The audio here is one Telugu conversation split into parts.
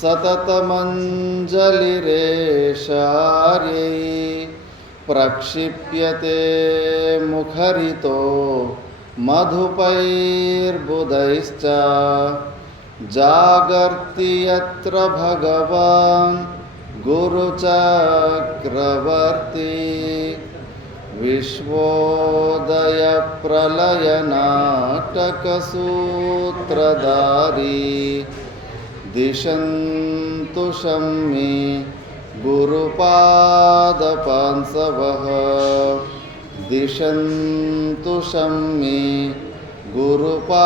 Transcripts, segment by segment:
सततमञ्जलिरेशार्यै प्रक्षिप्यते मुखरितो मधुपैर्बुधैश्च जागर्ति यत्र भगवान् गुरुचक्रवर्ती विश्वोदयप्रलयनाटकसूत्रधारी दिशन्तु शम्मे गुरुपादपांसवः दिशन्तु शम्मे గురుపాదపాంసవః.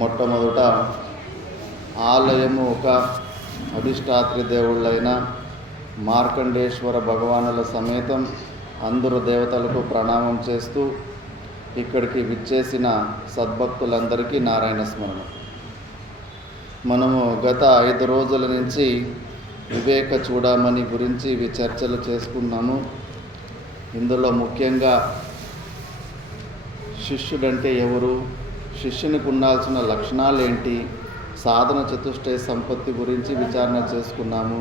మొట్టమొదట ఆలయము ఒక అధిష్టాత్రి దేవుళ్ళైన మార్కండేశ్వర భగవానుల సమేతం అందరు దేవతలకు ప్రణామం చేస్తూ ఇక్కడికి విచ్చేసిన సద్భక్తులందరికీ నారాయణ స్మరణ. మనము గత 5 రోజుల నుంచి వివేక చూడమని గురించి చర్చలు చేసుకున్నాము. ఇందులో ముఖ్యంగా శిష్యుడంటే ఎవరు, శిష్యునికి ఉండాల్సిన లక్షణాలు ఏంటి, సాధన చతుష్టయ సంపత్తి గురించి విచారణ చేసుకున్నాము.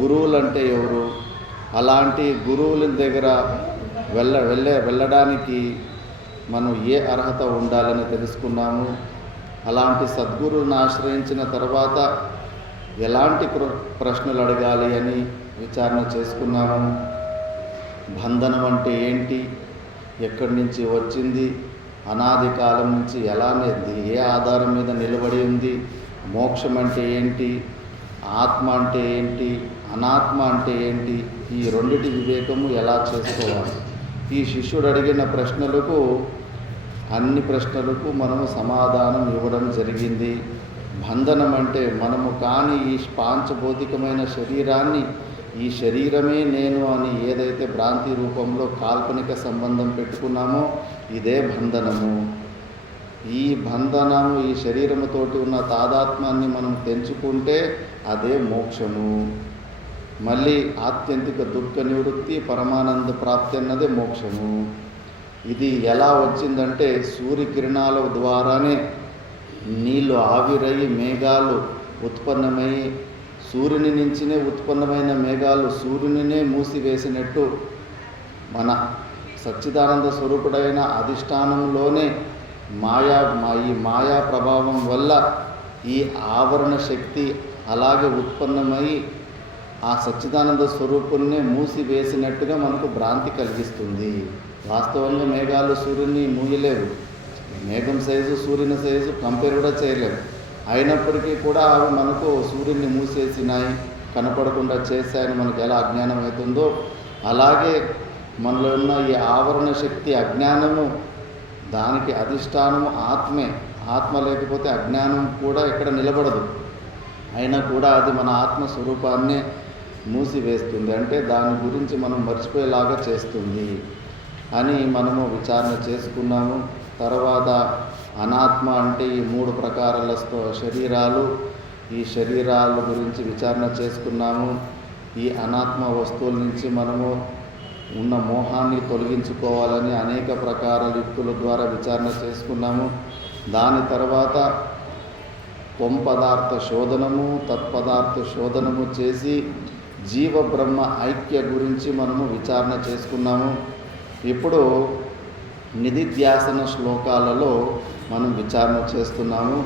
గురువులంటే ఎవరు, అలాంటి గురువుల దగ్గర వెళ్ళడానికి మనం ఏ అర్హత ఉండాలని తెలుసుకున్నాము. అలాంటి సద్గురువుని ఆశ్రయించిన తర్వాత ఎలాంటి ప్రశ్నలు అడగాలి అని విచారణ చేసుకున్నాము. బంధనం అంటే ఏంటి, ఎక్కడి నుంచి వచ్చింది, అనాది కాలం నుంచి ఎలానేది, ఏ ఆధారం మీద నిలబడి ఉంది, మోక్షం అంటే ఏంటి, ఆత్మ అంటే ఏంటి, అనాత్మ అంటే ఏంటి, ఈ రెండిటి వివేకము ఎలా చేసుకోవాలి. ఈ శిష్యుడు అడిగిన అన్ని ప్రశ్నలకు మనము సమాధానం ఇవ్వడం జరిగింది. బంధనం అంటే మనము కానీ ఈ పాంచభౌతికమైన శరీరాన్ని, ఈ శరీరమే నేను అని ఏదైతే భ్రాంతి రూపంలో కాల్పనిక సంబంధం పెట్టుకున్నామో ఇదే బంధనము. ఈ బంధనము, ఈ శరీరముతోటి ఉన్న తాదాత్మ్యాన్ని మనం తెంచుకుంటే అదే మోక్షము. మళ్ళీ ఆత్యంతిక దుఃఖ నివృత్తి, పరమానంద ప్రాప్తి అన్నదే మోక్షము. ఇది ఎలా వచ్చిందంటే సూర్యకిరణాల ద్వారానే నీళ్ళు ఆవిరయ్యి మేఘాలు ఉత్పన్నమై, సూర్యుని నుంచినే ఉత్పన్నమైన మేఘాలు సూర్యునినే మూసివేసినట్టు మన సచ్చిదానంద స్వరూపుడైన అధిష్టానంలోనే ఈ మాయా ప్రభావం వల్ల ఈ ఆవరణ శక్తి అలాగే ఉత్పన్నమై ఆ సచ్చిదానంద స్వరూపుణ్ణి మూసివేసినట్టుగా మనకు భ్రాంతి కలిగిస్తుంది. వాస్తవంగా మేఘాలు సూర్యుని మూయలేవు. మేఘం సైజు సూర్యుని సైజు కంపేర్ కూడా చేయలేము. అయినప్పటికీ కూడా అవి మనకు సూర్యుని మూసేసినాయి, కనపడకుండా చేశాయని మనకు ఎలా అజ్ఞానం అవుతుందో అలాగే మనలో ఉన్న ఈ ఆవరణ శక్తి అజ్ఞానము, దానికి అధిష్టానము ఆత్మే. ఆత్మ లేకపోతే అజ్ఞానం కూడా ఎక్కడ నిలబడదు. అయినా కూడా అది మన ఆత్మస్వరూపాన్నే మూసివేస్తుంది. అంటే దాని గురించి మనం మర్చిపోయేలాగా చేస్తుంది అని మనము విచారణ చేసుకున్నాము. తర్వాత అనాత్మ అంటే ఈ 3 ప్రకారాల శరీరాలు, ఈ శరీరాల గురించి విచారణ చేసుకున్నాము. ఈ అనాత్మ వస్తువుల నుంచి మనము ఉన్న మోహాన్ని తొలగించుకోవాలని అనేక ప్రకారాల యుక్తుల ద్వారా విచారణ చేసుకున్నాము. దాని తర్వాత పదార్థ శోధనము, తత్పదార్థ శోధనము చేసి జీవ బ్రహ్మ ఐక్య గురించి మనము విచారణ చేసుకున్నాము. ఇప్పుడు నిధిధ్యాసన శ్లోకాలలో మనం విచారణ చేస్తున్నాము.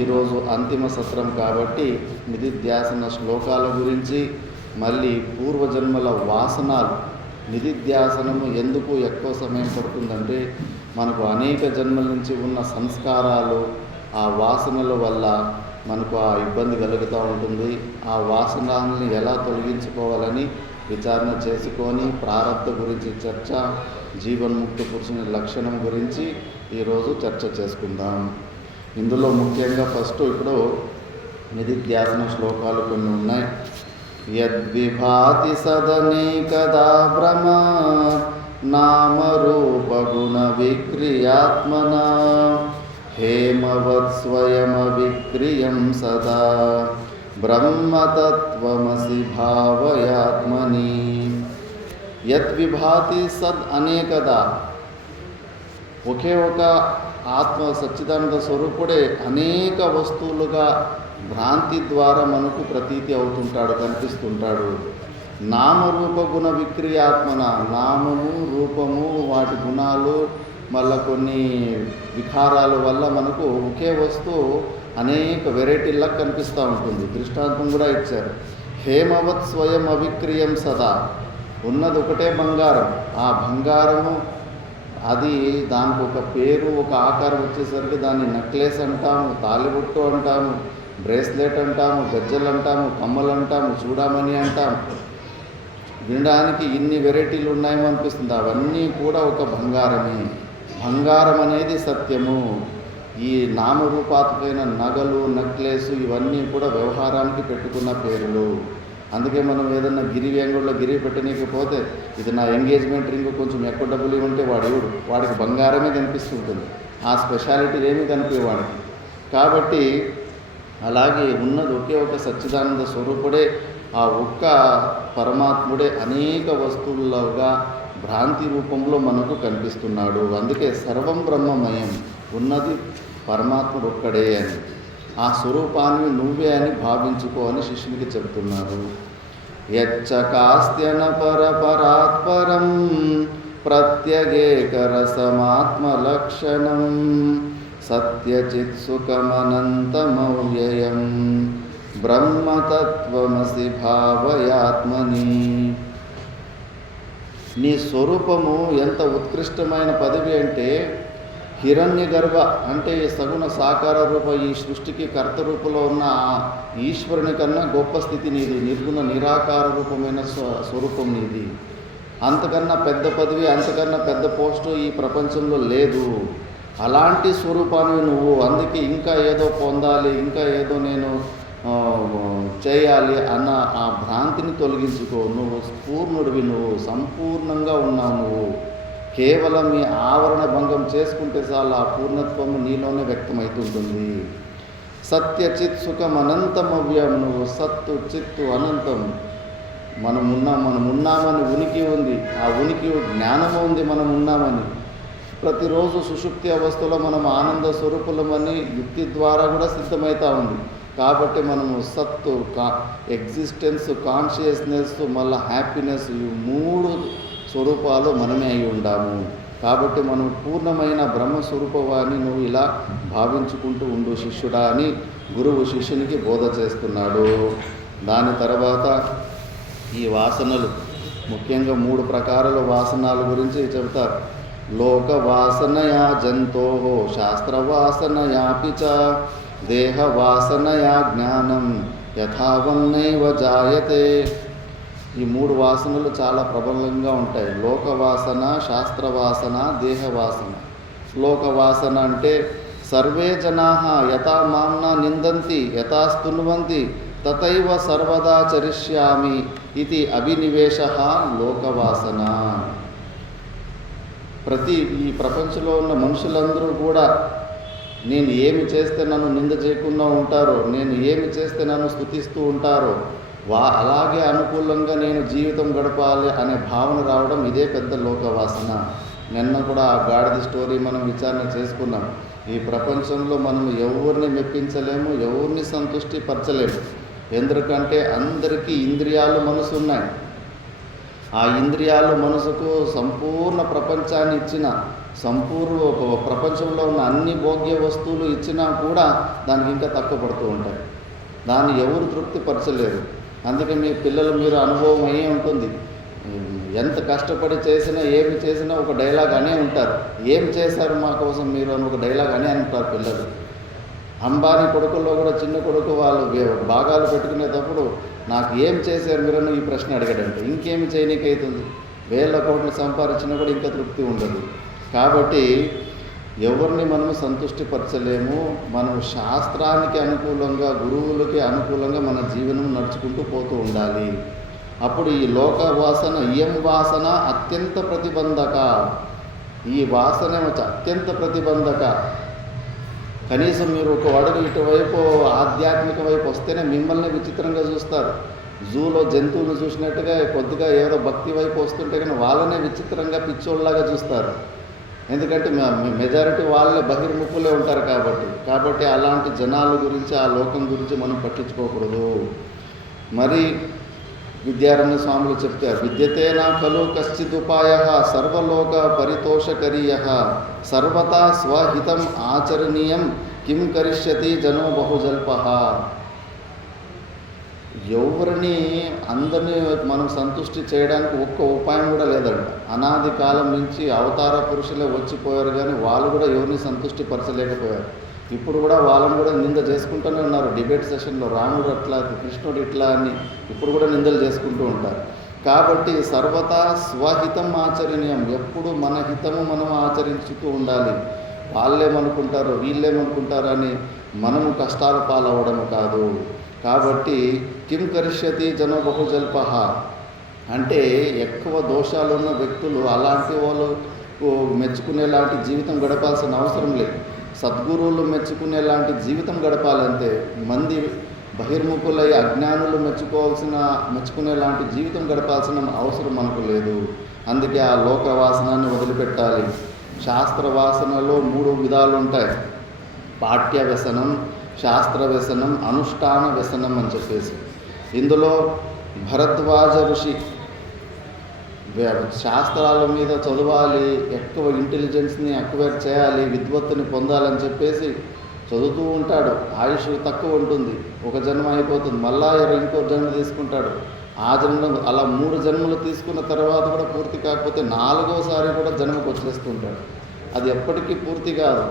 ఈరోజు అంతిమ సత్రం కాబట్టి నిధిధ్యాసన శ్లోకాల గురించి, మళ్ళీ పూర్వజన్మల వాసనాలు, నిధిధ్యాసనము ఎందుకు ఎక్కువ సమయం పడుతుందంటే మనకు అనేక జన్మల నుంచి ఉన్న సంస్కారాలు, ఆ వాసనల వల్ల మనకు ఆ ఇబ్బంది కలుగుతూ ఉంటుంది. ఆ వాసనల్ని ఎలా తొలగించుకోవాలని విచారణ చేసుకొని ప్రారబ్ధ గురించి చర్చ, జీవన్ముక్త పురుషుని లక్షణం గురించి ఈరోజు చర్చ చేసుకుందాం. ఇందులో ముఖ్యంగా ఫస్ట్ ఇప్పుడు నిధిధ్యాసన శ్లోకాలు కొన్ని ఉన్నాయి. యద్విభాతి సదనేకదా భ్రమ నామరూపగుణ విక్రియాత్మనా హేమవత్ స్వయమవిక్రియం సదా బ్రహ్మతత్వమసి భావయాత్మని. యద్విభాతి సద్ అనేకదా, ఒకే ఒక ఆత్మ సచ్చిదానంద స్వరూపుడే అనేక వస్తువులుగా భ్రాంతి ద్వారా మనకు ప్రతీతి అవుతుంటాడు, కనిపిస్తుంటాడు. నామరూప గుణ విక్రియాత్మన, నామము రూపము వాటి గుణాలు మళ్ళీ కొన్ని వికారాల వల్ల మనకు ఒకే వస్తువు అనేక వెరైటీలా కనిపిస్తూ ఉంటుంది. దృష్టాంతం కూడా ఇచ్చారు. హేమవత్ స్వయం అవిక్రియం సదా, ఉన్నది ఒకటే బంగారం. ఆ బంగారము అది దానికి ఒక పేరు, ఒక ఆకారం వచ్చేసరికి దాన్ని నెక్లెస్ అంటాము, తాలిబొట్టు అంటాము, బ్రేస్లెట్ అంటాము, గజ్జలు అంటాము, కమ్మలు అంటాము, చూడమని అంటాము. వినడానికి ఇన్ని వెరైటీలు ఉన్నాయేమో అనిపిస్తుంది. అవన్నీ కూడా ఒక బంగారమే. బంగారం అనేది సత్యము. ఈ నామరూపాత్మకమైన నగలు, నెక్లెస్ ఇవన్నీ కూడా వ్యవహారానికి పెట్టుకున్న పేర్లు. అందుకే మనం ఏదన్నా గిరి వ్యంగుల్లో గిరి పెట్టనీకపోతే, ఇది నా ఎంగేజ్మెంట్ రింగ్, కొంచెం ఎక్కువ డబ్బులు ఇవ్వంటే వాడికి బంగారమే కనిపిస్తుంటుంది. ఆ స్పెషాలిటీ ఏమీ కనిపించేవాడికి. కాబట్టి అలాగే ఉన్నది ఒకే ఒక సచ్చిదానంద స్వరూపుడే, ఆ ఒక్క పరమాత్ముడే అనేక వస్తువులుగా భ్రాంతి రూపంలో మనకు కనిపిస్తున్నాడు. అందుకే సర్వం బ్రహ్మమయం, ఉన్నది పరమాత్ముడు ఒక్కడే అని, ఆ స్వరూపాన్ని నువ్వే అని భావించుకో అని శిష్యునికి చెబుతున్నారు. యచ్చకాస్త్యన పరపరాత్పరం ప్రత్యగేకరసమాత్మలక్షణం సత్యచిత్ సుఖమనంతమవ్యయం బ్రహ్మతత్వమసి భావయాత్మని. నీ స్వరూపము ఎంత ఉత్కృష్టమైన పదవి అంటే, హిరణ్య గర్భ అంటే ఈ సగుణ సాకార రూప ఈ సృష్టికి కర్త రూపంలో ఉన్న ఈశ్వరుని కన్నా గొప్ప స్థితి నీది. నిర్గుణ నిరాకార రూపమైన స్వరూపం నీది. అంతకన్నా పెద్ద పదవి, అంతకన్నా పెద్ద పోస్టు ఈ ప్రపంచంలో లేదు. అలాంటి స్వరూపాన్ని నువ్వు. అందుకే ఇంకా ఏదో పొందాలి, ఇంకా ఏదో నేను చేయాలి అన్న ఆ భ్రాంతిని తొలగించుకో. నువ్వు పూర్ణుడివి, నువ్వు సంపూర్ణంగా ఉన్నావు. నువ్వు కేవలం ఈ ఆవరణ భంగం చేసుకుంటే చాలు, ఆ పూర్ణత్వము నీలోనే వ్యక్తమవుతుంటుంది. సత్యచిత్ సుఖం అనంతమవ్యం. నువ్వు సత్తు చిత్తు అనంతం. మనం ఉన్నామని ఉనికి ఉంది. ఆ ఉనికి జ్ఞానము ఉంది మనం ఉన్నామని. ప్రతిరోజు సుషుప్తి అవస్థలో మనం ఆనంద స్వరూపులమని యుక్తి ద్వారా కూడా సిద్ధమవుతూ ఉంది. కాబట్టి మనము సత్తు, ఎగ్జిస్టెన్స్, కాన్షియస్నెస్, మళ్ళీ హ్యాపీనెస్, ఈ మూడు స్వరూపాలు మనమే అయి ఉండాము. కాబట్టి మనం పూర్ణమైన బ్రహ్మస్వరూపవాన్ని నువ్వు ఇలా భావించుకుంటూ ఉండు శిష్యుడా అని గురువు శిష్యునికి బోధ చేస్తున్నాడు. దాని తర్వాత ఈ వాసనలు, ముఖ్యంగా 3 ప్రకారాల వాసనాల గురించి చెబుతారు. లోక వాసనయా జంతో శాస్త్రవాసనయాపి చ దేహ వాసనయా జ్ఞానం యథావన్నైవ జాయతే. ఈ 3 వాసనలు చాలా ప్రబలంగా ఉంటాయి. లోకవాసన, శాస్త్రవాసన, దేహవాసన. లోకవాసన అంటే సర్వే జనాః యథా మాంనా నిందంతి యథా స్తున్వంతి తథైవ సర్వదా చరిష్యామి ఇది అభినివేశః లోకవాసన. ఈ ప్రపంచంలో ఉన్న మనుషులందరూ కూడా నేను ఏమి చేస్తే నన్ను నింద చేయకుండా ఉంటారో, నేను ఏమి చేస్తే నన్ను స్తుతిస్తూ ఉంటారో, అలాగే అనుకూలంగా నేను జీవితం గడపాలి అనే భావన రావడం ఇదే పెద్ద లోకవాసన. నిన్న కూడా ఆ గాడిద స్టోరీ మనం విచారణ చేసుకున్నాం. ఈ ప్రపంచంలో మనం ఎవరిని మెప్పించలేము, ఎవరిని సంతృష్టి పరచలేము. ఎందుకంటే అందరికీ ఇంద్రియాలు, మనసు ఉన్నాయి. ఆ ఇంద్రియాలు మనసుకు సంపూర్ణ ప్రపంచాన్ని ఇచ్చిన, ప్రపంచంలో ఉన్న అన్ని భోగ్య వస్తువులు ఇచ్చినా కూడా దానికి ఇంకా తక్కువ పడుతూ ఉంటాయి. దాన్ని ఎవరు తృప్తి పరచలేరు. అందుకే మీ పిల్లలు మీరు అనుభవం అయ్యే ఉంటుంది. ఎంత కష్టపడి చేసినా, ఏమి చేసినా ఒక డైలాగ్ అనే ఉంటారు. ఏం చేశారు మా కోసం మీరు అని ఒక డైలాగ్ అనే అంటారు పిల్లలు. అంబానీ కొడుకుల్లో కూడా చిన్న కొడుకు వాళ్ళు భాగాలు పెట్టుకునేటప్పుడు నాకు ఏం చేశారు మీరు ఈ ప్రశ్న అడిగాడంటే ఇంకేమి చేయనీకైతుంది. 1000 కోట్లు సంపాదించినా కూడా ఇంకా తృప్తి ఉండదు. కాబట్టి ఎవరిని మనము సంతృష్టిపరచలేము. మనం శాస్త్రానికి అనుకూలంగా, గురువులకి అనుకూలంగా మన జీవనం నడుచుకుంటూ పోతూ ఉండాలి. అప్పుడు ఈ లోక వాసన, ఇయం వాసన అత్యంత ప్రతిబంధక. ఈ వాసన అత్యంత ప్రతిబంధక. కనీసం మీరు ఒక అడుగు ఇటువైపు ఆధ్యాత్మిక వైపు వస్తేనే మిమ్మల్ని విచిత్రంగా చూస్తారు. జూలో జంతువులు చూసినట్టుగా కొద్దిగా ఎవరో భక్తి వైపు వస్తుంటే కానీ వాళ్ళనే విచిత్రంగా పిచ్చోళ్ళలాగా చూస్తారు. ఎందుకంటే మెజారిటీ వాళ్ళే బహిర్ముఖులే ఉంటారు కాబట్టి అలాంటి జనాల గురించి ఆ లోకం గురించి మనం పట్టించుకోకూడదు. మరి విద్యారణ్య స్వాములు చెప్తారు, విద్యతేనా ఖలు కశ్చిదుపాయ సర్వలోక పరితోషకరీయ సర్వతా స్వహితం ఆచరణీయం కిం కరిష్యతి జనో బహుజల్ప. ఎవరిని అందరినీ మనం సంతృష్టి చేయడానికి ఒక్క ఉపాయం కూడా లేదంట. అనాది కాలం నుంచి అవతార పురుషులే వచ్చిపోయారు, కానీ వాళ్ళు కూడా ఎవరిని సంతృష్టి పరచలేకపోయారు. ఇప్పుడు కూడా వాళ్ళని కూడా నింద చేసుకుంటూనే ఉన్నారు. డిబేట్ సెషన్లో రాముడు అట్లా, కృష్ణుడు ఇట్లా అని ఇప్పుడు కూడా నిందలు చేసుకుంటూ ఉంటారు. కాబట్టి సర్వతా స్వహితం ఆచరణీయం, ఎప్పుడు మన హితము మనం ఆచరించుతూ ఉండాలి. వాళ్ళేమనుకుంటారు వీళ్ళేమనుకుంటారు అని మనము కష్టాల పాలవడము కాదు. కాబట్టి కిం కరిష్యతి జనో బహుజల్ప అంటే ఎక్కువ దోషాలున్న వ్యక్తులు అలాంటి వాళ్ళు మెచ్చుకునేలాంటి జీవితం గడపాల్సిన అవసరం లేదు. సద్గురువులు మెచ్చుకునేలాంటి జీవితం గడపాలంటే మంది బహిర్ముఖులై అజ్ఞానులు మెచ్చుకునేలాంటి జీవితం గడపాల్సిన అవసరం మనకు లేదు. అందుకే ఆ లోకవాసనాన్ని వదిలిపెట్టాలి. శాస్త్రవాసనలో 3 విధాలు ఉంటాయి: పాఠ్య వ్యసనం, శాస్త్ర వ్యసనం, అనుష్ఠాన వ్యసనం అని చెప్పేసి. ఇందులో భరద్వాజ ఋషి శాస్త్రాల మీద చదవాలి, ఎక్కువ ఇంటెలిజెన్స్ని అక్వైర్ చేయాలి, విద్వత్తుని పొందాలని చెప్పేసి చదువుతూ ఉంటాడు. ఆయుష్ తక్కువ ఉంటుంది, ఒక జన్మ అయిపోతుంది, మళ్ళా ఇంకో జన్మ తీసుకుంటాడు. ఆ జన్మ అలా 3 జన్మలు తీసుకున్న తర్వాత కూడా పూర్తి కాకపోతే 4వసారి కూడా జన్మకు వచ్చేస్తుంటాడు. అది ఎప్పటికీ పూర్తి కాదు,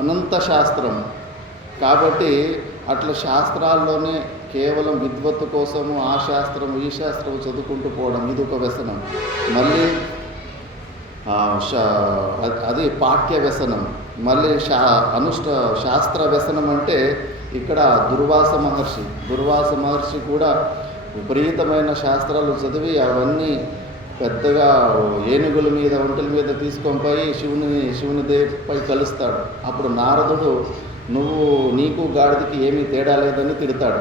అనంత శాస్త్రం. కాబట్టి అట్లా శాస్త్రాల్లోనే కేవలం విద్వత్తు కోసము ఆ శాస్త్రము ఈ శాస్త్రము చదువుకుంటూ పోవడం ఇది ఒక వ్యసనం. మళ్ళీ అది పాఠ్య వ్యసనం. మళ్ళీ శాస్త్ర వ్యసనం అంటే ఇక్కడ దుర్వాస మహర్షి కూడా విపరీతమైన శాస్త్రాలు చదివి అవన్నీ పెద్దగా ఏనుగుల మీద ఒంటల మీద తీసుకొని పోయి శివుని దేవిపై కలుస్తాడు. అప్పుడు నారదుడు నీకు గాడిదకి ఏమీ తేడా లేదని తిడతాడు.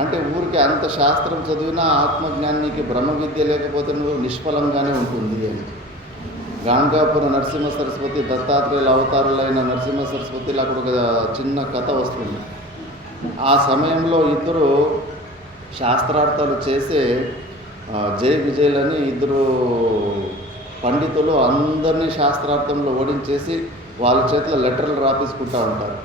అంటే ఊరికి అంత శాస్త్రం చదివినా ఆత్మజ్ఞానికి బ్రహ్మ విద్య లేకపోతే నువ్వు నిష్ఫలంగానే ఉంటుంది అని. గాణగాపుర నరసింహ సరస్వతి, దత్తాత్రేయుల అవతారులైన నరసింహ సరస్వతిలో అక్కడ ఒక చిన్న కథ వస్తుంది. ఆ సమయంలో ఇద్దరు శాస్త్రార్థాలు చేసే జయ విజయులని ఇద్దరు పండితులు అందరినీ శాస్త్రార్థంలో ఓడించేసి వాళ్ళ చేతిలో లెటర్లు రాపించుకుంటూ ఉంటారు,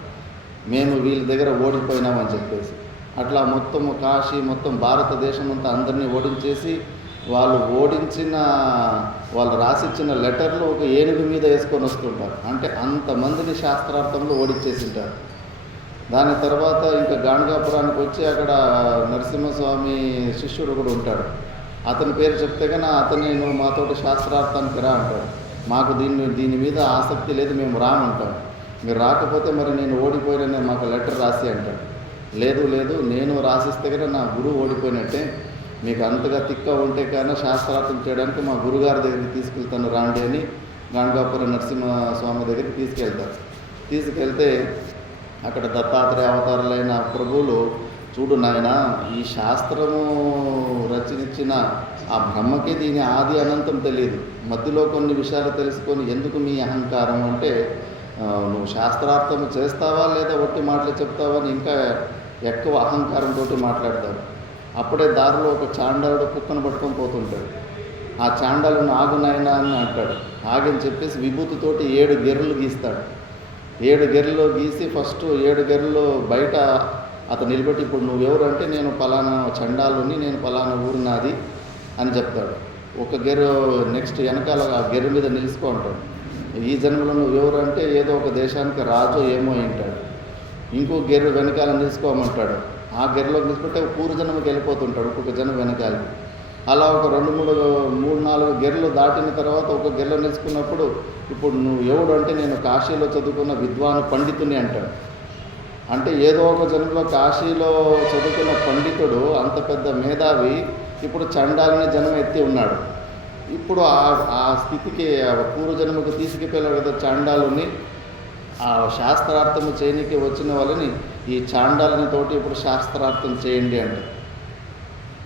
మేము వీళ్ళ దగ్గర ఓడిపోయినామని చెప్పేసి. అట్లా మొత్తం కాశీ, మొత్తం భారతదేశం అంతా అందరినీ ఓడించేసి వాళ్ళు రాసిచ్చిన లెటర్లు ఒక ఏనుగు మీద వేసుకొని వస్తుంటారు. అంటే అంతమందిని శాస్త్రార్థంలో ఓడించేసింటారు. దాని తర్వాత ఇంకా గాణగాపురానికి వచ్చి అక్కడ నరసింహస్వామి శిష్యుడు కూడా ఉంటాడు. అతని పేరు చెప్తే కన్నా అతన్ని నువ్వు మాతోటి శాస్త్రార్థానికి రా అంటాడు. మాకు దీని మీద ఆసక్తి లేదు, మేము రామంటాం. మీరు రాకపోతే మరి నేను ఓడిపోయిన మాకు లెటర్ రాసి అంటాడు. లేదు నేను రాసిస్తే కన్నా నా గురువు ఓడిపోయినట్టే, మీకు అంతగా తిక్క ఉంటే కానీ శాస్త్రార్థం చేయడానికి మా గురుగారి దగ్గరికి తీసుకెళ్తాను రాండి అని గాణగాపుర నరసింహస్వామి దగ్గరికి తీసుకెళ్తే అక్కడ దత్తాత్రేయ అవతారులైన ప్రభువులు, చూడు నాయన, ఈ శాస్త్రము రచించిన ఆ బ్రహ్మకి దీని ఆది అనంతం తెలియదు, మధ్యలో కొన్ని విషయాలు తెలుసుకొని ఎందుకు మీ అహంకారం అంటే నువ్వు శాస్త్రార్థం చేస్తావా లేదా ఒట్టి మాటలు చెప్తావా అని ఇంకా ఎక్కువ అహంకారంతో మాట్లాడతారు. అప్పుడే దారిలో ఒక చాండాలుడు కుక్కను పట్టుకొని పోతుంటాడు. ఆ చాండాలను ఆగు నాయనా అని అంటాడు. ఆగని చెప్పేసి విభూతితోటి 7 గెర్రెలు గీస్తాడు. 7 గెర్రెలు గీసి ఫస్ట్ 7 గెర్రెలు బయట అతను నిలబెట్టి, ఇప్పుడు నువ్వెవరు అంటే నేను పలానా చండాలుని, నేను పలానా ఊరు నాది అని చెప్తాడు. ఒక గెర్రె నెక్స్ట్ వెనకాల ఆ గెర్రె మీద నిలుచుకో అంటాడు. ఈ జన్మలో నువ్వెవరు అంటే ఏదో ఒక దేశానికి రాజు ఏమో అంటాడు. ఇంకో గెర్రె వెనకాల నిలుచుకోమంటాడు. ఆ గెర్రెలో నిలుచుకుంటే పూర్వజన్మకి వెళ్ళిపోతుంటాడు ఒక్కొక్క జన్మ వెనకాలకి. అలా ఒక 2-3-4 గెర్రెలు దాటిన తర్వాత ఒక గెర్రె నిలుచుకున్నప్పుడు ఇప్పుడు నువ్వు ఎవడు అంటే నేను కాశీలో చదువుకున్న విద్వాను పండితుని అంటాడు. అంటే ఏదో ఒక జన్మలో కాశీలో చదువుకున్న పండితుడు, అంత పెద్ద మేధావి, ఇప్పుడు చండాలని జన్మ ఎత్తి ఉన్నాడు. ఇప్పుడు ఆ స్థితికి పూర్వజన్మకు తీసుకుపోయారు కదా చాండాలుని. ఆ శాస్త్రార్థం చేయనికి వచ్చిన వాళ్ళని ఈ చాండాలని తోటి ఇప్పుడు శాస్త్రార్థం చేయండి అంటే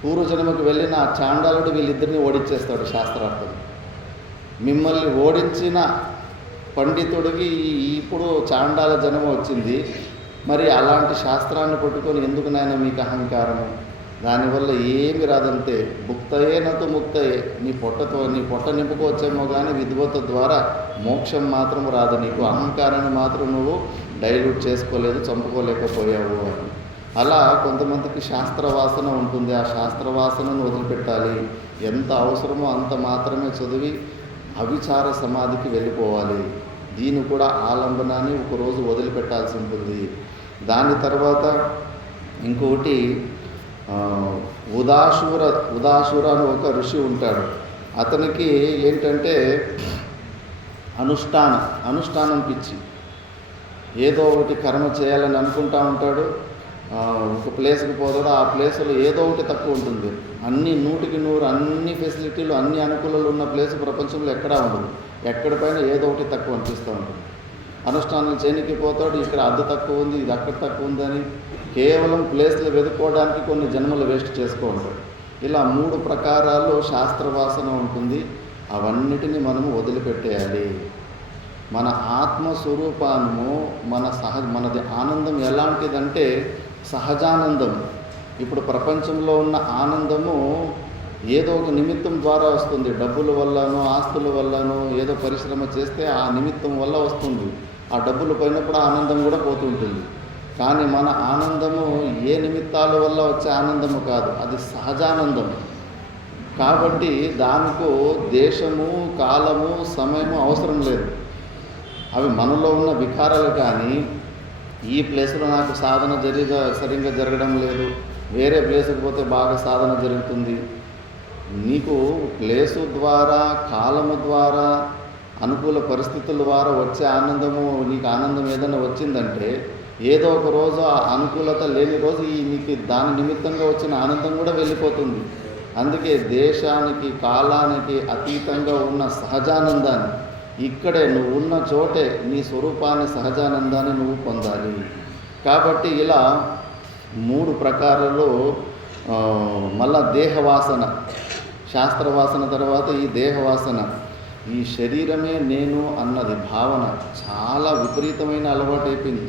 పూర్వజన్మకు వెళ్ళిన ఆ చాండాలుడు వీళ్ళిద్దరిని ఓడించేస్తాడు శాస్త్రార్థం. మిమ్మల్ని ఓడించిన పండితుడికి ఇప్పుడు చాండాల జనం వచ్చింది. మరి అలాంటి శాస్త్రాన్ని పట్టుకొని ఎందుకు నాయన మీకు అహంకారము? దానివల్ల ఏమి రాదంతే. భుక్తయేనతు ముక్తయే. నీ పొట్ట నింపుకోవచ్చేమో కానీ విద్వత ద్వారా మోక్షం మాత్రం రాదు. నీకు అహంకారాన్ని మాత్రం నువ్వు డైల్యూట్ చేసుకోలేదు, చంపుకోలేకపోయావు అని. అలా కొంతమందికి శాస్త్రవాసన ఉంటుంది. ఆ శాస్త్రవాసనను వదిలిపెట్టాలి. ఎంత అవసరమో అంత మాత్రమే చదివి అవిచార సమాధికి వెళ్ళిపోవాలి. దీన్ని కూడా ఆలంబనాన్ని ఒకరోజు వదిలిపెట్టాల్సి ఉంటుంది. దాని తర్వాత ఇంకొకటి ఉదాశూర అని ఒక ఋషి ఉంటాడు. అతనికి ఏంటంటే అనుష్ఠానం పిచ్చి. ఏదో ఒకటి కర్మ చేయాలని అనుకుంటా ఉంటాడు. ఒక ప్లేస్కి పోతాడు. ఆ ప్లేస్లో ఏదో ఒకటి తక్కువ ఉంటుంది. అన్ని 100% అన్ని ఫెసిలిటీలు అన్ని అనుకూలాలు ఉన్న ప్లేస్ ప్రపంచంలో ఎక్కడా ఉండదు. ఎక్కడిపైన ఏదో ఒకటి తక్కువ అనిపిస్తూ ఉంటుంది. అనుష్ఠానం చేయనికి పోతాడు. ఇక్కడ అది తక్కువ ఉంది, ఇది అక్కడ తక్కువ ఉందని కేవలం ప్లేస్లు వెతుక్కోవడానికి కొన్ని జన్మలు వేస్ట్ చేసుకో ఉంటాడు. ఇలా 3 ప్రకారాలు శాస్త్రవాసన ఉంటుంది. అవన్నిటిని మనము వదిలిపెట్టేయాలి. మన ఆత్మస్వరూపాన్ని మనది ఆనందం ఎలాంటిదంటే సహజానందం. ఇప్పుడు ప్రపంచంలో ఉన్న ఆనందము ఏదో ఒక నిమిత్తం ద్వారా వస్తుంది. డబ్బుల వల్లనో ఆస్తుల వల్లనో ఏదో పరిశ్రమ చేస్తే ఆ నిమిత్తం వల్ల వస్తుంది. ఆ డబ్బులు పోయినప్పుడు ఆనందం కూడా పోతుంటుంది. కానీ మన ఆనందము ఏ నిమిత్తాల వల్ల వచ్చే ఆనందము కాదు, అది సహజానందం. కాబట్టి దానికో దేశము, కాలము, సమయము అవసరం లేదు. అవి మనలో ఉన్న వికారాలు. కానీ ఈ ప్లేస్లో నాకు సాధన సరిగ్గా జరగడం లేదు, వేరే ప్లేస్కి పోతే బాగా సాధన జరుగుతుంది. నీకు ప్లేసు ద్వారా, కాలము ద్వారా, అనుకూల పరిస్థితుల ద్వారా వచ్చే ఆనందము, నీకు ఆనందం ఏదైనా వచ్చిందంటే ఏదో ఒక రోజు ఆ అనుకూలత లేని రోజు నీకు దాని నిమిత్తంగా వచ్చిన ఆనందం కూడా వెళ్ళిపోతుంది. అందుకే దేశానికి, కాలానికి అతీతంగా ఉన్న సహజానందాన్ని ఇక్కడే నువ్వు ఉన్న చోటే నీ స్వరూపాన్ని, సహజానందాన్ని నువ్వు పొందాలి. కాబట్టి ఇలా 3 ప్రకారాలు. మళ్ళా దేహవాసన, శాస్త్రవాసన తర్వాత ఈ దేహవాసన. ఈ శరీరమే నేను అన్నది భావన చాలా విపరీతమైన అలవాటు అయిపోయింది.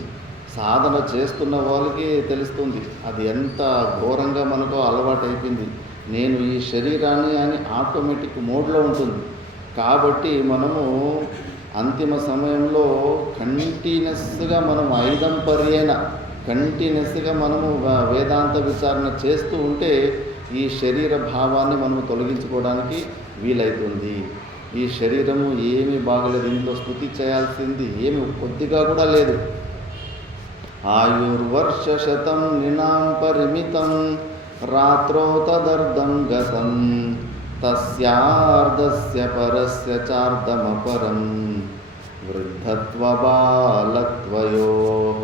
సాధన చేస్తున్న వాళ్ళకి తెలుస్తుంది అది ఎంత ఘోరంగా మనకు అలవాటు అయిపోయింది. నేను ఈ శరీరాన్ని అని ఆటోమేటిక్ మోడ్లో ఉంటుంది. కాబట్టి మనము అంతిమ సమయంలో కంటిన్యూస్గా మనం ఐదంపర్యేన కంటిన్యూస్గా మనము వేదాంత విచారణ చేస్తూ ఉంటే ఈ శరీర భావాన్ని మనము తొలగించుకోవడానికి వీలవుతుంది. ఈ శరీరము ఏమీ బాగలేదు, ఇంట్లో స్తుతి చేయాల్సింది ఏమి కొద్దిగా కూడా లేదు. ఆయుర్వర్షశతం నినాం పరిమితం రాత్రో తదర్ధం గతం తస్యార్ధస్య పరస్య చార్ధమపరం వృద్ధత్వబాలత్వయోః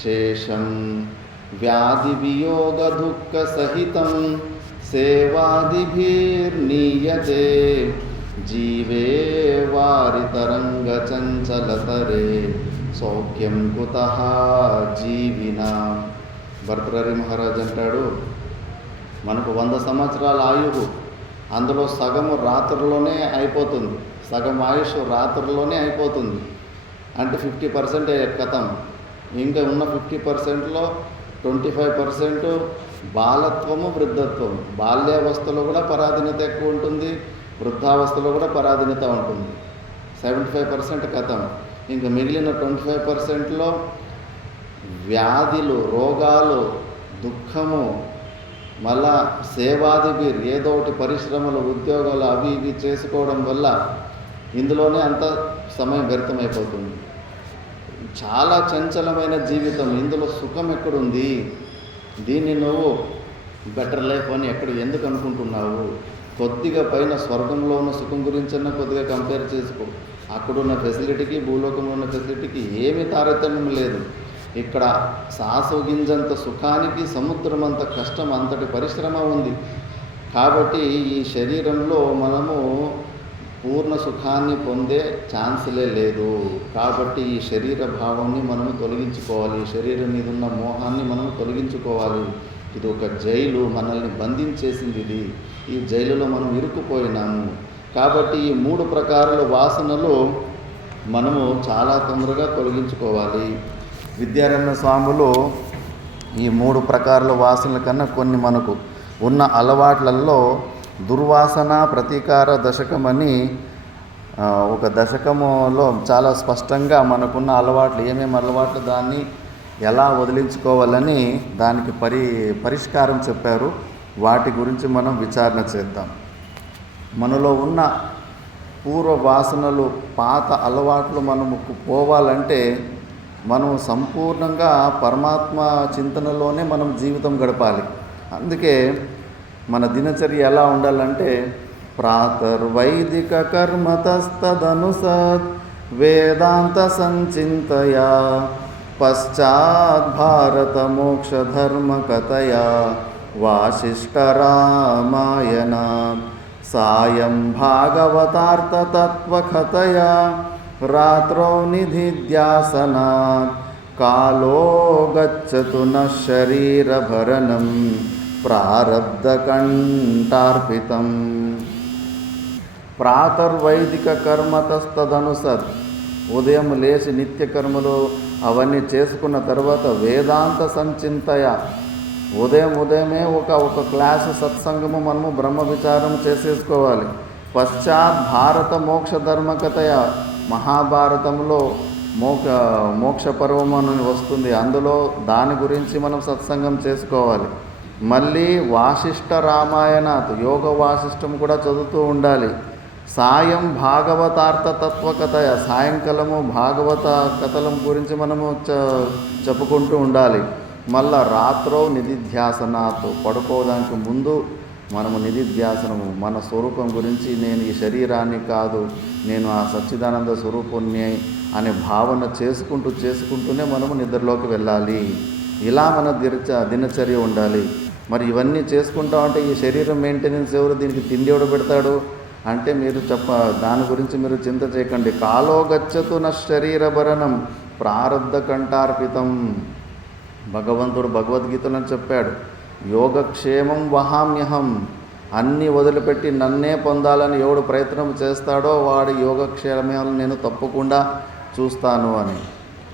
శేషం వ్యాధివియోగదుఃఖసహితం సేవాదిభిర్నీయతే జీవే వారితరంగచంచలతరే సౌఖ్యం కుతః జీవినాం. భర్తృహరి మహారాజ్ అంటాడు, మనకు 100 సంవత్సరాల ఆయువు, అందులో సగము రాత్రుల్లోనే అయిపోతుంది. సగం ఆయుష్ రాత్రుల్లోనే అయిపోతుంది. అంటే 50% కథం. ఇంకా ఉన్న 50%లో 25% బాలత్వము, వృద్ధత్వము. బాల్యావస్థలో కూడా పరాధీనత ఎక్కువ ఉంటుంది, వృద్ధావస్థలో కూడా పరాధీనత ఉంటుంది. 75% కథం. ఇంకా మిగిలిన 25%లో వ్యాధులు, రోగాలు, దుఃఖము, మళ్ళా సేవాదివి ఏదో ఒకటి పరిశ్రమలు, ఉద్యోగాలు అవి ఇవి చేసుకోవడం వల్ల ఇందులోనే అంత సమయం వ్యర్థమైపోతుంది. చాలా చంచలమైన జీవితం, ఇందులో సుఖం ఎక్కడుంది? దీన్ని నువ్వు బెటర్ లైఫ్ అని ఎందుకు అనుకుంటున్నావు? కొద్దిగా పైన స్వర్గంలో ఉన్న సుఖం గురించన్నా కొద్దిగా కంపేర్ చేసుకో. అక్కడున్న ఫెసిలిటీకి, భూలోకంలో ఉన్న ఫెసిలిటీకి ఏమీ తారతమ్యం లేదు. ఇక్కడ సాసు గింజంత సుఖానికి సముద్రం అంత కష్టం, అంతటి పరిశ్రమ ఉంది. కాబట్టి ఈ శరీరంలో మనము పూర్ణ సుఖాన్ని పొందే ఛాన్స్లే లేదు. కాబట్టి ఈ శరీర భావాన్ని మనము తొలగించుకోవాలి. ఈ శరీరం మీద ఉన్న మోహాన్ని మనము తొలగించుకోవాలి. ఇది ఒక జైలు, మనల్ని బంధించేసింది ఇది. ఈ జైలులో మనం ఇరుక్కుపోయినాము. కాబట్టి ఈ 3 ప్రకారాల వాసనలు మనము చాలా తొందరగా తొలగించుకోవాలి. విద్యారణ్య స్వాములు ఈ 3 ప్రకారాల వాసనల కన్నా కొన్ని మనకు ఉన్న అలవాట్లలో దుర్వాసన ప్రతీకార దశకమని ఒక దశకములో చాలా స్పష్టంగా మనకున్న అలవాట్లు ఏమేమి అలవాట్లు దాన్ని ఎలా వదిలించుకోవాలని దానికి పరిష్కారం చెప్పారు. వాటి గురించి మనం విచారణ చేద్దాం. మనలో ఉన్న పూర్వ వాసనలు పాత అలవాట్లు మనము పోవాలంటే మనం సంపూర్ణంగా పరమాత్మ చింతనలోనే మనం జీవితం గడపాలి. అందుకే మన దినచర్య ఎలా ఉండాలంటే ప్రాతర్వైదిక కర్మతస్తదనుసత్ వేదాంత సంచింతయా పశ్చాత్ భారత మోక్ష ధర్మ కథయా వాసిష్ఠ రామాయణ సాయం భాగవతార్థ తత్వకథయా రాత్రౌ నిధిధ్యాసనాత్ కాలో గచ్చతు న శరీరభరణం ప్రారబ్ధకంఠార్పితం. ప్రాతర్వైదిక కర్మతస్తదనుసత్, ఉదయం లేచి నిత్య కర్మలు అవన్నీ చేసుకున్న తర్వాత వేదాంత సంచింతయ, ఉదయమే ఒక క్లాసు సత్సంగము మనము బ్రహ్మ విచారం చేసేసుకోవాలి. పశ్చాత్ భారత మోక్ష ధర్మకథయ, మహాభారతంలో మోక్ష పర్వం అని వస్తుంది, అందులో దాని గురించి మనం సత్సంగం చేసుకోవాలి. మళ్ళీ వాసిష్ఠ రామాయణాత్, యోగ వాసిష్టం కూడా చదువుతూ ఉండాలి. సాయం భాగవతార్థ తత్వకథయ, సాయంకాలము భాగవత కథల గురించి మనము చెప్పుకుంటూ ఉండాలి. మళ్ళా రాత్రో నిధిధ్యాసనాత్, పడుకోవడానికి ముందు మనము నిధిధ్యాసనము మన స్వరూపం గురించి, నేను ఈ శరీరాన్ని కాదు, నేను ఆ సచ్చిదానంద స్వరూపుణ్ణి అనే భావన చేసుకుంటూనే మనము నిద్రలోకి వెళ్ళాలి. ఇలా మన దినచర్య ఉండాలి. మరి ఇవన్నీ చేసుకుంటామంటే ఈ శరీరం మెయింటెనెన్స్ ఎవరు, దీనికి తిండి ఎవడు పెడతాడు అంటే మీరు దాని గురించి మీరు చింత చేయకండి. కాలో గచ్చతు న శరీరభరణం ప్రారబ్ధ కంఠార్పితం. భగవంతుడు భగవద్గీతలో చెప్పాడు, యోగక్షేమం వహామ్యహం, అన్నీ వదిలిపెట్టి నన్నే పొందాలని ఎవడు ప్రయత్నం చేస్తాడో వాడి యోగక్షేమాలను నేను తప్పకుండా చూస్తాను అని.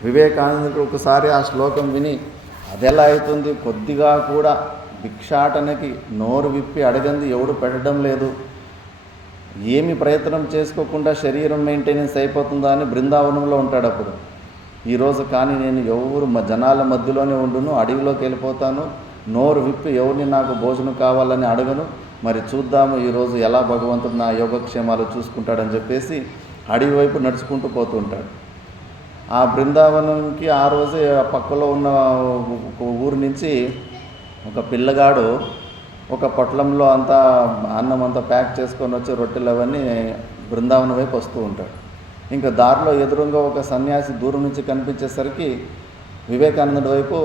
వివేకానందుడు ఒకసారి ఆ శ్లోకం విని అదెలా అవుతుంది, కొద్దిగా కూడా భిక్షాటనకి నోరు విప్పి అడగంది ఎవడు పెట్టడం లేదు, ఏమి ప్రయత్నం చేసుకోకుండా శరీరం మెయింటెనెన్స్ అయిపోతుందా అని బృందావనంలో ఉంటాడు అప్పుడు. ఈరోజు కానీ నేను ఎవరు జనాల మధ్యలోనే ఉండును, అడవిలోకి వెళ్ళిపోతాను, నోరు విప్పి ఎవరిని నాకు భోజనం కావాలని అడగను, మరి చూద్దాము ఈరోజు ఎలా భగవంతుడు నా యోగక్షేమాలు చూసుకుంటాడని చెప్పేసి అడవి వైపు నడుచుకుంటూ పోతూ ఉంటాడు. ఆ బృందావనంకి ఆ రోజే ఆ పక్కలో ఉన్న ఊరు నుంచి ఒక పిల్లగాడు ఒక పొట్లంలో అంతా అన్నం అంతా ప్యాక్ చేసుకొని వచ్చి రొట్టెలు అవన్నీ బృందావనం వైపు వస్తూ ఉంటాడు. ఇంకా దారిలో ఎదురుగా ఒక సన్యాసి దూరం నుంచి కనిపించేసరికి వివేకానందుడి వైపు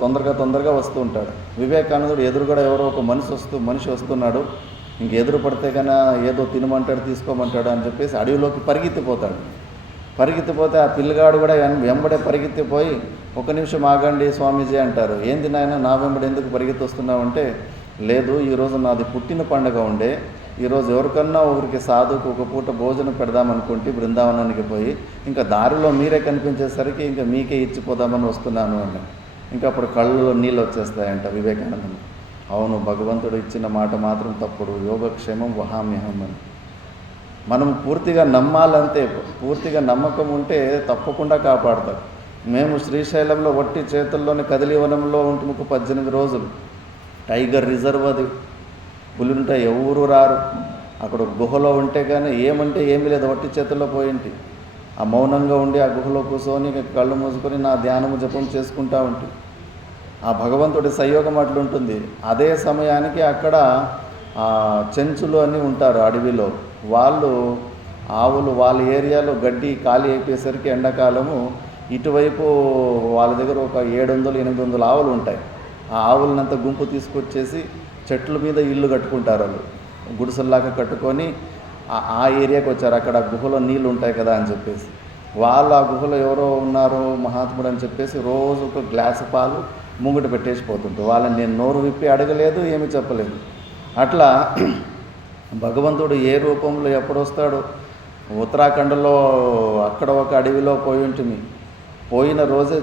తొందరగా వస్తూ ఉంటాడు. వివేకానందుడు ఎదురుగా ఎవరో ఒక మనిషి వస్తున్నాడు, ఇంక ఎదురు పడితే కన్నా ఏదో తినమంటాడు తీసుకోమంటాడు అని చెప్పేసి అడవిలోకి పరిగెత్తిపోతే ఆ పిల్లగాడు కూడా వెంబడే పరిగెత్తిపోయి, ఒక నిమిషం ఆగండి స్వామీజీ అంటారు. ఏంది నాయన నా వెంబడి ఎందుకు పరిగెత్తి వస్తున్నావంటే, లేదు ఈరోజు నాది పుట్టిన పండుగ ఉండే, ఈరోజు ఎవరికన్నా ఒకరికి సాధుకు ఒక పూట భోజనం పెడదామనుకుంటే బృందావనానికి పోయి ఇంకా దారిలో మీరే కనిపించేసరికి ఇంకా మీకే ఇచ్చిపోదామని వస్తున్నాను అన్న. ఇంకా అప్పుడు కళ్ళలో నీళ్ళు వచ్చేస్తాయంట వివేకానందుడు. అవును, భగవంతుడు ఇచ్చిన మాట మాత్రం తప్పుడు, యోగక్షేమం వహామ్యహం అని. మనం పూర్తిగా నమ్మాలంతే, పూర్తిగా నమ్మకం ఉంటే తప్పకుండా కాపాడతారు. మేము శ్రీశైలంలో వట్టి చేతుల్లోని కదిలివనంలో ఉంటుముకు 18 రోజులు. టైగర్ రిజర్వ్, అది పులుంటాయి, ఎవరు రారు. అక్కడ గుహలో ఉంటే కానీ ఏమంటే ఏమీ లేదు, వట్టి చేతుల్లో పోయింటి. ఆ మౌనంగా ఉండి ఆ గుహలో కూర్చొని కళ్ళు మూసుకొని నా ధ్యానము జపం చేసుకుంటా ఉంటే ఆ భగవంతుడి సంయోగం అట్లుంటుంది. అదే సమయానికి అక్కడ చెంచులు అని ఉంటారు అడవిలో, వాళ్ళు ఆవులు వాళ్ళ ఏరియాలో గడ్డి ఖాళీ అయిపోయేసరికి ఎండాకాలము ఇటువైపు వాళ్ళ దగ్గర ఒక 700-800 ఆవులు ఉంటాయి. ఆ ఆవులనంతా గుంపు తీసుకొచ్చేసి చెట్ల మీద ఇల్లు కట్టుకుంటారు. వాళ్ళు గుడిసెల్లాగా కట్టుకొని ఆ ఏరియాకి వచ్చారు. అక్కడ గుహలో నీళ్ళు ఉంటాయి కదా అని చెప్పేసి వాళ్ళు ఆ గుహలో ఎవరో ఉన్నారు మహాత్ముడు అని చెప్పేసి రోజు ఒక గ్లాసు పాలు ముంగట పెట్టేసి పోతుంటారు. వాళ్ళని నేను నోరు విప్పి అడగలేదు, ఏమీ చెప్పలేదు. అట్లా భగవంతుడు ఏ రూపంలో ఎప్పుడు వస్తాడో ఉత్తరాఖండ్లో అక్కడ ఒక అడవిలో పోయి ఉంటుంది. పోయిన రోజే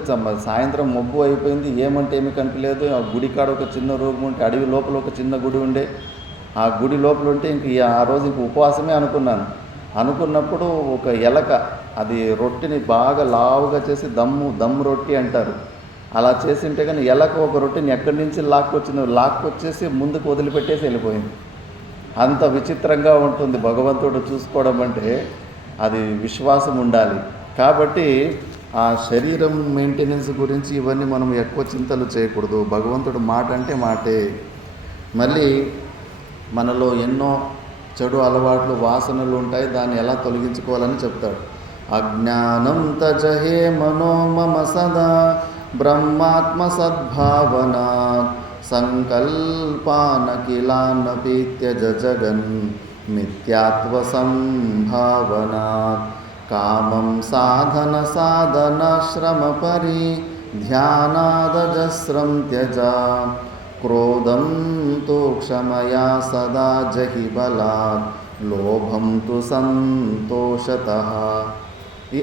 సాయంత్రం మబ్బు అయిపోయింది, ఏమంటే ఏమి కనిపించలేదు. ఆ గుడి కాడ ఒక చిన్న రూమ్ ఉంటే, అడవి లోపల ఒక చిన్న గుడి ఉండే, ఆ గుడి లోపల ఉంటే ఇంక ఆ రోజు ఇంక ఉపవాసమే అనుకున్నాను. అనుకున్నప్పుడు ఒక ఎలక అది రొట్టెని బాగా లావుగా చేసి దమ్ము రొట్టి అంటారు, అలా చేసి ఉంటే కానీ ఎలక ఒక రొట్టెని ఎక్కడి నుంచి లాక్కొచ్చేసి ముందుకు వదిలిపెట్టేసి వెళ్ళిపోయింది. అంత విచిత్రంగా ఉంటుంది భగవంతుడు చూసుకోవడం అంటే. అది విశ్వాసం ఉండాలి. కాబట్టి ఆ శరీరం మెయింటెనెన్స్ గురించి ఇవన్నీ మనం ఎక్కువ చింతలు చేయకూడదు. భగవంతుడు మాట అంటే మాటే. మళ్ళీ మనలో ఎన్నో చెడు అలవాట్లు, వాసనలు ఉంటాయి, దాన్ని ఎలా తొలగించుకోవాలని చెప్తాడు. అజ్ఞానం తజహే మనో మమ సదా బ్రహ్మాత్మ సద్భావనా సంకల్పానకిలాన్నపి త్యజ జగన్ మిథ్యాత్వ సంభావనా కామం సాధన శ్రమ పరి ధ్యానాదజస్రం త్యజ క్రోధం తు క్షమయా సదా జహి బలాత్ లోభం తు సంతోషతః. ఈ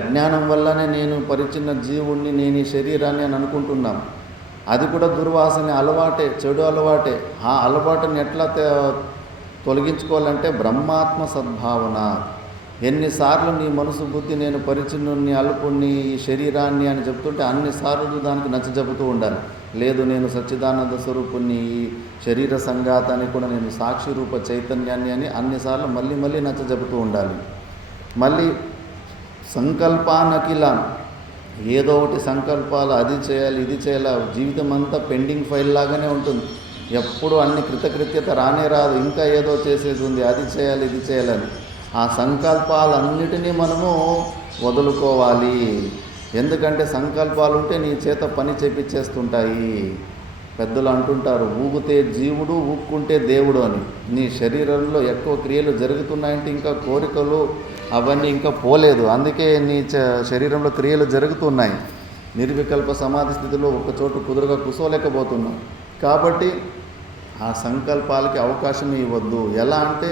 అజ్ఞానం వల్లనే నేను పరిచిన్న జీవుణ్ణి, నేను ఈ శరీరాన్ని అని అనుకుంటున్నాను. అది కూడా దుర్వాసన అలవాటే, చెడు అలవాటే. ఆ అలవాటుని ఎట్లా తొలగించుకోవాలంటే బ్రహ్మాత్మ సద్భావన. ఎన్నిసార్లు నీ మనసు బుద్ధి నేను పరిచిన్నుని, అల్పుణ్ణి, ఈ శరీరాన్ని అని చెప్తుంటే అన్నిసార్లు దానికి నచ్చజెబుతూ ఉండాలి. లేదు, నేను సచ్చిదానంద స్వరూపుణ్ణి, ఈ శరీర సంఘాతాన్ని కూడా నేను సాక్షి రూప చైతన్యాన్ని అని అన్నిసార్లు మళ్ళీ నచ్చజెబుతూ ఉండాలి. మళ్ళీ సంకల్పానకిలాన్, ఏదో ఒకటి సంకల్పాలు, అది చేయాలి ఇది చేయాలి, జీవితం అంతా పెండింగ్ ఫైల్ లాగానే ఉంటుంది. ఎప్పుడు అన్ని కృతకృత్యత రాదు, ఇంకా ఏదో చేసేది ఉంది, అది చేయాలి ఇది చేయాలని. ఆ సంకల్పాలన్నిటినీ మనము వదులుకోవాలి. ఎందుకంటే సంకల్పాలు ఉంటే నీ చేత పని చేపించేస్తుంటాయి. పెద్దలు అంటుంటారు, ఊగితే జీవుడు ఊక్కుంటే దేవుడు అని. నీ శరీరంలో ఎక్కువ క్రియలు జరుగుతున్నాయంటే ఇంకా కోరికలు అవన్నీ ఇంకా పోలేదు, అందుకే నీ శరీరంలో క్రియలు జరుగుతున్నాయి. నిర్వికల్ప సమాధి స్థితిలో ఒక చోటు కుదురుగా కూర్చోలేకపోతున్నాం. కాబట్టి ఆ సంకల్పాలకి అవకాశం ఇవ్వద్దు. ఎలా అంటే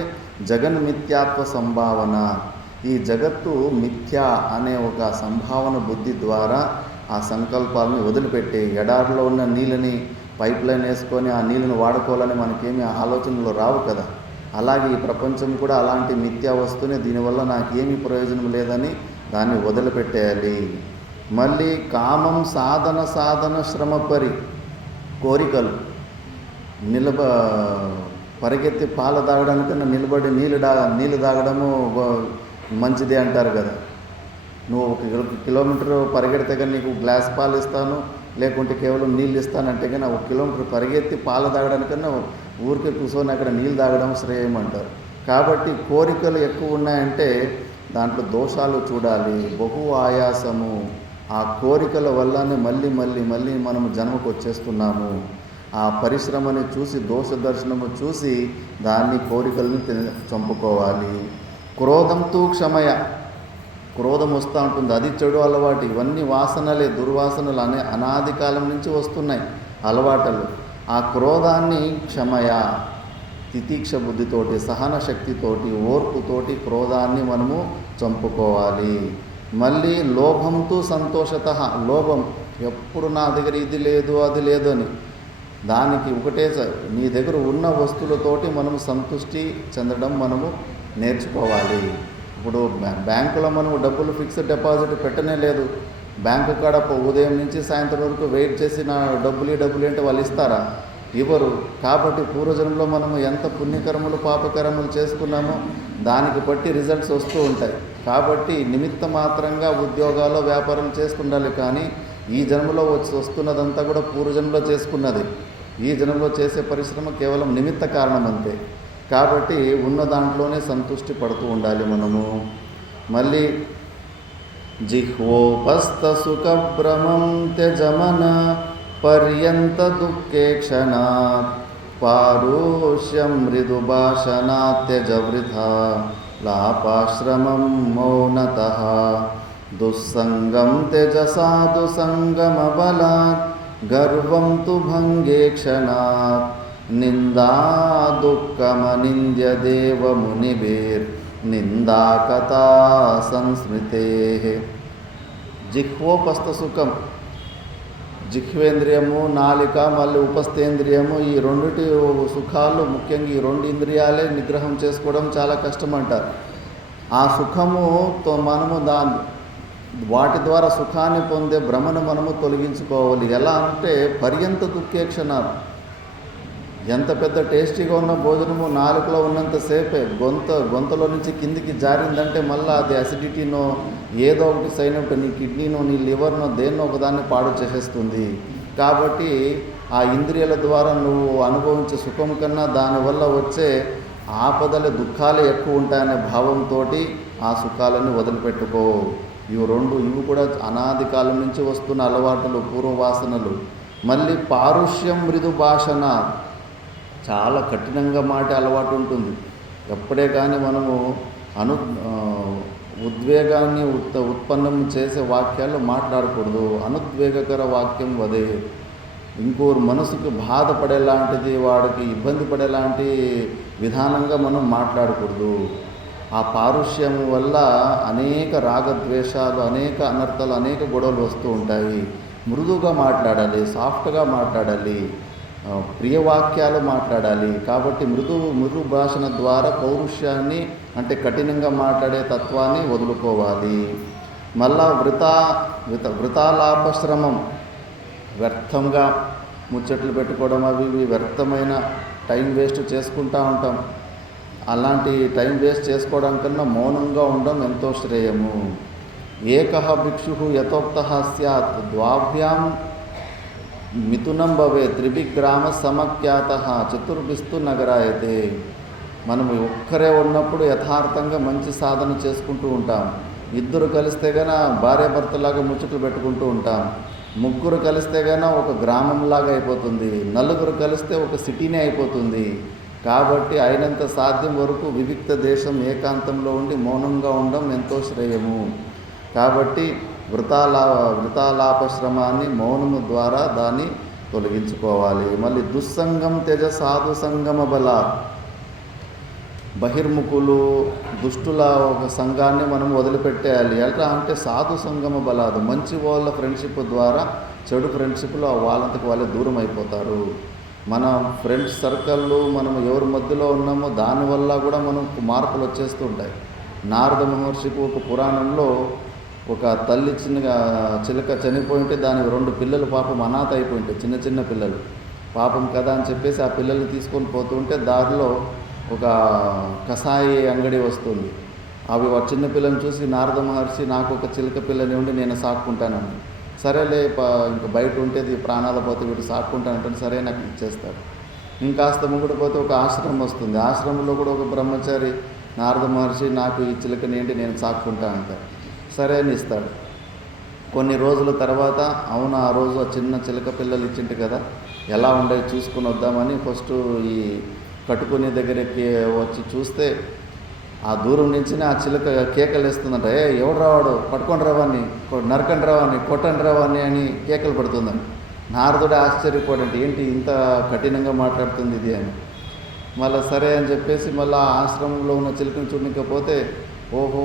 జగన్ మిథ్యాత్వ సంభావన. ఈ జగత్తు మిథ్యా అనే ఒక సంభావన బుద్ధి ద్వారా ఆ సంకల్పాలని వదిలిపెట్టి, ఎడారిలో ఉన్న నీళ్ళని పైప్ లైన్ వేసుకొని ఆ నీళ్ళని వాడుకోవాలని మనకేమీ ఆలోచనలు రావు కదా. అలాగే ఈ ప్రపంచం కూడా అలాంటి మిథ్యా వస్తూనే దీనివల్ల నాకేమీ ప్రయోజనం లేదని దాన్ని వదిలిపెట్టేయాలి. మళ్ళీ కామం సాధన శ్రమ పరి, కోరికలు పరిగెత్తి పాలు తాగడానికన్నా నిలబడి నీళ్ళు తాగడము మంచిదే అంటారు కదా. నువ్వు 1 కిలోమీటర్ పరిగెడితే కానీ నీకు గ్లాస్ పాలు ఇస్తాను, లేకుంటే కేవలం నీళ్ళు ఇస్తానంటే కానీ 1 కిలోమీటర్ పరిగెత్తి పాలు తాగడానికన్నా ఊరికే కూర్చొని అక్కడ నీళ్ళు తాగడం శ్రేయం అంటారు. కాబట్టి కోరికలు ఎక్కువ ఉన్నాయంటే దాంట్లో దోషాలు చూడాలి. బహు ఆయాసము, ఆ కోరికల వల్లనే మళ్ళీ మనము జన్మకు వచ్చేస్తున్నాము. ఆ పరిశ్రమని చూసి, దోష దర్శనము చూసి దాన్ని కోరికల్ని చంపుకోవాలి. క్రోధంతో క్షమయ, క్రోధం వస్తూ ఉంటుంది, అది చెడు అలవాటు. ఇవన్నీ వాసనలే, దుర్వాసనలు అనాది కాలం నుంచి వస్తున్నాయి అలవాటలు. ఆ క్రోధాన్ని క్షమయ, తితీక్ష బుద్ధితోటి, సహన శక్తితోటి, ఓర్పుతోటి క్రోధాన్ని మనము చంపుకోవాలి. మళ్ళీ లోభంతో సంతోషత, లోభం ఎప్పుడు నా దగ్గర ఇది లేదు అది లేదు అని, దానికి ఒకటే నీ దగ్గర ఉన్న వస్తువులతోటి మనము సంతృష్టి చెందడం మనము నేర్చుకోవాలి. ఇప్పుడు బ్యాంకులో మనము డబ్బులు ఫిక్స్డ్ డిపాజిట్ పెట్టనే లేదు. బ్యాంకు కాడ ఉదయం నుంచి సాయంత్రం వరకు వెయిట్ చేసి నా డబ్బులు అంటే వాళ్ళు ఇస్తారా? ఇవ్వరు. కాబట్టి పూర్వజన్మలో మనము ఎంత పుణ్యకర్మలు పాపకర్మలు చేసుకున్నామో దానికి బట్టి రిజల్ట్స్ వస్తూ ఉంటాయి. కాబట్టి నిమిత్త మాత్రంగా ఉద్యోగాలు వ్యాపారం చేస్తుండాలి. కానీ ఈ జన్మలో వస్తున్నదంతా కూడా పూర్వజన్మలో చేసుకున్నది. ఈ జన్మలో చేసే పరిశ్రమ కేవలం నిమిత్త కారణం అంతే. కాబట్టి ఉన్న దాంట్లోనే సంతృష్టి పడుతూ ఉండాలి మనము. మళ్ళీ జిహ్వోపస్థ సుఖభ్రమం త్యజమన పర్యంత దుఃఖే క్షణాత్ పారుష్యం మృదు భాషనా త్యజ వృథా లాపాశ్రమం మౌనతః దుస్సంగం త్యజ సాధు సంగమ బలాత్ గర్వం తు భంగే క్షణాత్ నిందా దుఃఖమనింద్య దేవ మునిభిర్ నిందాకథా సంస్మృతే. జిహ్వోపస్థ సుఖం, జిహ్వేంద్రియము, నాలిక, మళ్ళీ ఉపస్థేంద్రియము, ఈ రెండిటి సుఖాలు ముఖ్యంగా ఈ రెండు ఇంద్రియాలే నిగ్రహం చేసుకోవడం చాలా కష్టం అంటారు. ఆ సుఖముతో మనము వాటి ద్వారా సుఖాన్ని పొందే భ్రమను మనము తొలగించుకోవాలి. ఎలా అంటే పర్యంత దుఃఖే క్షణాలు. ఎంత పెద్ద టేస్టీగా ఉన్న భోజనము నాలుకలో ఉన్నంతసేపే గొంతలో నుంచి కిందికి జారిందంటే మళ్ళీ అది అసిడిటీనో ఏదో ఒకటి సైనట్టు నీ కిడ్నీనో నీ లివర్నో దేన్నో ఒకదాన్ని పాడు చేసేస్తుంది. కాబట్టి ఆ ఇంద్రియాల ద్వారా నువ్వు అనుభవించే సుఖం కన్నా దానివల్ల వచ్చే ఆపదల దుఃఖాలే ఎక్కువ ఉంటాయనే భావంతో ఆ సుఖాలను వదిలిపెట్టుకో. ఇవి కూడా అనాది కాలం నుంచి వస్తున్న అలవాటులు, పూర్వవాసనలు. మళ్ళీ పారుష్యం మృదు భాషణ, చాలా కఠినంగా మాట అలవాటు ఉంటుంది. ఎప్పుడే కానీ మనము ఉద్వేగాన్ని ఉత్పన్నం చేసే వాక్యాలు మాట్లాడకూడదు. అనుద్వేగకర వాక్యం వదే. ఇంకోరు మనసుకు బాధపడేలాంటిది, వాడికి ఇబ్బంది పడేలాంటి విధానంగా మనం మాట్లాడకూడదు. ఆ పారుష్యం వల్ల అనేక రాగద్వేషాలు, అనేక అనర్థాలు, అనేక గొడవలు వస్తూ ఉంటాయి. మృదువుగా మాట్లాడాలి, సాఫ్ట్గా మాట్లాడాలి, ప్రియవాక్యాలు మాట్లాడాలి. కాబట్టి మృదు భాషణ ద్వారా పౌరుష్యాన్ని, అంటే కఠినంగా మాట్లాడే తత్వాన్ని వదులుకోవాలి. మళ్ళా వృతాలాపశ్రమం, వ్యర్థంగా ముచ్చట్లు పెట్టుకోవడం, అవి వ్యర్థమైన టైం వేస్ట్ చేసుకుంటూ ఉంటాం. అలాంటి టైం వేస్ట్ చేసుకోవడం కన్నా మౌనంగా ఉండడం ఎంతో శ్రేయము. ఏకః భిక్షు యథోక్తః స్యాత్ ద్వాభ్యాం మిథునం భవే త్రిభిగ్రామ సమఖ్యాతః చతుర్భిస్తు నగరాయతే. మనం ఒక్కరే ఉన్నప్పుడు యథార్థంగా మంచి సాధన చేసుకుంటూ ఉంటాం. ఇద్దరు కలిస్తే గన భార్యాభర్తలాగా ముచ్చట్లు పెట్టుకుంటూ ఉంటాం. ముగ్గురు కలిస్తే గన ఒక గ్రామంలాగా అయిపోతుంది. నలుగురు కలిస్తే ఒక సిటీనే అయిపోతుంది. కాబట్టి అయినంత సాధ్యం వరకు వివిక్త దేశం, ఏకాంతంలో ఉండి మౌనంగా ఉండడం ఎంతో శ్రేయము. కాబట్టి వృతాలాపశ్రమాన్ని మౌనము ద్వారా దాన్ని తొలగించుకోవాలి. మళ్ళీ దుస్సంగం త్యజ సాధు సంగమ బలా. బహిర్ముఖులు, దుష్టుల ఒక సంఘాన్ని మనం వదిలిపెట్టేయాలి. ఎలా అంటే సాధు సంగమ బలాదు, మంచి వాళ్ళ ఫ్రెండ్షిప్ ద్వారా చెడు ఫ్రెండ్షిప్లో వాళ్ళంతకు వాళ్ళే దూరం అయిపోతారు. మన ఫ్రెండ్స్ సర్కిల్లో మనం ఎవరి మధ్యలో ఉన్నామో దానివల్ల కూడా మనకు మార్పులు వచ్చేస్తూ ఉంటాయి. నారద మహర్షికి ఒక పురాణంలో ఒక తల్లి చిలుక చనిపోయింటే దానికి 2 పిల్లలు పాపం అనాథ అయిపోయింటాయి, చిన్న పిల్లలు. పాపం కదా అని చెప్పేసి ఆ పిల్లల్ని తీసుకొని పోతుంటే దారిలో ఒక కషాయి అంగడి వస్తుంది. అవి చిన్న పిల్లని చూసి నారద మహర్షి, నాకు ఒక చిలుక పిల్లని ఉండి నేను సాక్కుంటానండి. సరేలే, ఇంకా బయట ఉంటే ప్రాణాల పోతే వీటి సాక్కుంటానంటే సరే నాకు ఇచ్చేస్తాడు. ఇంకాస్త ముంగుడు పోతే ఒక ఆశ్రమం వస్తుంది. ఆశ్రమంలో కూడా ఒక బ్రహ్మచారి నారద మహర్షి, నాకు ఈ చిలుకని ఏంటి నేను సాక్కుంటా అంటారు. సరే అని ఇస్తాడు. కొన్ని రోజుల తర్వాత, అవును ఆ రోజు ఆ చిన్న చిలుక పిల్లలు ఇచ్చింటి కదా, ఎలా ఉండే చూసుకుని వద్దామని ఫస్ట్ ఈ కట్టుకునే దగ్గరికి వచ్చి చూస్తే ఆ దూరం నుంచి ఆ చిలుక కేకలు వేస్తుందంట. ఎవడు రావాడు, పట్టుకొని రావాన్ని, నరకండి రావాన్ని, కొట్టండి రావాన్ని అని కేకలు పడుతుందని. నారదుడు ఆశ్చర్యపోడంటే ఏంటి ఇంత కఠినంగా మాట్లాడుతుంది ఇది అని. మళ్ళీ సరే అని చెప్పేసి మళ్ళీ ఆశ్రమంలో ఉన్న చిలుకని చూడకపోతే, ఓహో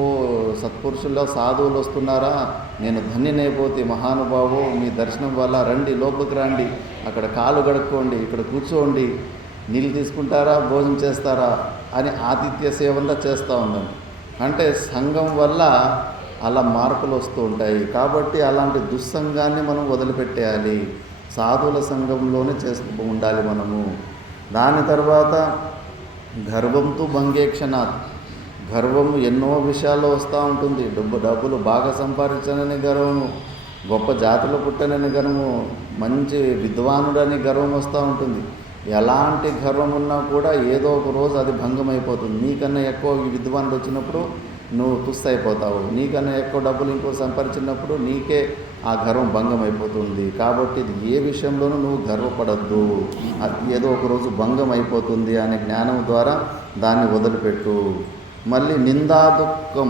సత్పురుషుల్లో సాధువులు వస్తున్నారా, నేను ధన్యనైపోతే మహానుభావు, మీ దర్శనం వల్ల రండి, లోపలికి రండి, అక్కడ కాలు గడుక్కోండి, ఇక్కడ కూర్చోండి, నీళ్ళు తీసుకుంటారా, భోజనం చేస్తారా అని ఆతిథ్య సేవంగా చేస్తూ ఉన్నాను. అంటే సంఘం వల్ల అలా మార్పులు వస్తూ ఉంటాయి. కాబట్టి అలాంటి దుస్సంగాన్ని మనం వదిలిపెట్టేయాలి. సాధువుల సంఘంలోనే చేస్తూ ఉండాలి మనము. దాని తర్వాత గర్వంతో భంగేక్షణాత్. గర్వము ఎన్నో విషయాల్లో వస్తూ ఉంటుంది. డబ్బులు బాగా సంపాదించానని గర్వము, గొప్ప జాతిలో పుట్టానని గర్వము, మంచి విద్వానుడని గర్వం వస్తూ ఉంటుంది. ఎలాంటి గర్వం ఉన్నా కూడా ఏదో ఒక రోజు అది భంగం అయిపోతుంది. నీకన్నా ఎక్కువ విద్వానుడు వచ్చినప్పుడు నువ్వు తుస్సు అయిపోతావు. నీకన్నా ఎక్కువ డబ్బులు ఇంకో సంపాదించినప్పుడు నీకే ఆ గర్వం భంగం అయిపోతుంది. కాబట్టి ఇది ఏ విషయంలోనూ నువ్వు గర్వపడద్దు. అది ఏదో ఒక రోజు భంగం అయిపోతుంది అనే జ్ఞానం ద్వారా దాన్ని వదిలిపెట్టు. మళ్ళీ నిందా దుఃఖం.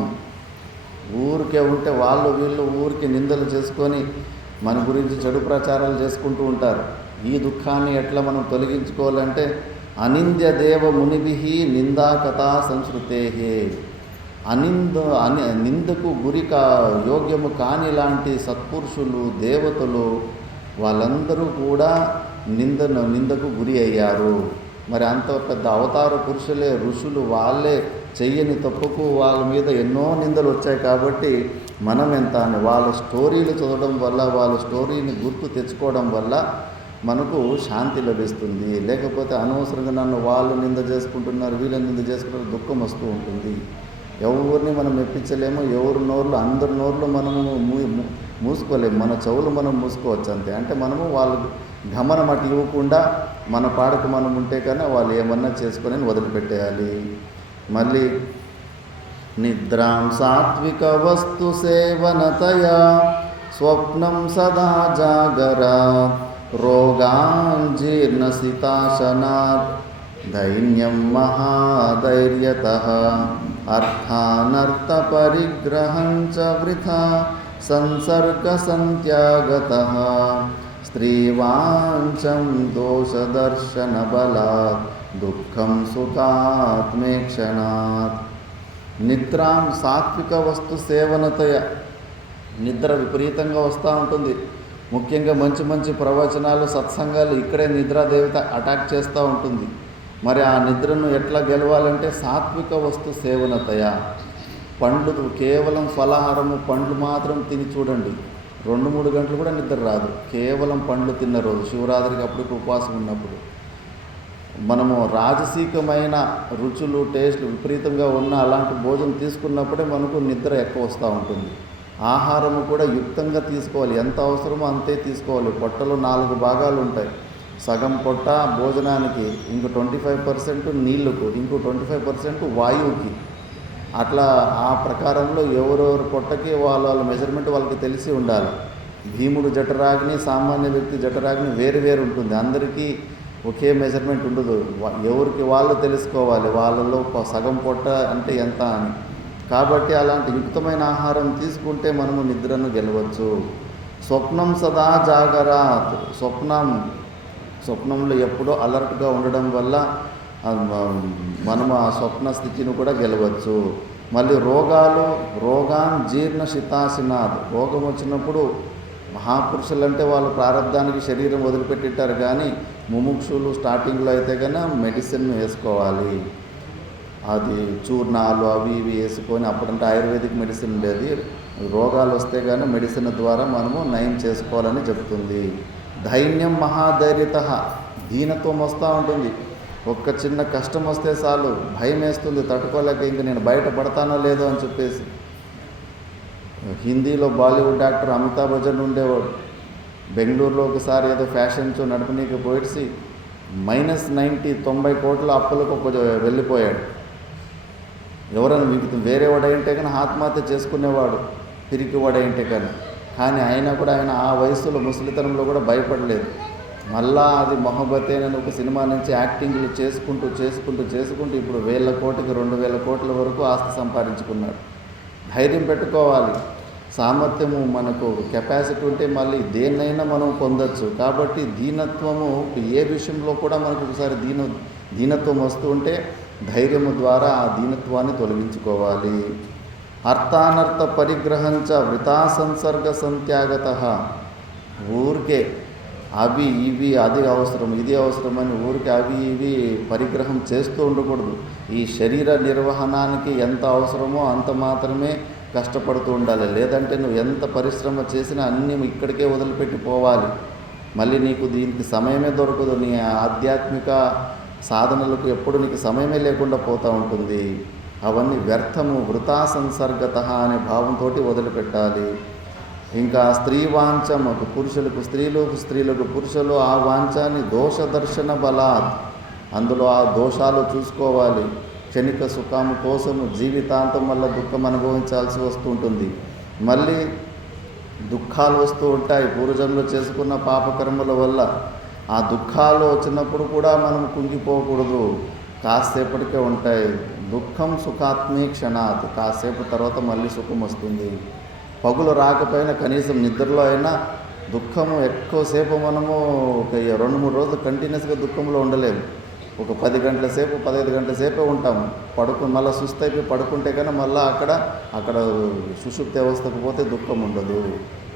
ఊరికే ఉంటే వాళ్ళు వీళ్ళు ఊరికి నిందలు చేసుకొని మన గురించి చెడు ప్రచారాలు చేసుకుంటూ ఉంటారు. ఈ దుఃఖాన్ని ఎట్లా మనం తొలగించుకోవాలంటే అనింద్య దేవ మునిభి నిందా కథా సంస్కృతే నిందకు యోగ్యము కాని లాంటి సత్పురుషులు దేవతలు వాళ్ళందరూ కూడా నిందకు గురి అయ్యారు. మరి అంత పెద్ద అవతార పురుషులే ఋషులు వాళ్ళే చెయ్యని తప్పుకు వాళ్ళ మీద ఎన్నో నిందలు వచ్చాయి. కాబట్టి మనం ఎంత అని వాళ్ళ స్టోరీలు చదవడం వల్ల వాళ్ళ స్టోరీని గుర్తు తెచ్చుకోవడం వల్ల మనకు శాంతి లభిస్తుంది. లేకపోతే అనవసరంగా నన్ను వాళ్ళు నింద చేసుకుంటున్నారు, వీళ్ళని నింద చేసుకుంటున్నారు, దుఃఖం వస్తూ ఉంటుంది. ఎవరిని మనం మెప్పించలేము. ఎవరి నోర్లు అందరి నోర్లు మనము మూసుకోలేము. మన చెవులు మనం మూసుకోవచ్చు అంతే. అంటే మనము వాళ్ళు గమనం అటు ఇవ్వకుండా మన పాడకు మనం ఉంటే కానీ వాళ్ళు ఏమన్నా చేసుకొని వదిలిపెట్టేయాలి. మళ్ళీ నిద్రాం సాత్విక వస్తు సేవనతయా స్వప్నం సదా జాగరా రోగాన్ జీర్ణసితాశనాత్ దైన్యం మహాధైర్యతః అర్థానర్థ పరిగ్రహం చ వృథా సంసర్గ సంత్యాగతః స్త్రీవాంఛం దోషదర్శన బలాత్ దుఃఖం సుఖాత్మేక్షణాత్. నిద్రాం సాత్విక వస్తు సేవనతయ. నిద్ర విపరీతంగా వస్తూ ఉంటుంది. ముఖ్యంగా మంచి మంచి ప్రవచనాలు సత్సంగాలు ఇక్కడే నిద్రాదేవత అటాక్ చేస్తూ ఉంటుంది. మరి ఆ నిద్రను ఎట్లా గెలవాలంటే సాత్విక వస్తు సేవనతయ. పండ్లు కేవలం ఫలాహారము పండ్లు మాత్రం తిని చూడండి, 2-3 గంటలు కూడా నిద్ర రాదు. కేవలం పండ్లు తిన్న రోజు శివరాత్రికి అప్పటికి ఉపవాసం ఉన్నప్పుడు మనము రాజసీకమైన రుచులు టేస్ట్లు విపరీతంగా ఉన్న అలాంటి భోజనం తీసుకున్నప్పుడే మనకు నిద్ర ఎక్కువ వస్తూ ఉంటుంది. ఆహారము కూడా యుక్తంగా తీసుకోవాలి. ఎంత అవసరమో అంతే తీసుకోవాలి. పొట్టలో 4 భాగాలు ఉంటాయి. సగం పొట్ట భోజనానికి, ఇంకో 25% నీళ్ళకు, ఇంకో 25% వాయువుకి. అట్లా ఆ ప్రకారంలో ఎవరెవరి పొట్టకి వాళ్ళ మెజర్మెంట్ వాళ్ళకి తెలిసి ఉండాలి. భీముడు జఠరాగ్ని, సామాన్య వ్యక్తి జఠరాగ్ని వేరు వేరు ఉంటుంది. అందరికీ ఒకే మెజర్మెంట్ ఉండదు. ఎవరికి వాళ్ళు తెలుసుకోవాలి వాళ్ళలో సగం పొట్ట అంటే ఎంత అని. కాబట్టి అలాంటి యుక్తమైన ఆహారం తీసుకుంటే మనము నిద్రను గెలవచ్చు. స్వప్నం సదా జాగరాత్. స్వప్నంలో ఎప్పుడో అలర్ట్గా ఉండడం వల్ల మనము ఆ స్వప్న స్థితిని కూడా గెలవచ్చు. మళ్ళీ రోగాన్ జీర్ణశితాశనాత్. రోగం వచ్చినప్పుడు మహాపురుషులు అంటే వాళ్ళు ప్రారంధానికి శరీరం వదిలిపెట్టింటారు. కానీ ముముక్షులు స్టార్టింగ్లో అయితే కన్నా మెడిసిన్ వేసుకోవాలి. అది చూర్ణాలు అవి ఇవి వేసుకొని, అప్పుడంటే ఆయుర్వేదిక్ మెడిసిన్ ఉండేది. రోగాలు వస్తే కానీ మెడిసిన్ ద్వారా మనము నయం చేసుకోవాలని చెప్తుంది. ధైన్యం మహాధైర్యత. దీనత్వం వస్తూ ఉంటుంది. ఒక్క చిన్న కష్టం వస్తే చాలు భయం వేస్తుంది, తట్టుకోలేక ఇంక నేను బయటపడతానో లేదో అని చెప్పేసి. హిందీలో బాలీవుడ్ యాక్టర్ అమితాబ్ బచ్చన్ ఉండేవాడు. బెంగళూరులో ఒకసారి ఏదో ఫ్యాషన్ షో నడపనీకి పోయిసి -90 కోట్ల అప్పులకు వెళ్ళిపోయాడు. ఎవరైనా మీకు వేరే వాడైంటే కానీ ఆత్మహత్య చేసుకునేవాడు, పిరికి వాడైంటే కానీ అయినా కూడా ఆయన ఆ వయసులో ముసలితనంలో కూడా భయపడలేదు. మళ్ళా అది మొహబ్బతే అని ఒక సినిమా నుంచి యాక్టింగ్లు చేసుకుంటూ ఇప్పుడు 1,000 కోటికి 2,000 కోట్ల వరకు ఆస్తి సంపాదించుకున్నాడు. ధైర్యం పెట్టుకోవాలి. సామర్థ్యము మనకు కెపాసిటీ ఉంటే మళ్ళీ దేన్నైనా మనం పొందొచ్చు. కాబట్టి దీనత్వము ఏ విషయంలో కూడా మనకు ఒకసారి దీనత్వం వస్తూ ఉంటే ధైర్యము ద్వారా ఆ దీనత్వాన్ని తొలగించుకోవాలి. అర్థానర్థ పరిగ్రహంచ వృథా సంసర్గ సంత్యాగతః. ఊరికే అవి ఇవి అది అవసరం ఇది అవసరమని ఊరికి అవి ఇవి పరిగ్రహం చేస్తూ ఉండకూడదు. ఈ శరీర నిర్వహణానికి ఎంత అవసరమో అంత మాత్రమే కష్టపడుతూ ఉండాలి. లేదంటే నువ్వు ఎంత పరిశ్రమ చేసినా అన్నీ ఇక్కడికే వదిలిపెట్టి పోవాలి. మళ్ళీ నీకు దీనికి సమయమే దొరకదు. నీ ఆధ్యాత్మిక సాధనలకు ఎప్పుడు నీకు సమయమే లేకుండా పోతూ ఉంటుంది. అవన్నీ వ్యర్థము, వృథా సంసర్గత అనే భావంతో వదిలిపెట్టాలి. ఇంకా స్త్రీ వాంఛం, పురుషులకు స్త్రీలకు పురుషులు ఆ వాంఛాన్ని దోషదర్శన బలాత్. అందులో ఆ దోషాలు చూసుకోవాలి. క్షణిక సుఖము కోసము జీవితాంతం వల్ల దుఃఖం అనుభవించాల్సి వస్తుంటుంది. మళ్ళీ దుఃఖాలు వస్తూ ఉంటాయి పూర్వజన్మలో చేసుకున్న పాపకర్మల వల్ల. ఆ దుఃఖాలు వచ్చినప్పుడు కూడా మనం కుంగిపోకూడదు. కాసేపటికే ఉంటాయి. దుఃఖం సుఖాత్మే క్షణాత్. కాసేపు తర్వాత మళ్ళీ సుఖం వస్తుంది. పగులు రాకపోయినా కనీసం నిద్రలో అయినా దుఃఖము ఎక్కువసేపు మనము ఒక 2-3 రోజులు కంటిన్యూస్గా దుఃఖంలో ఉండలేము. ఒక 10 గంటల సేపు 15 గంటల సేపే ఉంటాము. మళ్ళీ సుస్థ అయిపోయి పడుకుంటే కానీ మళ్ళీ అక్కడ సుషుప్తి అవస్థకు పోతే దుఃఖం ఉండదు.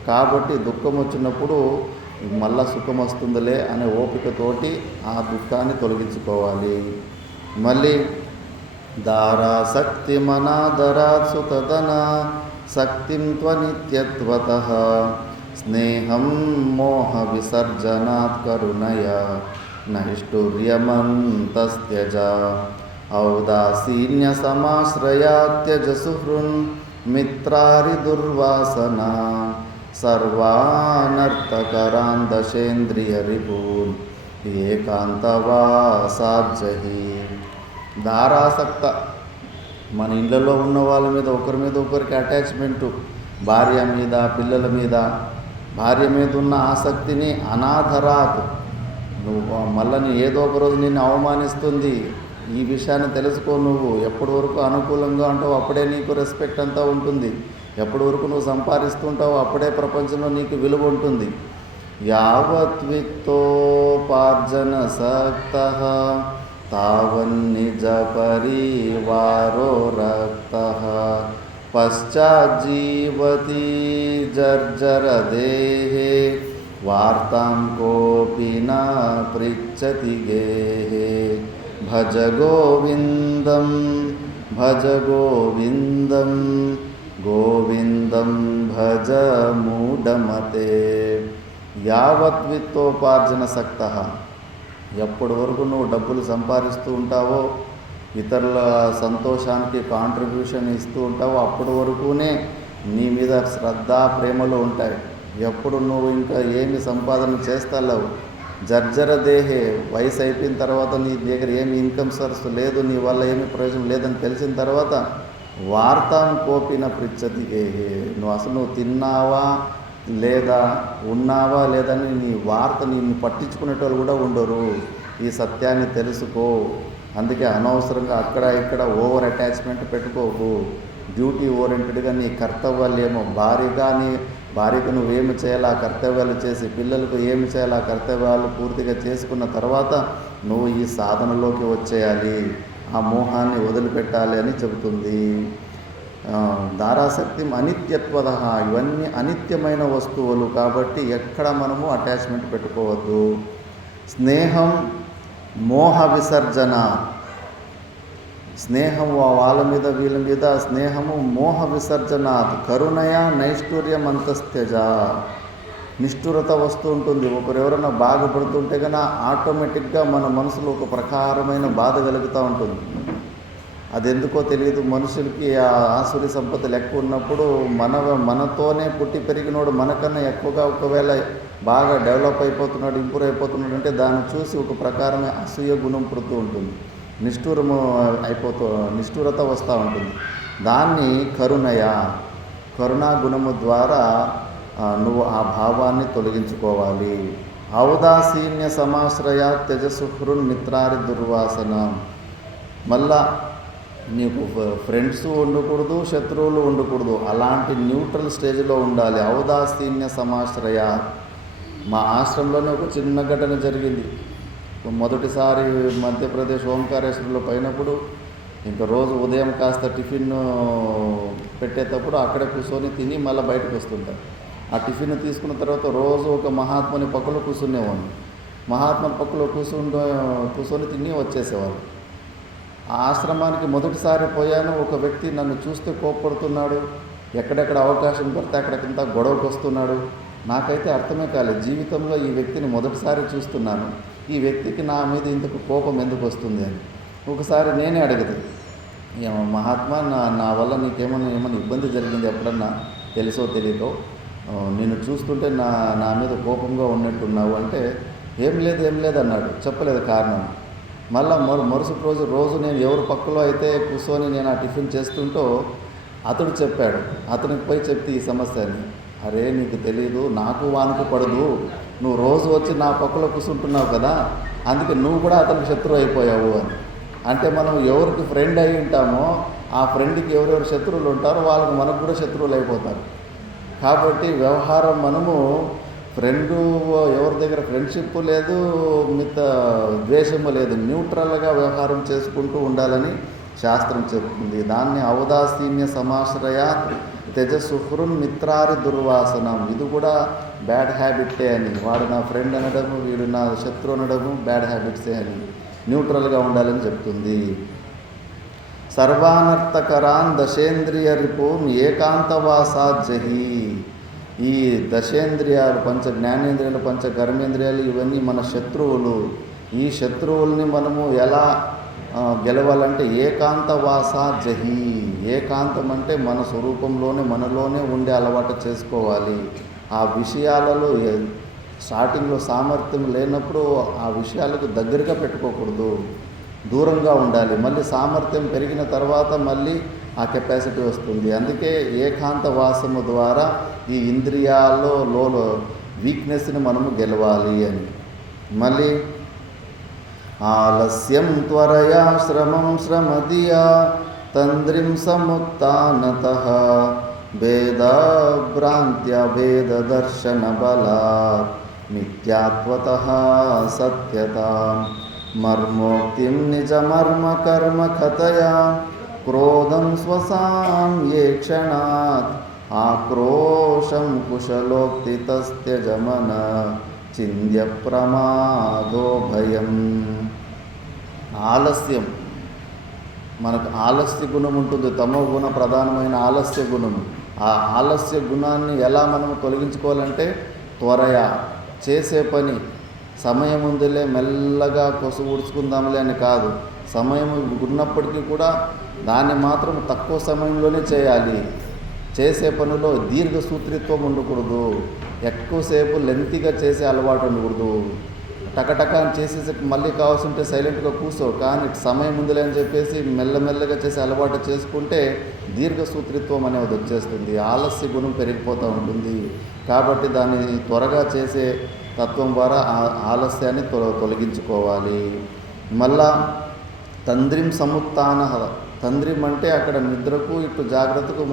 కాబట్టి దుఃఖం వచ్చినప్పుడు మళ్ళా సుఖం వస్తుందిలే అనే ఓపికతోటి ఆ దుఃఖాన్ని తొలగించుకోవాలి. మళ్ళీ దారాసక్తి మనాదరాత్ సుతదన శక్తిం త్వనిత్యత్వతః స్నేహం మోహ విసర్జనాత్ కరుణయ నైష్ఠుర్యమంతస్త్యజ ఔదాసీన్య సమాశ్రయాత్యజ సుహృన్ మిత్రారి దుర్వాసన సర్వానర్థకరాన్ దశేంద్రియ రిపూన్ ఏకాంతవాసాజ్జహి. దారాసక్త మన ఇళ్ళలో ఉన్న వాళ్ళ మీద ఒకరికి అటాచ్మెంటు, భార్య మీద పిల్లల మీద, భార్య మీద ఉన్న ఆసక్తిని అనాథరాత్, నువ్వు మళ్ళీ ఏదో ఒక రోజు నిన్ను అవమానిస్తుంది, ఈ విషయాన్ని తెలుసుకో. నువ్వు ఎప్పటి వరకు అనుకూలంగా ఉంటావు అప్పుడే నీకు రెస్పెక్ట్ అంతా ఉంటుంది. ఎప్పటి వరకు నువ్వు సంపాదిస్తుంటావు అప్పుడే ప్రపంచంలో నీకు విలువ ఉంటుంది. యావత్ విత్తోపార్జన సక్తః తావన్నిజ పరివారో రక్తః పశ్చాజ్జీవతి జర్జర దేహే వార్తాం కోపి న పృచ్చతి గేహే భజ గోవిందం భజ గోవిందం గోవిందం భజ మూఢమతే. యావత్ విత్తోపార్జన సక్తః, ఎప్పటి వరకు నువ్వు డబ్బులు సంపాదిస్తూ ఉంటావో, ఇతరుల సంతోషానికి కాంట్రిబ్యూషన్ ఇస్తూ ఉంటావో అప్పటి వరకునే నీ మీద శ్రద్ధ ప్రేమలు ఉంటాయి. ఎప్పుడు నువ్వు ఇంకా ఏమి సంపాదన చేస్తావు, జర్జర దేహే, వయసు అయిపోయిన తర్వాత నీ దగ్గర ఏమి ఇన్కమ్ సోర్స్ లేదు, నీ వల్ల ఏమి ప్రయోజనం లేదని తెలిసిన తర్వాత వార్తాం కోపిన పృచ్చతి గేహే, నువ్వు తిన్నావా లేదా ఉన్నావా లేదని నీ వార్త నిన్ను పట్టించుకునేటోళ్ళు కూడా ఉండరు. ఈ సత్యాన్ని తెలుసుకో. అందుకే అనవసరంగా అక్కడ ఇక్కడ ఓవర్ అటాచ్మెంట్ పెట్టుకోకు. డ్యూటీ ఓరియంటెడ్గా నీ కర్తవ్యాలేమో, భార్యకు నువ్వేమి చేయాలి ఆ కర్తవ్యాలు చేసి, పిల్లలకు ఏమి చేయాలి ఆ కర్తవ్యాలు పూర్తిగా చేసుకున్న తర్వాత నువ్వు ఈ సాధనలోకి వచ్చేయాలి, ఆ మోహాన్ని వదిలిపెట్టాలి అని చెబుతుంది. దారాసక్తి అనిత్యత్వద, ఇవన్నీ అనిత్యమైన వస్తువులు కాబట్టి ఎక్కడ మనము అటాచ్మెంట్ పెట్టుకోవద్దు. స్నేహం మోహ విసర్జన, స్నేహం వాళ్ళ మీద వీళ్ళ మీద స్నేహము మోహ విసర్జన కరుణయ నైష్ఠుర్యం అంతస్త్యజ. నిష్ఠురత వస్తూ ఉంటుంది. ఎవరైనా బాధపడుతుంటే కన్నా ఆటోమేటిక్గా మన మనసులో ఒక ప్రకారమైన బాధ కలుగుతూ ఉంటుంది. అది ఎందుకో తెలియదు. మనుషులకి ఆ ఆసురి సంపదలు ఎక్కువ ఉన్నప్పుడు మనతోనే పుట్టి పెరిగినోడు మనకన్నా ఎక్కువగా ఒకవేళ బాగా డెవలప్ అయిపోతున్నాడు, ఇంప్రూవ్ అయిపోతున్నాడు అంటే దాన్ని చూసి ఒక ప్రకారమే అసూయ గుణం పుడుతూ ఉంటుంది, నిష్ఠురత వస్తూ ఉంటుంది. దాన్ని కరుణా గుణము ద్వారా నువ్వు ఆ భావాన్ని తొలగించుకోవాలి. ఔదాసీన్య సమాశ్రయ త్యజసుహృన్ మిత్రారి దుర్వాసన. మళ్ళా నీకు ఫ్రెండ్స్ ఉండకూడదు, శత్రువులు ఉండకూడదు, అలాంటి న్యూట్రల్ స్టేజ్లో ఉండాలి. ఔదాసీన్య సమాశ్రయ. మా ఆశ్రమంలోనే ఒక చిన్న ఘటన జరిగింది. మొదటిసారి మధ్యప్రదేశ్ ఓంకారేశ్వరంలో పోయినప్పుడు ఇంకా రోజు ఉదయం కాస్త టిఫిన్ పెట్టేటప్పుడు అక్కడే కూర్చొని తిని మళ్ళీ బయటకు వస్తుంటారు. ఆ టిఫిన్ తీసుకున్న తర్వాత రోజు ఒక మహాత్ముని పక్కలో కూర్చునేవాడిని. మహాత్ముని పక్కలో కూర్చొని తిని వచ్చేసేవాళ్ళు. ఆ ఆశ్రమానికి మొదటిసారి పోయాను. ఒక వ్యక్తి నన్ను చూస్తే కోప్పడుతున్నాడు, ఎక్కడెక్కడ అవకాశం పడితే అక్కడికంతా గొడవకు వస్తున్నాడు. నాకైతే అర్థమే కాలేదు. జీవితంలో ఈ వ్యక్తిని మొదటిసారి చూస్తున్నాను, ఈ వ్యక్తికి నా మీద ఇంతకు కోపం ఎందుకు వస్తుంది అని. ఒకసారి నేనే అడిగితే, మహాత్మా నా వల్ల నీకేమైనా ఇబ్బంది జరిగింది ఎప్పుడన్నా, తెలుసో తెలియదో, నిన్ను చూస్తుంటే నా మీద కోపంగా ఉన్నట్టున్నావు అంటే ఏం లేదు అన్నాడు. చెప్పలేదు కారణం. మళ్ళీ మరుసటి రోజు నేను ఎవరి పక్కలో అయితే కూర్చొని నేను ఆ టిఫిన్ చేస్తుంటో అతడు చెప్పాడు. అతనికి పోయి చెప్తే ఈ సమస్యని, అరే నీకు తెలీదు, నాకు వానికి పడదు, నువ్వు రోజు వచ్చి నా పక్కలో కూర్చుంటున్నావు కదా, అందుకే నువ్వు కూడా అతనికి శత్రువు అయిపోయావు అని. అంటే మనం ఎవరికి ఫ్రెండ్ అయి ఉంటామో ఆ ఫ్రెండ్కి ఎవరెవరు శత్రువులు ఉంటారో వాళ్ళకి మనకు కూడా శత్రువులు అయిపోతారు. కాబట్టి వ్యవహారం మనము ఫ్రెండు ఎవరి దగ్గర ఫ్రెండ్షిప్ లేదు, మిత ద్వేషము లేదు, న్యూట్రల్గా వ్యవహారం చేసుకుంటూ ఉండాలని శాస్త్రం చెప్తుంది. దాన్ని ఔదాసీన్య సమాశ్రయ త్యజసుహృన్ మిత్రారి దుర్వాసనం, ఇది కూడా బ్యాడ్ హ్యాబిట్టే అని. వాడు నా ఫ్రెండ్ అనడము, వీడు నా శత్రు అనడము బ్యాడ్ హ్యాబిట్సే అని న్యూట్రల్గా ఉండాలని చెప్తుంది. సర్వానర్థకరాన్ దశేంద్రియ రిపూన్ ఏకాంతవాసాజ్జహి, ఈ దశేంద్రియాలు, పంచ జ్ఞానేంద్రియాలు, పంచ కర్మేంద్రియాలు, ఇవన్నీ మన శత్రువులు. ఈ శత్రువుల్ని మనము ఎలా గెలవాలంటే ఏకాంతవాసాజ్జహి, ఏకాంతం అంటే మన స్వరూపంలోనే మనలోనే ఉండే అలవాటు చేసుకోవాలి. ఆ విషయాలలో స్టార్టింగ్లో సామర్థ్యం లేనప్పుడు ఆ విషయాలకు దగ్గరగా పెట్టుకోకూడదు, దూరంగా ఉండాలి. మళ్ళీ సామర్థ్యం పెరిగిన తర్వాత మళ్ళీ ఆ కెపాసిటీ వస్తుంది. అందుకే ఏకాంత వాసము ద్వారా ఈ ఇంద్రియాల్లో వీక్నెస్ని మనము గెలవాలి అని. మళ్ళీ ఆలస్యం త్వరయా శ్రమం శ్రమదియా తంద్రిం సముత్నతః భేదభ్రాంత్య భేదదర్శన బలాత్ మిథ్యాత్వతః సత్యతాం మర్మోక్తిం నిజమర్మ కర్మ కథయా క్రోధం స్వసామ్యే క్షణాత్ ఆక్రోశం కుశలోక్తి తస్త్యజమన చింద్య ప్రమాదో భయం. ఆలస్యం, మనకు ఆలస్య గుణం ఉంటుంది, తమో గుణ ప్రధానమైన ఆలస్య గుణం. ఆ ఆలస్య గుణాన్ని ఎలా మనము తొలగించుకోవాలంటే త్వరగా చేసే పని, సమయం ఉందిలే మెల్లగా కొసు ఊడ్చుకుందాంలే అని కాదు. సమయం ఉన్నప్పటికీ కూడా దాన్ని మాత్రం తక్కువ సమయంలోనే చేయాలి. చేసే పనిలో దీర్ఘసూత్రిత్వం ఉండకూడదు, ఎక్కువసేపు లెంతీగా చేసే అలవాటు ఉండకూడదు. టకటక చేసేసి మళ్ళీ కావాల్సి ఉంటే సైలెంట్గా కూర్చో, కానీ సమయం ఉందిలే అని చెప్పేసి మెల్లమెల్లగా చేసే అలవాటు చేసుకుంటే దీర్ఘసూత్రిత్వం అనేది వచ్చేస్తుంది, ఆలస్య గుణం పెరిగిపోతూ ఉంటుంది. కాబట్టి దాన్ని త్వరగా చేసే తత్వం ద్వారా ఆలస్యాన్ని తొలగించుకోవాలి. మళ్ళా తంద్రిం సముత్థాన, తంద్రిం అంటే అక్కడ నిద్రకు ఇటు జాగ్రత్తకు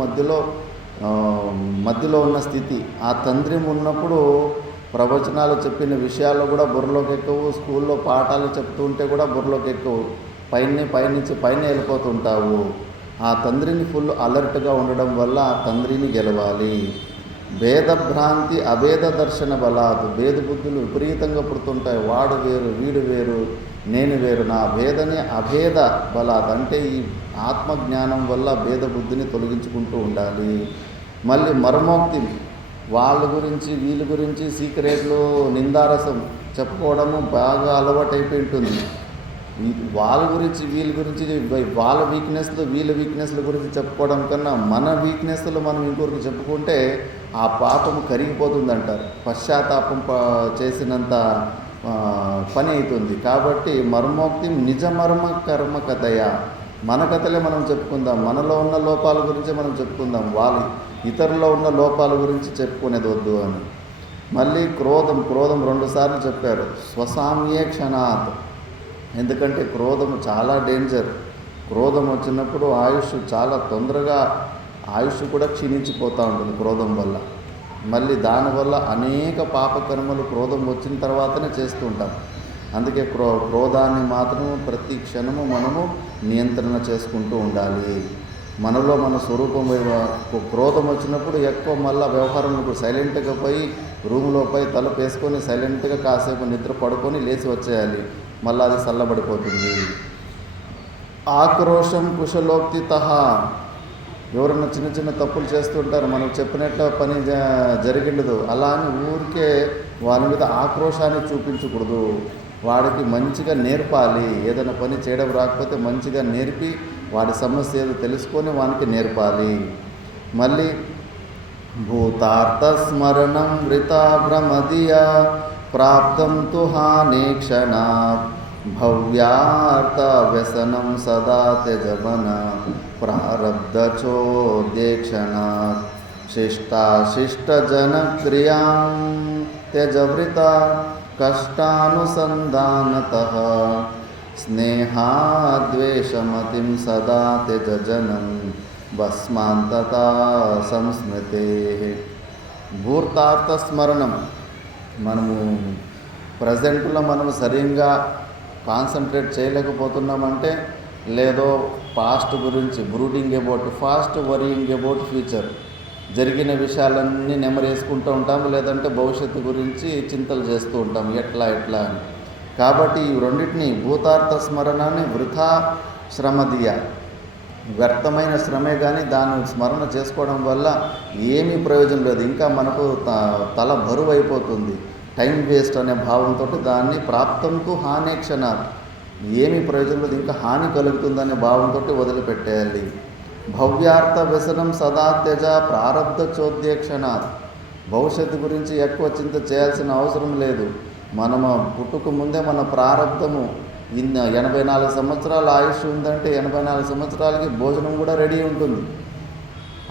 మధ్యలో ఉన్న స్థితి. ఆ తంద్రిం ఉన్నప్పుడు ప్రవచనాలు చెప్పిన విషయాలు కూడా బుర్రలోకి ఎక్కువ, స్కూల్లో పాఠాలు చెప్తూ ఉంటే కూడా బుర్రలోకి ఎక్కువ, పైనుంచి పైన వెళ్ళిపోతుంటావు. ఆ తంద్రిని ఫుల్ అలర్ట్గా ఉండడం వల్ల ఆ తంద్రిని గెలవాలి. భేదభ్రాంతి అభేద దర్శన బలాదు, భేద బుద్ధులు విపరీతంగా పుడుతుంటాయి. వాడు వేరు, వీడు వేరు, నేను వేరు. నా భేదని అభేద బలాదు అంటే ఈ ఆత్మజ్ఞానం వల్ల భేద బుద్ధిని తొలగించుకుంటూ ఉండాలి. మళ్ళీ మర్మోక్తి, వాళ్ళ గురించి వీళ్ళ గురించి సీక్రెట్లు నిందారసం చెప్పుకోవడము బాగా అలవాటైపోయి ఉంటుంది. వాళ్ళ గురించి వీళ్ళ గురించి, వాళ్ళ వీక్నెస్లు వీళ్ళ వీక్నెస్ల గురించి చెప్పుకోవడం కన్నా మన వీక్నెస్లు మనం ఇంకొకరికి చెప్పుకుంటే ఆ పాపం కరిగిపోతుంది అంటారు. పశ్చాత్తాపం చేసినంత పని అవుతుంది. కాబట్టి మర్మోక్తి నిజమర్మ కర్మ కథయ, మన కథలే మనం చెప్పుకుందాం, మనలో ఉన్న లోపాల గురించి మనం చెప్పుకుందాం, ఇతరుల్లో ఉన్న లోపాల గురించి చెప్పుకునేది వద్దు అని. మళ్ళీ క్రోధం 2 సార్లు చెప్పారు. స్వసామ్యే క్షణాత్, ఎందుకంటే క్రోధము చాలా డేంజర్. క్రోధం వచ్చినప్పుడు ఆయుష్ చాలా తొందరగా, ఆయుష్ కూడా క్షీణించిపోతూ ఉంటుంది క్రోధం వల్ల. మళ్ళీ దానివల్ల అనేక పాపకర్మలు క్రోధం వచ్చిన తర్వాతనే చేస్తూ ఉంటాం. అందుకే క్రోధాన్ని మాత్రం ప్రతి క్షణము మనము నియంత్రణ చేసుకుంటూ ఉండాలి. మనలో మన స్వరూపం క్రోధం వచ్చినప్పుడు ఎక్కువ మళ్ళీ వ్యవహారంలో సైలెంట్గా పోయి రూమ్లో పోయి తలుపేసుకొని సైలెంట్గా కాసేపు నిద్ర పడుకొని లేచి వచ్చేయాలి, మళ్ళీ అది చల్లబడిపోతుంది. ఆక్రోశం కుశలోక్తిత, ఎవరన్నా చిన్న చిన్న తప్పులు చేస్తుంటారు, మనం చెప్పినట్లు పని జరిగిండదు, అలా అని ఊరికే వాళ్ళ మీద ఆక్రోశాన్ని చూపించకూడదు. వాడికి మంచిగా నేర్పాలి. ఏదైనా పని చేయడం రాకపోతే మంచిగా నేర్పి వాడి సమస్య ఏదో తెలుసుకొని వానికి నేర్పాలి. మళ్ళీ భూతార్థ స్మరణం వృతా భ్రమదియా ప్రాప్తం తు హాని క్షణాత్ భవ్యార్థ వ్యసనం సదా త్యజమన ప్రారబ్ధచోద్యేక్షణాత్ శిష్టజనక్రియాం త్యజవృత కష్టానుసంధానతః స్నేహాద్వేషమతిం సదా త్యజనం భస్మాంతతా సంస్మృతే. భూతార్థ స్మరణం, మనము ప్రజెంట్లో మనం సరిగ్గా కాన్సన్ట్రేట్ చేయలేకపోతున్నామంటే, లేదో పాస్ట్ గురించి brooding about fast, worrying about future, జరిగిన విషయాలన్నీ నెమరేసుకుంటూ ఉంటాము, లేదంటే భవిష్యత్తు గురించి చింతలు చేస్తూ ఉంటాం ఎట్లా అని. కాబట్టి ఈ రెండింటిని భూతార్థ స్మరణని వృథా శ్రమదియ, వ్యర్థమైన శ్రమే కానీ దాన్ని స్మరణ చేసుకోవడం వల్ల ఏమీ ప్రయోజనం లేదు. ఇంకా మనకు తల బరువు అయిపోతుంది. టైం వేస్ట్ అనే భావంతో దాన్ని ప్రాప్తంకు హాని క్షణాలు, ఏమీ ప్రయోజనం లేదు, ఇంకా హాని కలుగుతుందనే భావంతో వదిలిపెట్టేయాలి. భవ్యార్థ వ్యసనం సదా త్యజ ప్రారబ్ధ చోద్యక్షణాత్, భవిష్యత్తు గురించి ఎక్కువ చింత చేయాల్సిన అవసరం లేదు. మనము పుట్టుక ముందే మన ప్రారబ్ధము 84 సంవత్సరాల ఆయుష్ ఉందంటే 84 సంవత్సరాలకి భోజనం కూడా రెడీ ఉంటుంది.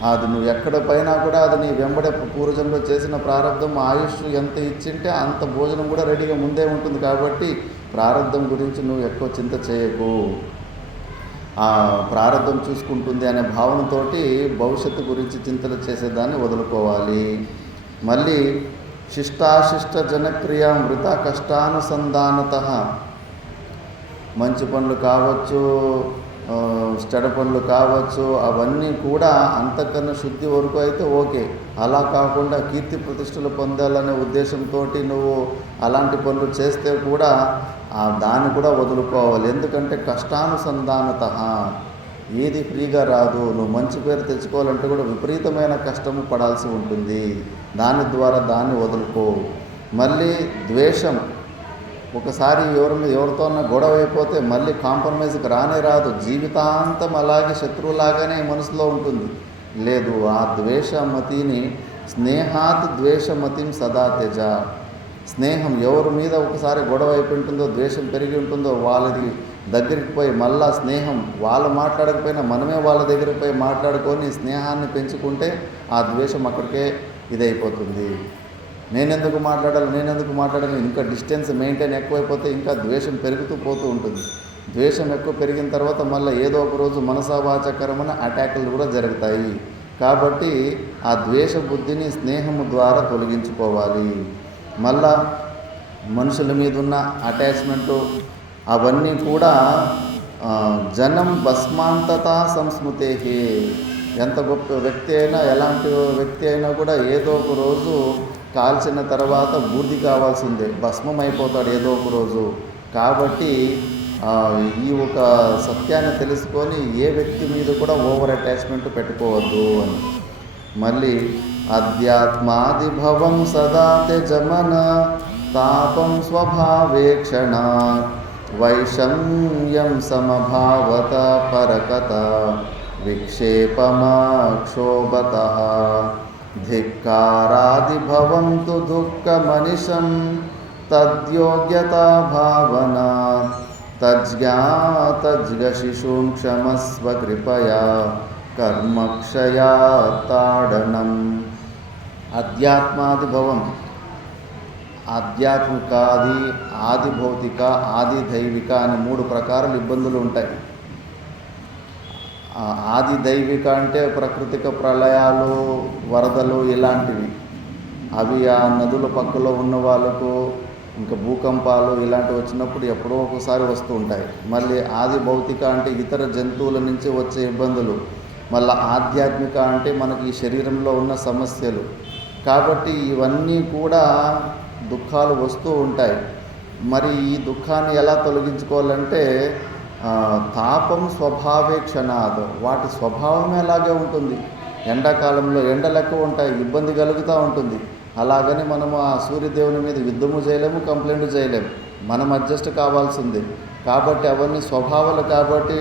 అది నువ్వు ఎక్కడ పైనా కూడా అది నీ వెంబడే పూర్వజంలో చేసిన ప్రారంధం ఆయుష్ ఎంత ఇచ్చింటే అంత భోజనం కూడా రెడీగా ముందే ఉంటుంది. కాబట్టి ప్రారంధం గురించి నువ్వు ఎక్కువ చింత చేయకు, ఆ ప్రారంధం చూసుకుంటుంది అనే భావనతోటి భవిష్యత్తు గురించి చింతలు చేసేదాన్ని వదులుకోవాలి. మళ్ళీ శిష్టాశిష్ట జనక్రియ మృత కష్టానుసంధానత, మంచి పనులు కావచ్చు, చెడ పనులు కావచ్చు, అవన్నీ కూడా అంతకన్నా శుద్ధి వరకు అయితే ఓకే. అలా కాకుండా కీర్తి ప్రతిష్టలు పొందాలనే ఉద్దేశంతో నువ్వు అలాంటి పనులు చేస్తే కూడా దాన్ని కూడా వదులుకోవాలి. ఎందుకంటే కష్టానుసంధానత, ఏది ఫ్రీగా రాదు. నువ్వు మంచి పేరు తెచ్చుకోవాలంటే కూడా విపరీతమైన కష్టము పడాల్సి ఉంటుంది. దాని ద్వారా దాన్ని వదులుకో. మళ్ళీ ద్వేషం, ఒకసారి ఎవరితోన్నా గొడవ అయిపోతే మళ్ళీ కాంప్రమైజ్కి రాదు. జీవితాంతం అలాగే శత్రువులాగానే మనసులో ఉంటుంది. లేదు, ఆ ద్వేషమతిని స్నేహాత్ ద్వేషమతిం సదా త్యజ. స్నేహం, ఎవరి మీద ఒకసారి గొడవ అయిపోయింటుందో, ద్వేషం పెరిగి ఉంటుందో వాళ్ళది దగ్గరికి పోయి మళ్ళా స్నేహం, వాళ్ళు మాట్లాడకపోయినా మనమే వాళ్ళ దగ్గరికి పోయి మాట్లాడుకొని స్నేహాన్ని పెంచుకుంటే ఆ ద్వేషం అక్కడికే ఇదైపోతుంది. నేనెందుకు మాట్లాడాలి, ఇంకా డిస్టెన్స్ మెయింటైన్ ఎక్కువైపోతే ఇంకా ద్వేషం పెరుగుతూ పోతూ ఉంటుంది. ద్వేషం ఎక్కువ పెరిగిన తర్వాత మళ్ళీ ఏదో ఒక రోజు మనసావాచకరమైన అటాకులు కూడా జరుగుతాయి. కాబట్టి ఆ ద్వేష బుద్ధిని స్నేహము ద్వారా తొలగించుకోవాలి. మళ్ళా మనుషుల మీద ఉన్న అటాచ్మెంటు అవన్నీ కూడా జనం భస్మాంతత సంస్మృతే. ఎంత గొప్ప వ్యక్తి అయినా, ఎలాంటి వ్యక్తి అయినా కూడా ఏదో ఒక రోజు కాల్చిన తర్వాత బూర్ది కావాల్సిందే, భస్మం అయిపోతాడు ఏదో ఒక రోజు. కాబట్టి ఈ ఒక సత్యాన్ని తెలుసుకొని ఏ వ్యక్తి మీద కూడా ఓవర్ అటాచ్మెంట్ పెట్టుకోవద్దు అని. మళ్ళీ అధ్యాత్మాదిభవం సదా త్యజమన తాపం స్వభావేక్షణ వైషమ్యం సమభావత పరకత విక్షేపమక్షోభత ధిక్కారాదిభవం తు దుఃఖమనిశం తద్యోగ్యతా భావన తజ్ఞాతజ్ఞశిశూం క్షమస్వ కృపయా కర్మక్షయా తాడనం. అధ్యాత్మాదిభవం, ఆధ్యాత్మికాది, ఆది భౌతిక, ఆది దైవిక అని 3 ప్రకారాలు ఇబ్బందులు ఉంటాయి. ఆది దైవిక అంటే ప్రకృతిక ప్రళయాలు, వరదలు ఇలాంటివి. అవి ఆ నదుల పక్కలో ఉన్న వాళ్ళకు ఇంకా భూకంపాలు ఇలాంటివి వచ్చినప్పుడు ఎప్పుడో ఒకసారి వస్తూ ఉంటాయి. మళ్ళీ ఆది భౌతిక అంటే ఇతర జంతువుల నుంచి వచ్చే ఇబ్బందులు. మళ్ళీ ఆధ్యాత్మిక అంటే మనకి ఈ శరీరంలో ఉన్న సమస్యలు. కాబట్టి ఇవన్నీ కూడా దుఃఖాలు వస్తూ ఉంటాయి. మరి ఈ దుఃఖాన్ని ఎలా తొలగించుకోవాలంటే తాపం స్వభావే క్షణాద్, వాటి స్వభావమే అలాగే ఉంటుంది. ఎండాకాలంలో ఎండలు ఎక్కువ ఉంటాయి, ఇబ్బంది కలుగుతూ ఉంటుంది. అలాగని మనము ఆ సూర్యదేవుని మీద యుద్ధము చేయలేము, కంప్లైంట్ చేయలేము, మనం అడ్జస్ట్ కావాల్సిందే. కాబట్టి అవన్నీ స్వభావాలు, కాబట్టి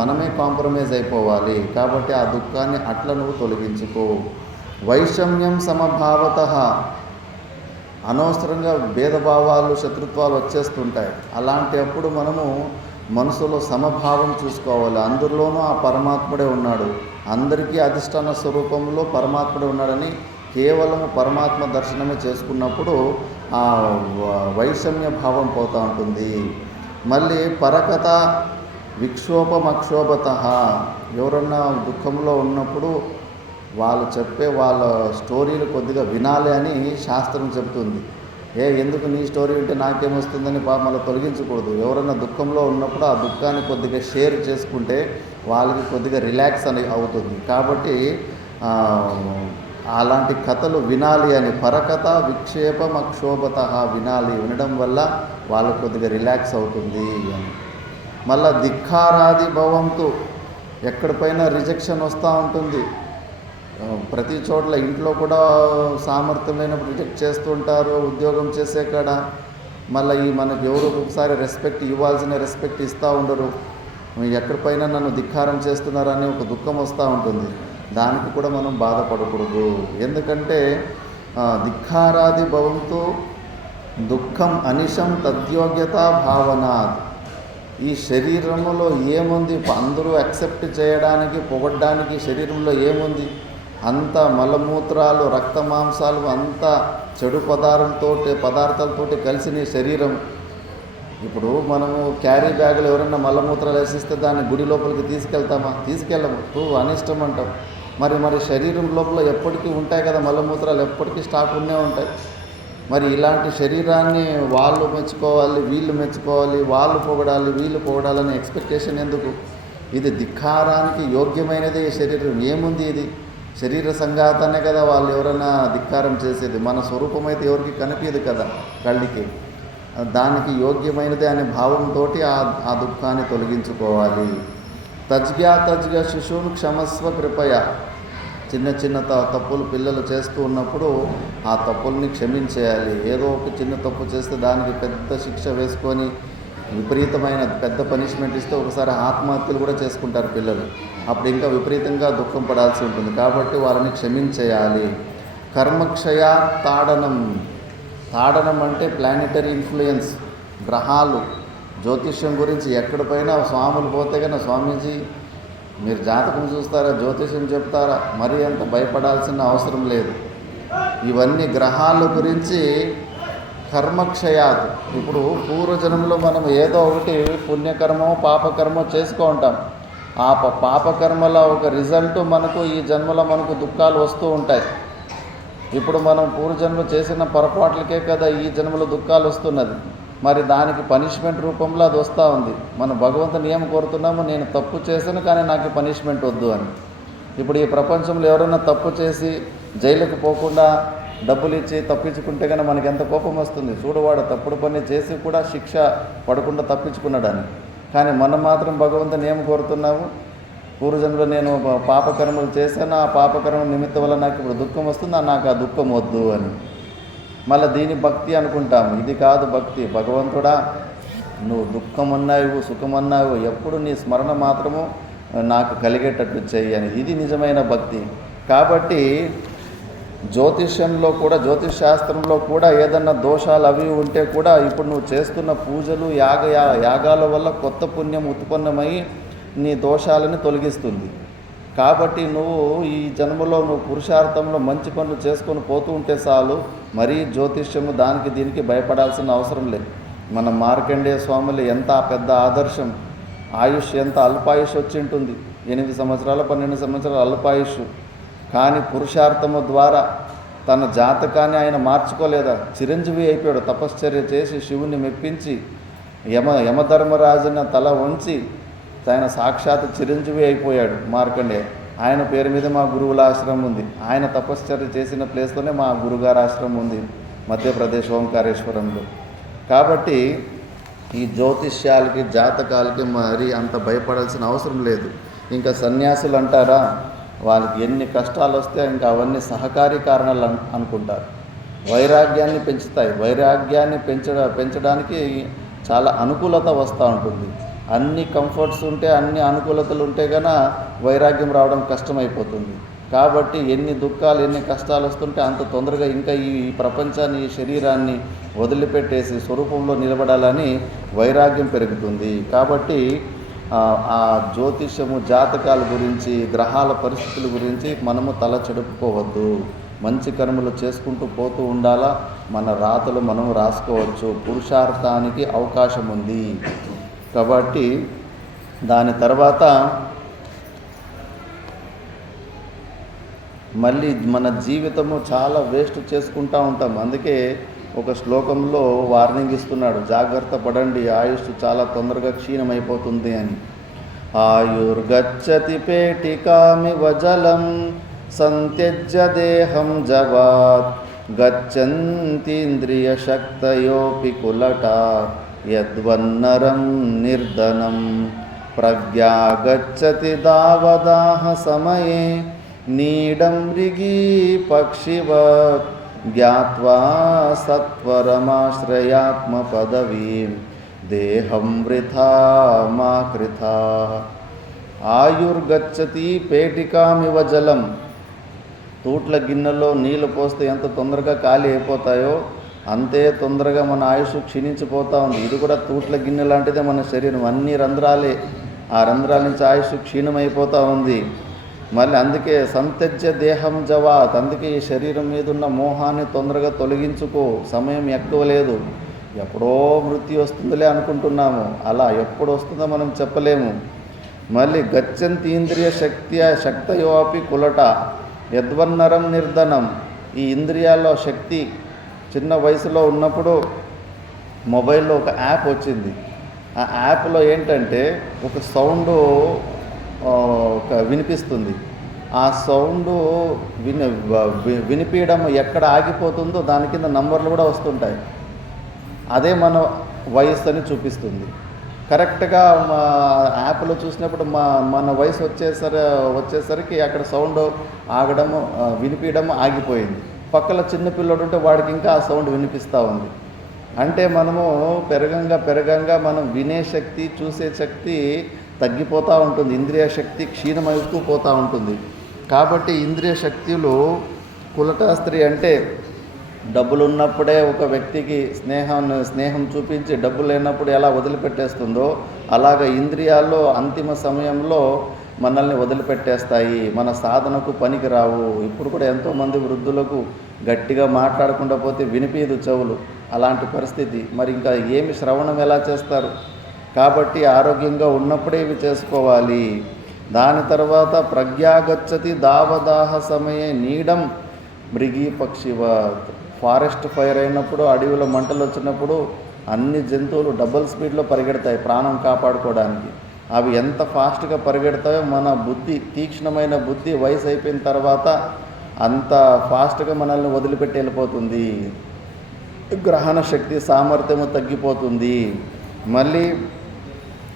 మనమే కాంప్రమైజ్ అయిపోవాలి. కాబట్టి ఆ దుఃఖాన్ని అట్లా నువ్వు తొలగించుకో. వైషమ్యం సమభావత, అనవసరంగా భేదభావాలు, శత్రుత్వాలు వచ్చేస్తుంటాయి. అలాంటి అప్పుడు మనము మనసులో సమభావం చూసుకోవాలి. అందరిలోనూ ఆ పరమాత్ముడే ఉన్నాడు, అందరికీ అధిష్టాన స్వరూపంలో పరమాత్ముడే ఉన్నాడని కేవలం పరమాత్మ దర్శనమే చేసుకున్నప్పుడు ఆ వైషమ్య భావం పోతూ ఉంటుంది. మళ్ళీ పరకథ విక్షోభమక్షోభత, ఎవరన్నా దుఃఖంలో ఉన్నప్పుడు వాళ్ళు చెప్పే వాళ్ళ స్టోరీలు కొద్దిగా వినాలి అని శాస్త్రం చెబుతుంది. ఎందుకు నీ స్టోరీ వింటే నాకేమొస్తుందని మళ్ళీ తొలగించకూడదు. ఎవరైనా దుఃఖంలో ఉన్నప్పుడు ఆ దుఃఖాన్ని కొద్దిగా షేర్ చేసుకుంటే వాళ్ళకి కొద్దిగా రిలాక్స్ అని అవుతుంది. కాబట్టి అలాంటి కథలు వినాలి అని, పరకథ విక్షేపం అక్షోభత వినాలి, వినడం వల్ల వాళ్ళకు కొద్దిగా రిలాక్స్ అవుతుంది అని. మళ్ళా ధిక్కారాది భవంతు, ఎక్కడిపైన రిజెక్షన్ వస్తూ ఉంటుంది. ప్రతి చోట్ల ఇంట్లో కూడా సామర్థ్యమైనప్పుడు రిజెక్ట్ చేస్తుంటారు, ఉద్యోగం చేసే కాడ మళ్ళీ మనకి ఎవరు ఒకసారి రెస్పెక్ట్ ఇవ్వాల్సిన రెస్పెక్ట్ ఇస్తూ ఉండరు. ఎక్కడిపైన నన్ను ధిక్కారం చేస్తున్నారని ఒక దుఃఖం వస్తూ ఉంటుంది. దానికి కూడా మనం బాధపడకూడదు. ఎందుకంటే ధిక్కారాది భవంతు దుఃఖం అనిశం తద్యోగ్యత భావనాత్. ఈ శరీరంలో ఏముంది? అందరూ యాక్సెప్ట్ చేయడానికి, పొగడ్డానికి శరీరంలో ఏముంది? అంత మలమూత్రాలు, రక్త మాంసాలు, అంత చెడు పదార్థాలతోటి కలిసిన శరీరం. ఇప్పుడు మనము క్యారీ బ్యాగులు ఎవరైనా మలమూత్రాలు వేసిస్తే దాన్ని గుడి లోపలికి తీసుకెళ్తామా? తీసుకెళ్ళము, అనిష్టం అంటాం. మరి శరీరం లోపల ఎప్పటికీ ఉంటాయి కదా మలమూత్రాలు, ఎప్పటికీ స్టాక్ ఉండే ఉంటాయి. మరి ఇలాంటి శరీరాన్ని వాళ్ళు మెచ్చుకోవాలి, వీళ్ళు మెచ్చుకోవాలి, వాళ్ళు పొగడాలి, వీళ్ళు పొగడాలని ఎక్స్పెక్టేషన్ ఎందుకు? ఇది ధిక్కారానికి యోగ్యమైనదే ఈ శరీరం. ఏముంది? ఇది శరీర సంఘాతానే కదా వాళ్ళు ఎవరైనా ధిక్కారం చేసేది. మన స్వరూపం అయితే ఎవరికి కనిపించదు కదా కళ్ళకి. దానికి యోగ్యమైనదే అనే భావంతో ఆ దుఃఖాన్ని తొలగించుకోవాలి. తజ్గా శిశువును క్షమస్వ కృపయ. చిన్న తప్పులు పిల్లలు చేస్తూ ఉన్నప్పుడు ఆ తప్పుల్ని క్షమించేయాలి. ఏదో ఒక చిన్న తప్పు చేస్తే దానికి పెద్ద శిక్ష వేసుకొని విపరీతమైన పెద్ద పనిష్మెంట్ ఇస్తే ఒకసారి ఆత్మహత్యలు కూడా చేసుకుంటారు పిల్లలు. అప్పుడు ఇంకా విపరీతంగా దుఃఖం పడాల్సి ఉంటుంది. కాబట్టి వాళ్ళని క్షమించేయాలి. కర్మక్షయ తాడనం అంటే ప్లానెటరీ ఇన్ఫ్లుయెన్స్, గ్రహాలు. జ్యోతిష్యం గురించి ఎక్కడిపైనా స్వాములు పోతే కన్నా, స్వామీజీ మీరు జాతకం చూస్తారా, జ్యోతిష్యం చెప్తారా, మరీ అంత భయపడాల్సిన అవసరం లేదు. ఇవన్నీ గ్రహాల గురించి. కర్మక్షయాత్, ఇప్పుడు పూర్వజన్మలో మనం ఏదో ఒకటి పుణ్యకర్మో పాపకర్మో చేసుకో ఉంటాం. ఆ పాపకర్మల ఒక రిజల్ట్ మనకు ఈ జన్మలో మనకు దుఃఖాలు వస్తూ ఉంటాయి. ఇప్పుడు మనం పూర్వజన్మ చేసిన పొరపాట్లకే కదా ఈ జన్మలో దుఃఖాలు వస్తున్నది. మరి దానికి పనిష్మెంట్ రూపంలో అది వస్తూ ఉంది. మనం భగవంతుని ఏం కోరుతున్నాము? నేను తప్పు చేశాను కానీ నాకు పనిష్మెంట్ వద్దు అని. ఇప్పుడు ఈ ప్రపంచంలో ఎవరైనా తప్పు చేసి జైలుకు పోకుండా డబ్బులు ఇచ్చి తప్పించుకుంటే కనుక మనకి ఎంత కోపం వస్తుంది. చూడవాడు తప్పుడు పని చేసి కూడా శిక్ష పడకుండా తప్పించుకున్నాడని. కానీ మనం మాత్రం భగవంతుని ఏం కోరుతున్నాము? పూర్వజన్మలో నేను పాపకర్మలు చేశాను, ఆ పాపకర్మ నిమిత్తం వల్ల నాకు ఇప్పుడు దుఃఖం వస్తుంది, నాకు ఆ దుఃఖం వద్దు అని. మళ్ళీ దీని భక్తి అనుకుంటాము. ఇది కాదు భక్తి. భగవంతుడా, నువ్వు దుఃఖం అన్నావు, సుఖం అన్నావు, ఎప్పుడు నీ స్మరణ మాత్రము నాకు కలిగేటట్టు చెయ్యి అని. ఇది నిజమైన భక్తి. కాబట్టి జ్యోతిష్యంలో కూడా, జ్యోతిష్ శాస్త్రంలో కూడా ఏదన్నా దోషాలు అవి ఉంటే కూడా ఇప్పుడు నువ్వు చేస్తున్న పూజలు యాగాల వల్ల కొత్త పుణ్యం ఉత్పన్నమై నీ దోషాలను తొలగిస్తుంది. కాబట్టి నువ్వు ఈ జన్మలో నువ్వు పురుషార్థంలో మంచి పనులు చేసుకొని పోతూ ఉంటే చాలు. మరీ జ్యోతిష్యము దానికి దీనికి భయపడాల్సిన అవసరం లేదు. మన మార్కండేయ స్వాములు ఎంత పెద్ద ఆదర్శం. ఆయుష్ ఎంత అల్పాయుష్ వచ్చి ఉంటుంది, 8 సంవత్సరాలు 12 సంవత్సరాలు అల్పాయుష్. కానీ పురుషార్థము ద్వారా తన జాతకాన్ని ఆయన మార్చుకోలేదా? చిరంజీవి అయిపోయాడు. తపశ్చర్య చేసి శివుని మెప్పించి యమధర్మరాజున తల వంచి ఆయన సాక్షాత్ చిరంజీవి అయిపోయాడు మార్కండేయ. ఆయన పేరు మీద మా గురువుల ఆశ్రమం ఉంది. ఆయన తపశ్చర్య చేసిన ప్లేస్లోనే మా గురుగారి ఆశ్రమం ఉంది మధ్యప్రదేశ్ ఓంకారేశ్వరంలో. కాబట్టి ఈ జ్యోతిష్యాలకి జాతకాలకి మరి అంత భయపడాల్సిన అవసరం లేదు. ఇంకా సన్యాసులు అంటారా, వాళ్ళకి ఎన్ని కష్టాలు వస్తే ఇంకా అవన్నీ సహకారి కారణాలు అనుకుంటారు. వైరాగ్యాన్ని పెంచుతాయి. వైరాగ్యాన్ని పెంచడానికి చాలా అనుకూలత వస్తూ ఉంటుంది. అన్ని కంఫర్ట్స్ ఉంటే, అన్ని అనుకూలతలు ఉంటే కనుక వైరాగ్యం రావడం కష్టమైపోతుంది. కాబట్టి ఎన్ని దుఃఖాలు, ఎన్ని కష్టాలు వస్తుంటే అంత తొందరగా ఇంకా ఈ ప్రపంచాన్ని, ఈ శరీరాన్ని వదిలిపెట్టేసి స్వరూపంలో నిలబడాలని వైరాగ్యం పెరుగుతుంది. కాబట్టి ఆ జ్యోతిష్యము, జాతకాల గురించి, గ్రహాల పరిస్థితుల గురించి మనము తల చెడుపుకోవద్దు. మంచి కర్మలు చేసుకుంటూ పోతూ ఉండాలా. మన రాతలు మనం రాసుకోవచ్చు. పురుషార్థానికి అవకాశం ఉంది. కాబట్టి దాని తర్వాత మళ్ళీ మన జీవితము చాలా వేస్ట్ చేసుకుంటూ ఉంటాం. అందుకే ఒక శ్లోకంలో వార్నింగ్ ఇస్తున్నాడు, జాగ్రత్త పడండి, ఆయుష్ చాలా తొందరగా క్షీణమైపోతుంది అని. ఆయుర్గచ్చతి పేటికామివ జలం సంత్యజ్య దేహం జవాత్ గచ్చంతీంద్రియశక్తయోపి కులటా యద్వన్నరం నిర్ధనం ప్రజ్ఞా గచ్చతి దావదాహ సమయే నీడం మృగీ పక్షివత్ జ్ఞాత్వా సత్వరమాశ్రయాత్మ పదవీం దేహం వృథా మా కృథా. ఆయుర్గచ్చతి పేటికామివ జలం. తూట్ల గిన్నెలో నీళ్లు పోస్తే ఎంత తొందరగా ఖాళీ అయిపోతాయో అంతే తొందరగా మన ఆయుష్ క్షీణించిపోతూ ఉంది. ఇది కూడా తూట్ల గిన్నె లాంటిదే మన శరీరం, అన్ని రంధ్రాలే. ఆ రంధ్రాల నుంచి ఆయుష్ క్షీణమైపోతూ ఉంది. మళ్ళీ అందుకే సంత్యజ్య దేహం జవాత్, అందుకే ఈ శరీరం మీద ఉన్న మోహాన్ని తొందరగా తొలగించుకో, సమయం ఎక్కువ లేదు. ఎప్పుడో మృత్యు వస్తుందిలే అనుకుంటున్నాము, అలా ఎప్పుడు వస్తుందో మనం చెప్పలేము. మళ్ళీ గచ్చంతి ఇంద్రియ శక్తయోపి కులట యద్వన్నరం నిర్ధనం. ఈ ఇంద్రియాల్లో శక్తి చిన్న వయసులో ఉన్నప్పుడు మొబైల్లో ఒక యాప్ వచ్చింది. ఆ యాప్లో ఏంటంటే ఒక సౌండ్ వినిపిస్తుంది. ఆ సౌండ్ వినిపించడం ఎక్కడ ఆగిపోతుందో దాని కింద నంబర్లు కూడా వస్తుంటాయి. అదే మన వయసు అని చూపిస్తుంది. కరెక్ట్గా మా యాప్లో చూసినప్పుడు మన వయసు వచ్చేసరికి అక్కడ సౌండ్ ఆగడము వినిపించడం ఆగిపోయింది. పక్కన చిన్నపిల్లడు ఉంటే వాడికి ఇంకా ఆ సౌండ్ వినిపిస్తూ ఉంది. అంటే మనము పెరగంగా మనం వినే శక్తి, చూసే శక్తి తగ్గిపోతూ ఉంటుంది, ఇంద్రియ శక్తి క్షీణమవుతూ పోతూ ఉంటుంది. కాబట్టి ఇంద్రియ శక్తులు కులటా స్త్రీ అంటే డబ్బులు ఉన్నప్పుడే ఒక వ్యక్తికి స్నేహం చూపించి డబ్బు లేనప్పుడు ఎలా వదిలిపెట్టేస్తుందో అలాగ ఇంద్రియాల్లో అంతిమ సమయంలో మనల్ని వదిలిపెట్టేస్తాయి, మన సాధనకు పనికి రావు. ఇప్పుడు కూడా ఎంతోమంది వృద్ధులకు గట్టిగా మాట్లాడకుండా పోతే వినిపించదు చెవులు, అలాంటి పరిస్థితి. మరి ఇంకా ఏమి శ్రవణం ఎలా చేస్తారు? కాబట్టి ఆరోగ్యంగా ఉన్నప్పుడే ఇవి చేసుకోవాలి. దాని తర్వాత ప్రజ్ఞాగచ్చతి దావదాహ సమయే నీడం మృగీ పక్షివత్. ఫారెస్ట్ ఫైర్ అయినప్పుడు, అడవిలో మంటలు వచ్చినప్పుడు అన్ని జంతువులు డబుల్ స్పీడ్లో పరిగెడతాయి ప్రాణం కాపాడుకోవడానికి. అవి ఎంత ఫాస్ట్గా పరిగెడతాయో మన బుద్ధి, తీక్ష్ణమైన బుద్ధి వయసు అయిపోయిన తర్వాత అంత ఫాస్ట్గా మనల్ని వదిలిపెట్టి వెళ్ళిపోతుంది. గ్రహణ శక్తి సామర్థ్యము తగ్గిపోతుంది. మళ్ళీ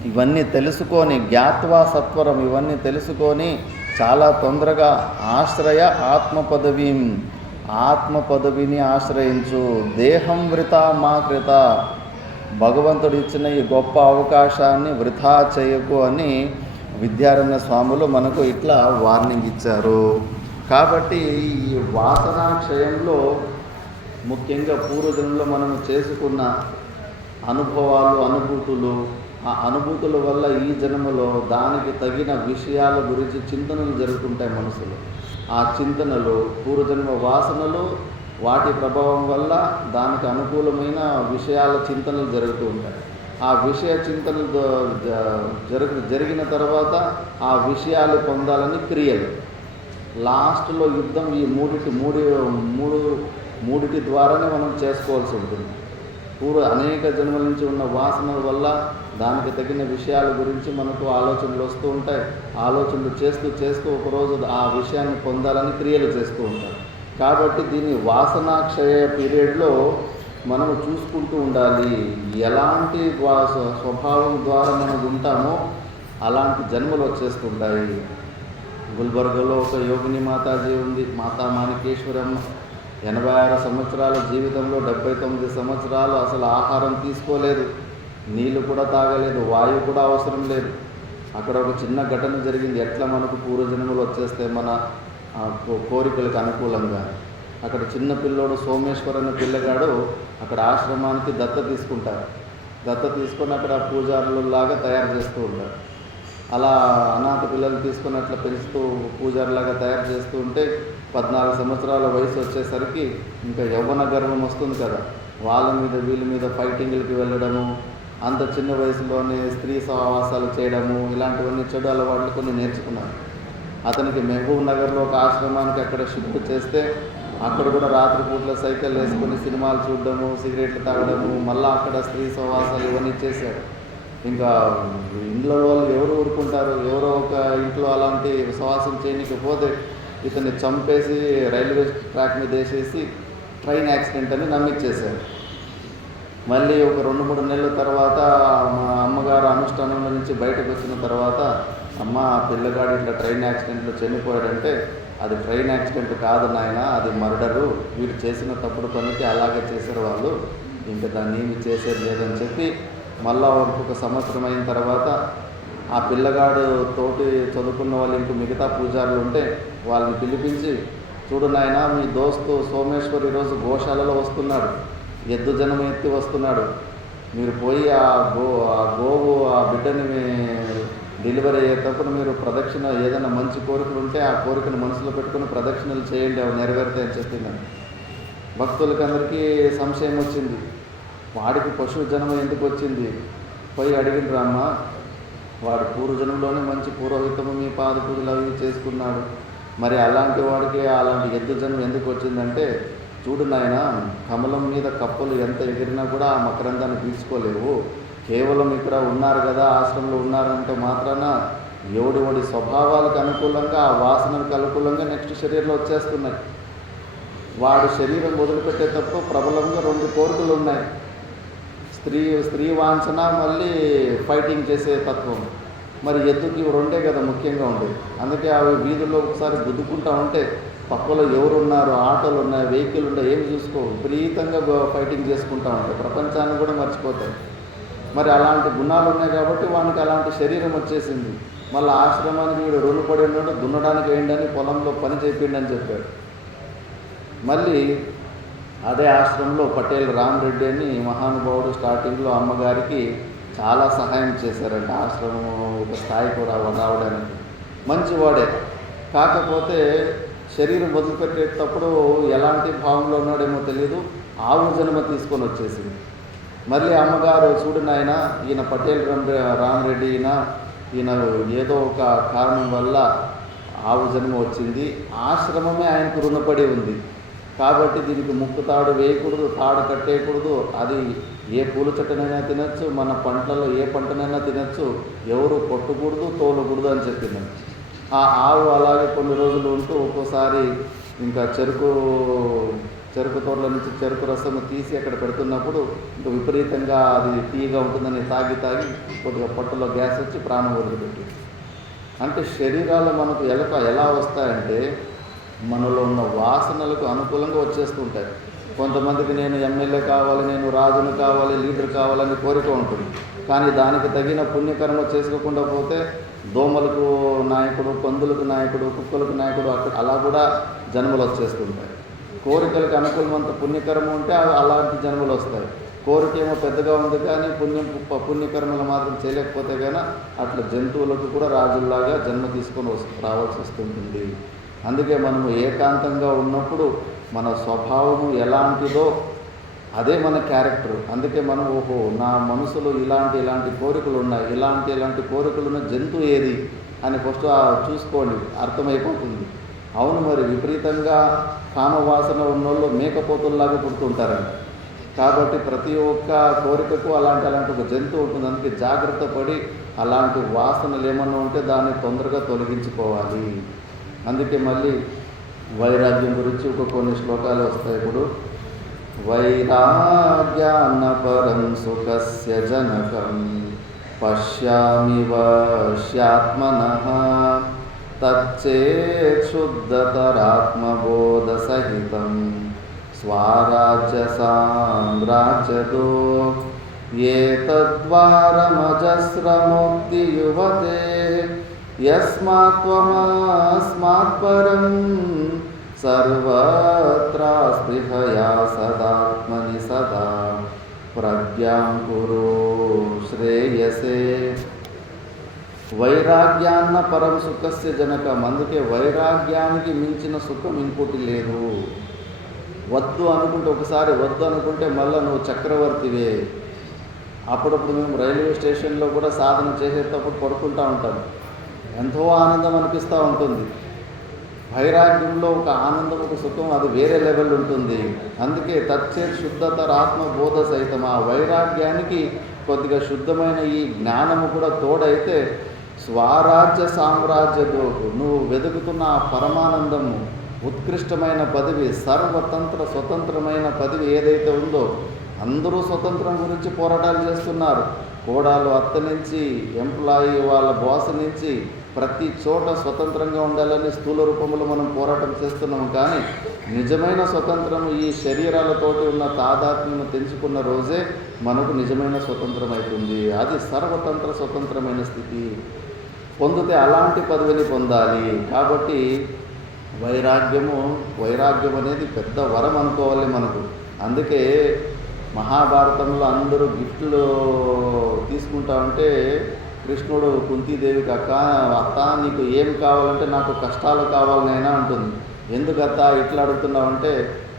ఇవన్నీ తెలుసుకొని జ్ఞాత్వా సత్వరం, ఇవన్నీ తెలుసుకొని చాలా తొందరగా ఆశ్రయ ఆత్మ పదవిని ఆశ్రయించు. దేహం వృథా మా కృత. భగవంతుడు ఇచ్చిన ఈ గొప్ప అవకాశాన్ని వృథా చేయకు అని విద్యారణ్య స్వాములు మనకు ఇట్లా వార్నింగ్ ఇచ్చారు. కాబట్టి ఈ వాసనా క్షయంలో ముఖ్యంగా పూర్వజన్మలో మనం చేసుకున్న అనుభవాలు, అనుభూతులు, ఆ అనుభూతుల వల్ల ఈ జన్మలో దానికి తగిన విషయాల గురించి చింతనలు జరుగుతుంటాయి మనసులో. ఆ చింతనలు పూర్వజన్మ వాసనలు, వాటి ప్రభావం వల్ల దానికి అనుకూలమైన విషయాల చింతనలు జరుగుతూ ఉంటాయి. ఆ విషయ చింతనలు జరిగిన తర్వాత ఆ విషయాలు పొందాలని క్రియలు. లాస్ట్లో యుద్ధం ఈ మూడిటి ద్వారానే మనం చేసుకోవాల్సి ఉంటుంది. అనేక జన్మల నుంచి ఉన్న వాసనల వల్ల దానికి తగిన విషయాల గురించి మనకు ఆలోచనలు వస్తూ ఉంటాయి. ఆలోచనలు చేస్తూ ఒకరోజు ఆ విషయాన్ని పొందాలని క్రియలు చేస్తూ ఉంటారు. కాబట్టి దీన్ని వాసనాక్షయ పీరియడ్లో మనము చూసుకుంటూ ఉండాలి. ఎలాంటి స్వభావం ద్వారా మనం ఉంటామో అలాంటి జన్మలు వచ్చేస్తుంటాయి. గుల్బర్గాలో ఒక యోగిని మాతాజీ ఉంది, మాతా మాణికేశ్వరమ్మ. 86 సంవత్సరాల జీవితంలో 79 సంవత్సరాలు అసలు ఆహారం తీసుకోలేదు, నీళ్ళు కూడా తాగలేదు, వాయువు కూడా అవసరం లేదు. అక్కడ ఒక చిన్న ఘటన జరిగింది. ఎట్లా మనకు పూర్వజన్మలు వచ్చేస్తే మన కోరికలకు అనుకూలంగా. అక్కడ చిన్న పిల్లోడు సోమేశ్వర్ అనే పిల్లగాడు అక్కడ ఆశ్రమానికి దత్త తీసుకుంటారు. దత్త తీసుకొని అక్కడ పూజారులాగా తయారు చేస్తూ ఉంటారు. అలా అనాథ పిల్లలు తీసుకొని అట్లా పెంచుతూ పూజారులాగా తయారు చేస్తూ ఉంటే 14 సంవత్సరాల వయసు వచ్చేసరికి ఇంకా యవ్వన గర్వం వస్తుంది కదా, వీళ్ళ మీద ఫైటింగ్లకి వెళ్ళడము, అంత చిన్న వయసులోనే స్త్రీ సహవాసాలు చేయడము, ఇలాంటివన్నీ చెడు అలవాట్లు కొన్ని నేర్చుకున్నారు. అతనికి మహబూబ్ నగర్లో ఒక ఆశ్రమానికి అక్కడ షిఫ్ట్ చేస్తే అక్కడ కూడా రాత్రిపూట్ల సైకిల్ వేసుకొని సినిమాలు చూడడము, సిగరెట్లు తాగడము, మళ్ళీ అక్కడ స్త్రీ సహవాసాలు ఇవన్నీ చేశారు. ఇంకా ఇంట్లో వాళ్ళు ఎవరు ఊరుకుంటారు? ఎవరో ఒక ఇంట్లో అలాంటి సహవాసం చేయకపోతే ఇతన్ని చంపేసి రైల్వే ట్రాక్ మీద వేసేసి ట్రైన్ యాక్సిడెంట్ అని నమ్మించేశారు. మళ్ళీ ఒక 2-3 నెలల తర్వాత మా అమ్మగారు అనుష్ఠానంలో నుంచి బయటకు వచ్చిన తర్వాత, అమ్మ పిల్లగాడు ఇట్లా ట్రైన్ యాక్సిడెంట్లో చనిపోయాడంటే, అది ట్రైన్ యాక్సిడెంట్ కాదు నాయన, అది మర్డరు, వీడు చేసిన తప్పుడు పనికి అలాగే చేశారు వాళ్ళు, ఇంకా దాన్ని ఏమి చేసేది లేదని చెప్పి మళ్ళా ఒక సంవత్సరం అయిన తర్వాత ఆ పిల్లగాడు తోటి చదువుకున్న వాళ్ళు ఇంకో మిగతా పూజారులు ఉంటే వాళ్ళని పిలిపించి, చూడు నాయన, మీ దోస్తు సోమేశ్వర్ ఈరోజు గోశాలలో వస్తున్నాడు, ఎద్దు జనం ఎత్తి వస్తున్నాడు, మీరు పోయి ఆ గోవు ఆ బిడ్డని డెలివరీ అయ్యేటప్పుడు మీరు ప్రదక్షిణ ఏదైనా మంచి కోరికలు ఉంటే ఆ కోరికను మనసులో పెట్టుకుని ప్రదక్షిణలు చేయండి, అవి నెరవేరుతాయని చెప్పిందని. భక్తులకి అందరికీ సంశయం వచ్చింది, వాడికి పశువు జన్మ ఎందుకు వచ్చింది? పోయి అడిగిన రామ్మ, వాడు పూర్వజన్మలోనే మంచి పురోహితము మీ పాద పూజలు అవి చేసుకున్నాడు, మరి అలాంటి వాడికి అలాంటి ఎద్దు జన్మ ఎందుకు వచ్చిందంటే, చూడు నాయన, కమలం మీద కప్పలు ఎంత ఎగిరినా కూడా ఆ మకరందాన్ని తీసుకోలేవు, కేవలం ఇక్కడ ఉన్నారు కదా, ఆశ్రమంలో ఉన్నారంటే మాత్రాన ఎవడి స్వభావాలకు అనుకూలంగా ఆ వాసనలకు అనుకూలంగా నెక్స్ట్ శరీరంలో వచ్చేస్తున్నాయి. వాడు శరీరం వదిలిపెట్టేటప్పుడు ప్రబలంగా 2 కోరికలు ఉన్నాయి, స్త్రీ వాంఛన, మళ్ళీ ఫైటింగ్ చేసే తత్వం. మరి ఎద్దుకి 2 కదా ముఖ్యంగా ఉండేది. అందుకే అవి వీధుల్లో ఒకసారి గుద్దుకుంటా ఉంటే పక్కలో ఎవరు ఉన్నారు, ఆటోలు ఉన్నాయి, వెహికల్ ఉన్నాయి, ఏం చూసుకో, విపరీతంగా ఫైటింగ్ చేసుకుంటూ ఉంటాయి, ప్రపంచాన్ని కూడా మర్చిపోతాయి. మరి అలాంటి గుణాలు ఉన్నాయి కాబట్టి వానికి అలాంటి శరీరం వచ్చేసింది. మళ్ళీ ఆశ్రమానికి వీడు రుణపడి ఉన్నాడు, దున్నడానికి వేయండి, పొలంలో పని చేయండి అని చెప్పాడు. మళ్ళీ అదే ఆశ్రమంలో పటేల్ రామరెడ్డి అని మహానుభావుడు స్టార్టింగ్లో అమ్మగారికి చాలా సహాయం చేశారంట, ఆశ్రమం ఒక స్థాయికి రావడానికి. మంచివాడే, కాకపోతే శరీరం వదిలిపెట్టేటప్పుడు ఎలాంటి భావంలో ఉన్నాడేమో తెలియదు, ఆవు జన్మ తీసుకొని వచ్చేసింది. మళ్ళీ అమ్మగారు, చూడు నాయన, ఈయన పటేల్ రామరెడ్డి ఈయన ఏదో ఒక కారణం వల్ల ఆవు జన్మ వచ్చింది, ఆశ్రమమే ఆయనకు రుణపడి ఉంది, కాబట్టి దీనికి ముక్కు తాడు వేయకూడదు, తాడు కట్టేయకూడదు, అది ఏ పూల చెట్టునైనా తినచ్చు, మన పంటలలో ఏ పంటనైనా తినచ్చు, ఎవరు కొట్టకూడదు, తోలకూడదు అని చెప్పింది. ఆ ఆవు అలాగే కొన్ని రోజులు ఉంటూ ఒక్కోసారి ఇంకా చెరుకు తోటల నుంచి చెరుకు రసం తీసి అక్కడ పెడుతున్నప్పుడు ఇంకా విపరీతంగా అది తీయగా ఉంటుందని తాగి కొద్దిగా పొట్టలో గ్యాస్ వచ్చి ప్రాణం వదిలిపెట్టి. అంటే శరీరాలు మనకు ఎలా వస్తాయంటే మనలో ఉన్న వాసనలకు అనుకూలంగా వచ్చేస్తుంటాయి. కొంతమందికి నేను ఎమ్మెల్యే కావాలి, నేను రాజును కావాలి, లీడర్ కావాలని కోరిక ఉంటుంది, కానీ దానికి తగిన పుణ్యకర్మ చేసుకోకుండా పోతే దోమలకు నాయకుడు, పందులకు నాయకుడు, కుక్కలకు నాయకుడు అలా కూడా జన్మలు వచ్చేస్తుంటాయి. కోరికలకు అనుకూలమంత పుణ్యకర్మ ఉంటే అలాంటి జన్మలు వస్తాయి. కోరిక ఏమో పెద్దగా ఉంది కానీ పుణ్యకర్మలు మాత్రం చేయలేకపోతే కానీ అట్లా జంతువులకు కూడా రాజుల్లాగా జన్మ తీసుకొని రావాల్సి వస్తుంటుంది. అందుకే మనము ఏకాంతంగా ఉన్నప్పుడు మన స్వభావము ఎలాంటిదో అదే మన క్యారెక్టర్. అందుకే మనం నా మనసులో ఇలాంటి కోరికలు ఉన్నాయి, ఇలాంటి కోరికలు ఉన్న జంతువు ఏది అని ఫస్ట్ చూసుకోండి, అర్థమైపోతుంది. అవును, మరి విపరీతంగా కామవాసన ఉన్నోళ్ళు మేకపోతుల్లాగా పుడుతుంటారంట. కాబట్టి ప్రతి ఒక్క కోరికకు అలాంటి ఒక జంతువు ఉంటుంది. అందుకే జాగ్రత్త పడి అలాంటి వాసనలు ఏమన్నా ఉంటే దాన్ని తొందరగా తొలగించుకోవాలి. అందుకే మళ్ళీ వైరాగ్యం గురించి కొన్ని శ్లోకాలు వస్తాయి. ఇప్పుడు వైరాగ్యాన్న పరం సుఖస్య జనకం పశ్యామి వశ్యాత్మనః తచ్చేత్ శుద్ధతరాత్మబోధసహితం స్వరాజ్య సామ్రాజ్యదో ఏతద్వారమజస్రముక్తి యువతే యస్మాత్వమస్మాత్ పరం సర్వత్రా స్పృహయా సదాత్మని సదా ప్రజ్ఞాం కురు శ్రేయసే. వైరాగ్యాన్న పరం సుఖస్య జనకం. అందుకే వైరాగ్యానికి మించిన సుఖం ఇంకోటి లేదు. వద్దు అనుకుంటే ఒకసారి వద్దు అనుకుంటే మళ్ళీ నువ్వు చక్రవర్తివే. అప్పుడప్పుడు మేము రైల్వే స్టేషన్లో కూడా సాధన చేసేటప్పుడు పడుకుంటూ ఉంటాం, ఎంతో ఆనందం అనిపిస్తూ ఉంటుంది. వైరాగ్యంలో ఒక ఆనందం, ఒక సుఖం, అది వేరే లెవెల్ ఉంటుంది. అందుకే తచ్చేత్ శుద్ధతరాత్మబోధ సహితం, ఆ వైరాగ్యానికి కొద్దిగా శుద్ధమైన ఈ జ్ఞానము కూడా తోడైతే స్వరాజ్య సామ్రాజ్యతో నువ్వు వెతుకుతున్న ఆ పరమానందము, ఉత్కృష్టమైన పదవి, సర్వతంత్ర స్వతంత్రమైన పదవి ఏదైతే ఉందో, అందరూ స్వతంత్రం గురించి పోరాటాలు చేస్తున్నారు. కోడాలు అత్త నుంచి, ఎంప్లాయీ వాళ్ళ బాస్ నుంచి, ప్రతి చోట స్వతంత్రంగా ఉండాలని స్థూల రూపంలో మనం పోరాటం చేస్తున్నాం. కానీ నిజమైన స్వతంత్రం ఈ శరీరాలతోటి ఉన్న తాదాత్మ్యము తెంచుకున్న రోజే మనకు నిజమైన స్వతంత్రం అవుతుంది. అది సర్వతంత్ర స్వతంత్రమైన స్థితి పొందితే అలాంటి పదవిని పొందాలి. కాబట్టి వైరాగ్యం అనేది పెద్ద వరం అనుకోవాలి మనకు. అందుకే మహాభారతంలో అందరూ గిఫ్ట్లు తీసుకుంటా ఉంటే కృష్ణుడు కుంతీదేవికి అత్త నీకు ఏం కావాలంటే నాకు కష్టాలు కావాలనైనా అంటుంది. ఎందుకత్త ఇట్లా అడుగుతున్నావంటే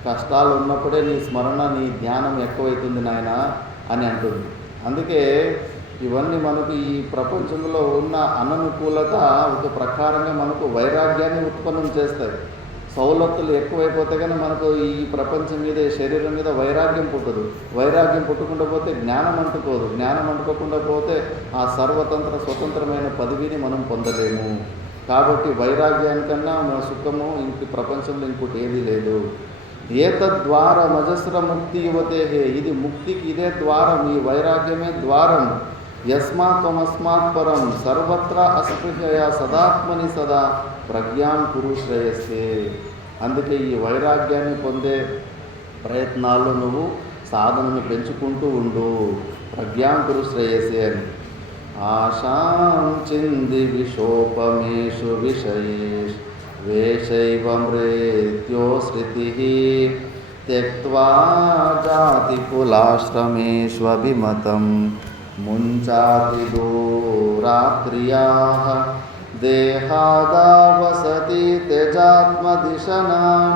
కష్టాలు ఉన్నప్పుడే నీ స్మరణ, నీ ధ్యానం ఎక్కువైతుంది నాయన అని అంటుంది. అందుకే ఇవన్నీ మనకు ఈ ప్రపంచంలో ఉన్న అననుకూలత ఒక ప్రకారంగా మనకు వైరాగ్యాన్ని ఉత్పన్నం చేస్తాయి. సౌలతులు ఎక్కువైపోతే కానీ మనకు ఈ ప్రపంచం మీద, శరీరం మీద వైరాగ్యం పుట్టదు. వైరాగ్యం పుట్టకుండా పోతే జ్ఞానం అంటుకోదు. జ్ఞానం అంటుకోకుండా పోతే ఆ సర్వతంత్ర స్వతంత్రమైన పదవిని మనం పొందలేము. కాబట్టి వైరాగ్యానికన్నా మన సుఖము ఇంక ప్రపంచంలో ఇంకోటి ఏదీ లేదు. ఏతద్వార మజస్ర ముక్తి యువతేహే, ఇది ముక్తికి ఇదే ద్వారం, ఈ వైరాగ్యమే ద్వారం. యస్మాత్ త్వమస్మాత్ పరం సర్వత్రా అస్పృహయ సదాత్మని సదా ప్రజ్ఞాం కురు శ్రేయస్సే. అందుకే ఈ వైరాగ్యాన్ని పొందే ప్రయత్నాల్లో నువ్వు సాధనను పెంచుకుంటూ ఉండు. ప్రజ్ఞాం కురు శ్రేయస్సే అని. ఆశాం చింది విశోపమేషు విషయేష్ వేషైవ మృత్యో శృతి త్యక్త్వా జాతి కులాశ్రమేష్వభిమతం ముంచాతి దూరాత్రియాః దేహాదావసతి త్యజాత్మదిశనాం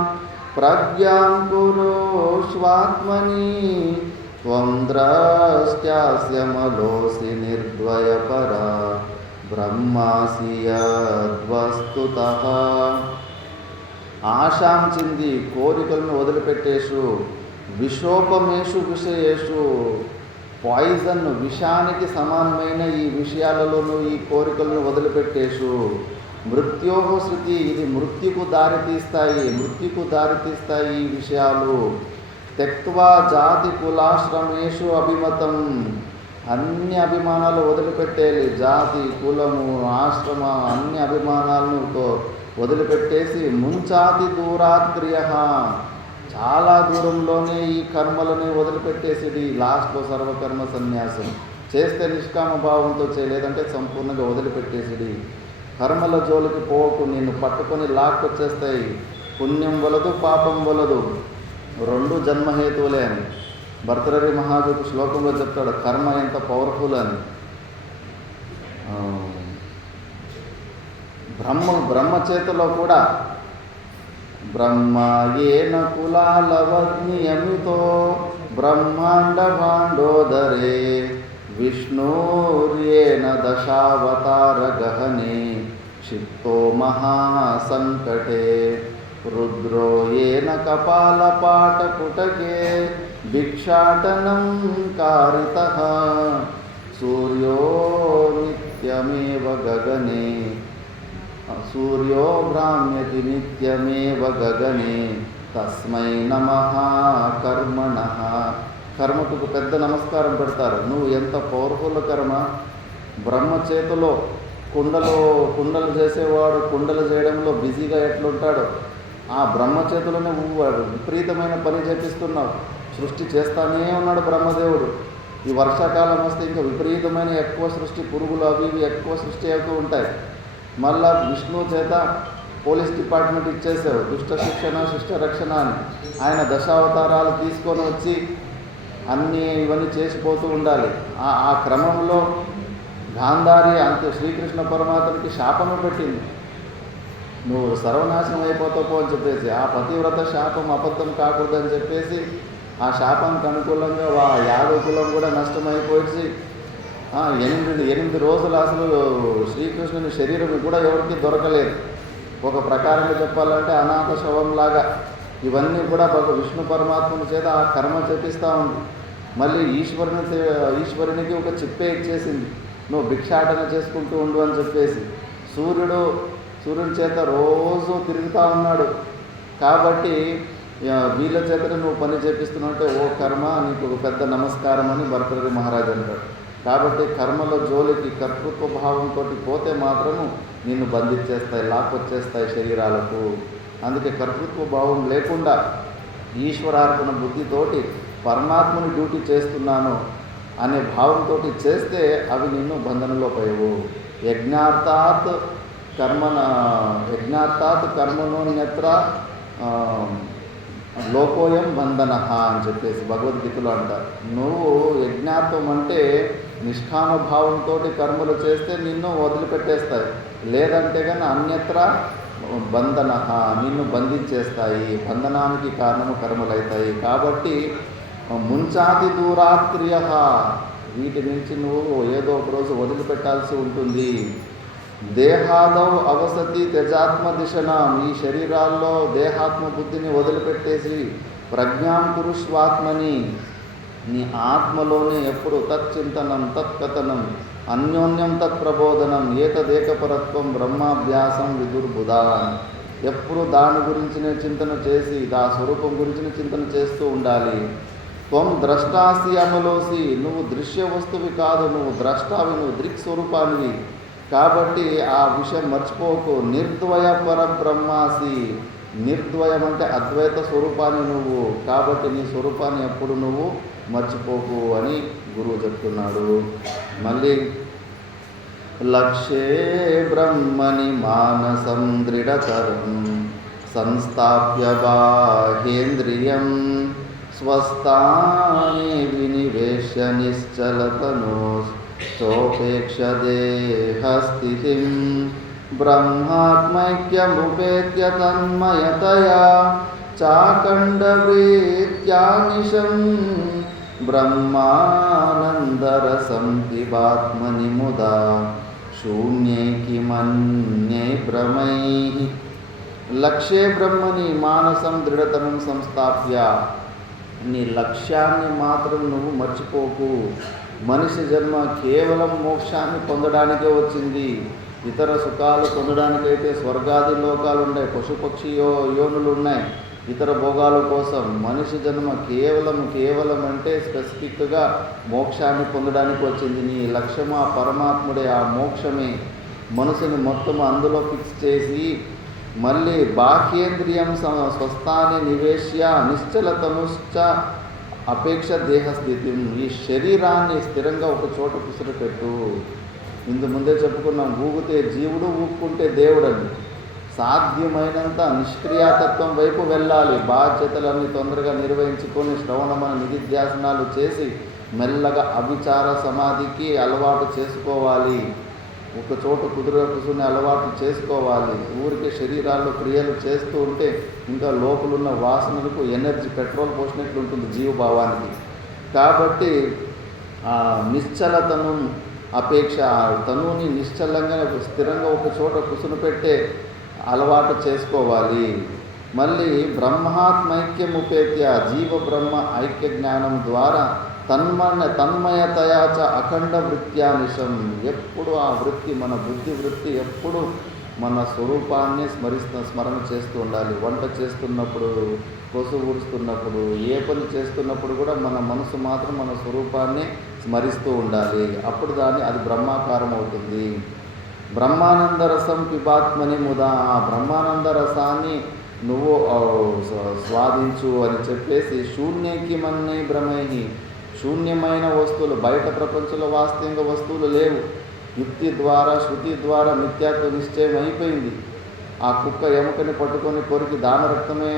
ప్రజ్ఞాం కురుష్వాత్మని త్వం ద్రష్ట్యాస్యమలోసి నిర్ద్వయపరా బ్రహ్మాసి యద్వస్తుతః. ఆశాం చింది, కోరికలను వదిలిపెట్టేసు. విశోపమేషు విషయేషు, పాయిజన్, విషానికి సమానమైన ఈ విషయాలలోనూ ఈ కోరికలను వదిలిపెట్టేసు. మృత్యోహ శృతి, ఇది మృత్యుకు దారితీస్తాయి ఈ విషయాలు. త్యక్త్వా జాతి కులాశ్రమేషు అభిమతం, అన్ని అభిమానాలు వదిలిపెట్టేయాలి. జాతి, కులము, ఆశ్రమ అన్ని అభిమానాలను వదిలిపెట్టేసి ముంచాతి దూరాత్రియ, చాలా దూరంలోనే ఈ కర్మలని వదిలిపెట్టేసిడి. లాస్ట్లో సర్వకర్మ సన్యాసం చేస్తే నిష్కామ భావంతో చేయలేదంటే సంపూర్ణంగా వదిలిపెట్టేసిడి. కర్మల జోలికి పోకు, నిన్ను పట్టుకొని లాక్కొచ్చేస్తాయి. పుణ్యం వలదు, పాపం వలదు, రెండు జన్మహేతువులే అని భర్తృహరి మహాజుడు శ్లోకంలో చెప్తాడు. కర్మ ఎంత పవర్ఫుల్ అని. బ్రహ్మ చేతిలో కూడా బ్రహ్మ ఏన కులాలవగ్నియమితో బ్రహ్మాండ భాండోదరే విష్ణుర్యేన దశావతార గహనే క్షిప్తో మహాసంకటే రుద్రో ఏన కపాలపాటపుటకే భిక్షాటనం కారితః సూర్యో నిత్యమేవ గగనే సూర్యో భ్రామ్యతి నిత్యమేవ గగనే తస్మై నమః కర్మణః. కర్మకు పెద్ద నమస్కారం పెడతారు. నువ్వు ఎంత పవర్ఫుల్ కర్మ. బ్రహ్మ చేతిలో కుండలు చేసేవాడు కుండలు చేయడంలో బిజీగా ఎట్లుంటాడో ఆ బ్రహ్మ చేతిలోనే విపరీతమైన పని చేపిస్తున్నావు. సృష్టి చేస్తానే ఉన్నాడు బ్రహ్మదేవుడు. ఈ వర్షాకాలం వస్తే ఇంకా విపరీతమైన ఎక్కువ సృష్టి, పురుగులు అవి ఇవి ఎక్కువ సృష్టి అవుతూ ఉంటాయి. మళ్ళా విష్ణువు చేత పోలీస్ డిపార్ట్మెంట్ ఇచ్చేసావు, దుష్ట శిక్షణ శిష్ట రక్షణ అని. ఆయన దశావతారాలు తీసుకొని వచ్చి అన్నీ ఇవన్నీ చేసిపోతూ ఉండాలి. ఆ క్రమంలో గాంధారి అంతే శ్రీకృష్ణ పరమాత్మకి శాపము పెట్టింది. నువ్వు సర్వనాశనం అయిపోతావు అని చెప్పేసి, ఆ పతివ్రత శాపం అబద్ధం కాకూడదని చెప్పేసి ఆ శాపానికి అనుకూలంగా యాదవ కులం కూడా నష్టమైపోయి 8 రోజులు అసలు శ్రీకృష్ణుని శరీరం కూడా ఎవరికి దొరకలేదు. ఒక ప్రకారంగా చెప్పాలంటే అనాథ శవంలాగా ఇవన్నీ కూడా విష్ణు పరమాత్మని చేత ఆ కర్మ చేపిస్తూ ఉంది. మళ్ళీ ఈశ్వరునికి ఒక చిప్పే ఇచ్చేసింది, నువ్వు భిక్షాటన చేసుకుంటూ ఉండు అని చెప్పేసి. సూర్యుని చేత రోజు తిరుగుతూ ఉన్నాడు కాబట్టి వీళ్ళ చేత నువ్వు పని చేపిస్తున్నావు అంటే, ఓ కర్మ నీకు ఒక పెద్ద నమస్కారం అని భర్తృహరి మహారాజ్ అంటాడు. కాబట్టి కర్మల జోలికి కర్తృత్వ భావంతో పోతే మాత్రము నిన్ను బంధించేస్తాయి, లాక్కొచ్చేస్తాయి శరీరాలకు. అందుకే కర్తృత్వ భావం లేకుండా ఈశ్వరార్పణ బుద్ధితోటి పరమాత్మని డ్యూటీ చేస్తున్నాను అనే భావంతో చేస్తే అవి నిన్ను బంధనలో పోయవు. యజ్ఞార్థాత్ కర్మణోన్యత్ర లోకోయం బంధన అని చెప్పేసి భగవద్గీతలో అంటారు. నువ్వు యజ్ఞార్థం అంటే నిష్కామ భావంతో కర్మలు చేస్తే నిన్ను వదిలిపెట్టేస్తాయి, లేదంటే కానీ అన్యత్ర బంధన నిన్ను బంధించేస్తాయి. బంధనానికి కారణము కర్మలవుతాయి. కాబట్టి ముంచాతి దూరాత్రియ వీటి నుంచి నువ్వు ఏదో ఒక రోజు వదిలిపెట్టాల్సి ఉంటుంది. దేహాదౌ అవసతి త్యజాత్మ దిశనాం, ఈ శరీరాల్లో దేహాత్మ బుద్ధిని వదిలిపెట్టేసి ప్రజ్ఞాం కురుష్వాత్మని, నీ ఆత్మలోనే ఎప్పుడు తచ్చింతనం తత్కథనం అన్యోన్యం తత్ప్రబోధనం ఏతదేకపరత్వం బ్రహ్మాభ్యాసం విదుర్బుధా, ఎప్పుడు దాని గురించిన చింతన చేసి దా స్వరూపం గురించిన చింతన చేస్తూ ఉండాలి. త్వం ద్రష్టాసి అమలోసి, నువ్వు దృశ్య వస్తువి కాదు, నువ్వు ద్రష్టావి, నువ్వు దృక్ స్వరూపానివి. కాబట్టి ఆ విషయం మర్చిపోకు. నిర్ద్వయ పరబ్రహ్మాసి, నిర్ద్వయం అంటే అద్వైత స్వరూపాన్ని నువ్వు, కాబట్టి నీ స్వరూపాన్ని ఎప్పుడు నువ్వు మర్చిపోకు అని గురువు చెప్తున్నాడు. మళ్ళీ లక్ష్యే బ్రహ్మని మానసం దృఢతరం సంస్థాప్య బాహేంద్రియం స్వస్థానే వినివేశ్య నిశ్చలతనో సోపేక్ష దేహస్థితిం బ్రహ్మాత్మైక్యముపేత్య తన్మయతయా చాకండవృత్యానిశం బ్రహ్మానందరసం పిబాత్మని ముదా శూన్యే కిమన్యే భ్రమైః. లక్ష్యే బ్రహ్మని మానసం దృఢతనం సంస్థాప్య, నీ లక్ష్యాన్ని మాత్రం నువ్వు మర్చిపోకు. మనిషి జన్మ కేవలం మోక్షాన్ని పొందడానికే వచ్చింది. ఇతర సుఖాలు పొందడానికైతే స్వర్గాది లోకాలు ఉన్నాయి, పశుపక్షి యోనులు ఉన్నాయి, ఇతర భోగాల కోసం. మనిషి జన్మ కేవలం అంటే స్పెసిఫిక్గా మోక్షాన్ని పొందడానికి వచ్చింది. నీ లక్ష్యం ఆ పరమాత్ముడే, ఆ మోక్షమే. మనసుని మొత్తం అందులో ఫిక్స్ చేసి మళ్ళీ బాహ్యేంద్రియం స్వస్థాన్ని నివేశ్య నిశ్చలతనుశ్చ అపేక్ష దేహస్థితి, ఈ శరీరాన్ని స్థిరంగా ఒక చోట కుసిరిపెట్టు. ఇందు ముందే చెప్పుకున్నాం, ఊగితే జీవుడు, ఊపుకుంటే దేవుడని. సాధ్యమైనంత నిష్క్రియాతత్వం వైపు వెళ్ళాలి. బాధ్యతలన్నీ తొందరగా నిర్వహించుకొని శ్రవణమైన నిధిధ్యాసనాలు చేసి మెల్లగా అభిచార సమాధికి అలవాటు చేసుకోవాలి. ఒక చోట కూర్చుని అలవాటు చేసుకోవాలి. ఊరికే శరీరాల్లో క్రియలు చేస్తూ ఉంటే ఇంకా లోపలున్న వాసనలకు ఎనర్జీ పెట్రోల్ పోసినట్లు ఉంటుంది జీవభావానికి. కాబట్టి నిశ్చలతను అపేక్ష, తనుని నిశ్చలంగా స్థిరంగా ఒక చోట కుసును పెట్టే అలవాటు చేసుకోవాలి. మళ్ళీ బ్రహ్మాత్మైక్యముపేత్య, జీవ బ్రహ్మ ఐక్య జ్ఞానం ద్వారా తన్మయతయాచ అఖండ వృత్యానిశం, ఎప్పుడు ఆ వృత్తి, మన బుద్ధి వృత్తి ఎప్పుడు మన స్వరూపాన్ని స్మరణ చేస్తూ ఉండాలి. వంట చేస్తున్నప్పుడు, కొసు ఊడుస్తున్నప్పుడు, ఏ పని చేస్తున్నప్పుడు కూడా మన మనసు మాత్రం మన స్వరూపాన్ని స్మరిస్తూ ఉండాలి. అప్పుడు అది బ్రహ్మాకారం అవుతుంది. బ్రహ్మానంద రసం పిబాత్మని ముదా, ఆ బ్రహ్మానంద రసాన్ని నువ్వు స్వాదించు అని చెప్పేసి శూన్యకి మన్నే భ్రమైహి, శూన్యమైన వస్తువులు, బయట ప్రపంచంలో వాస్తవంగా వస్తువులు లేవు. యుక్తి ద్వారా శృతి ద్వారా మిథ్యాత్వ నిశ్చయం అయిపోయింది. ఆ కుక్క ఎముకని పట్టుకొని కొరికి దాన రక్తమే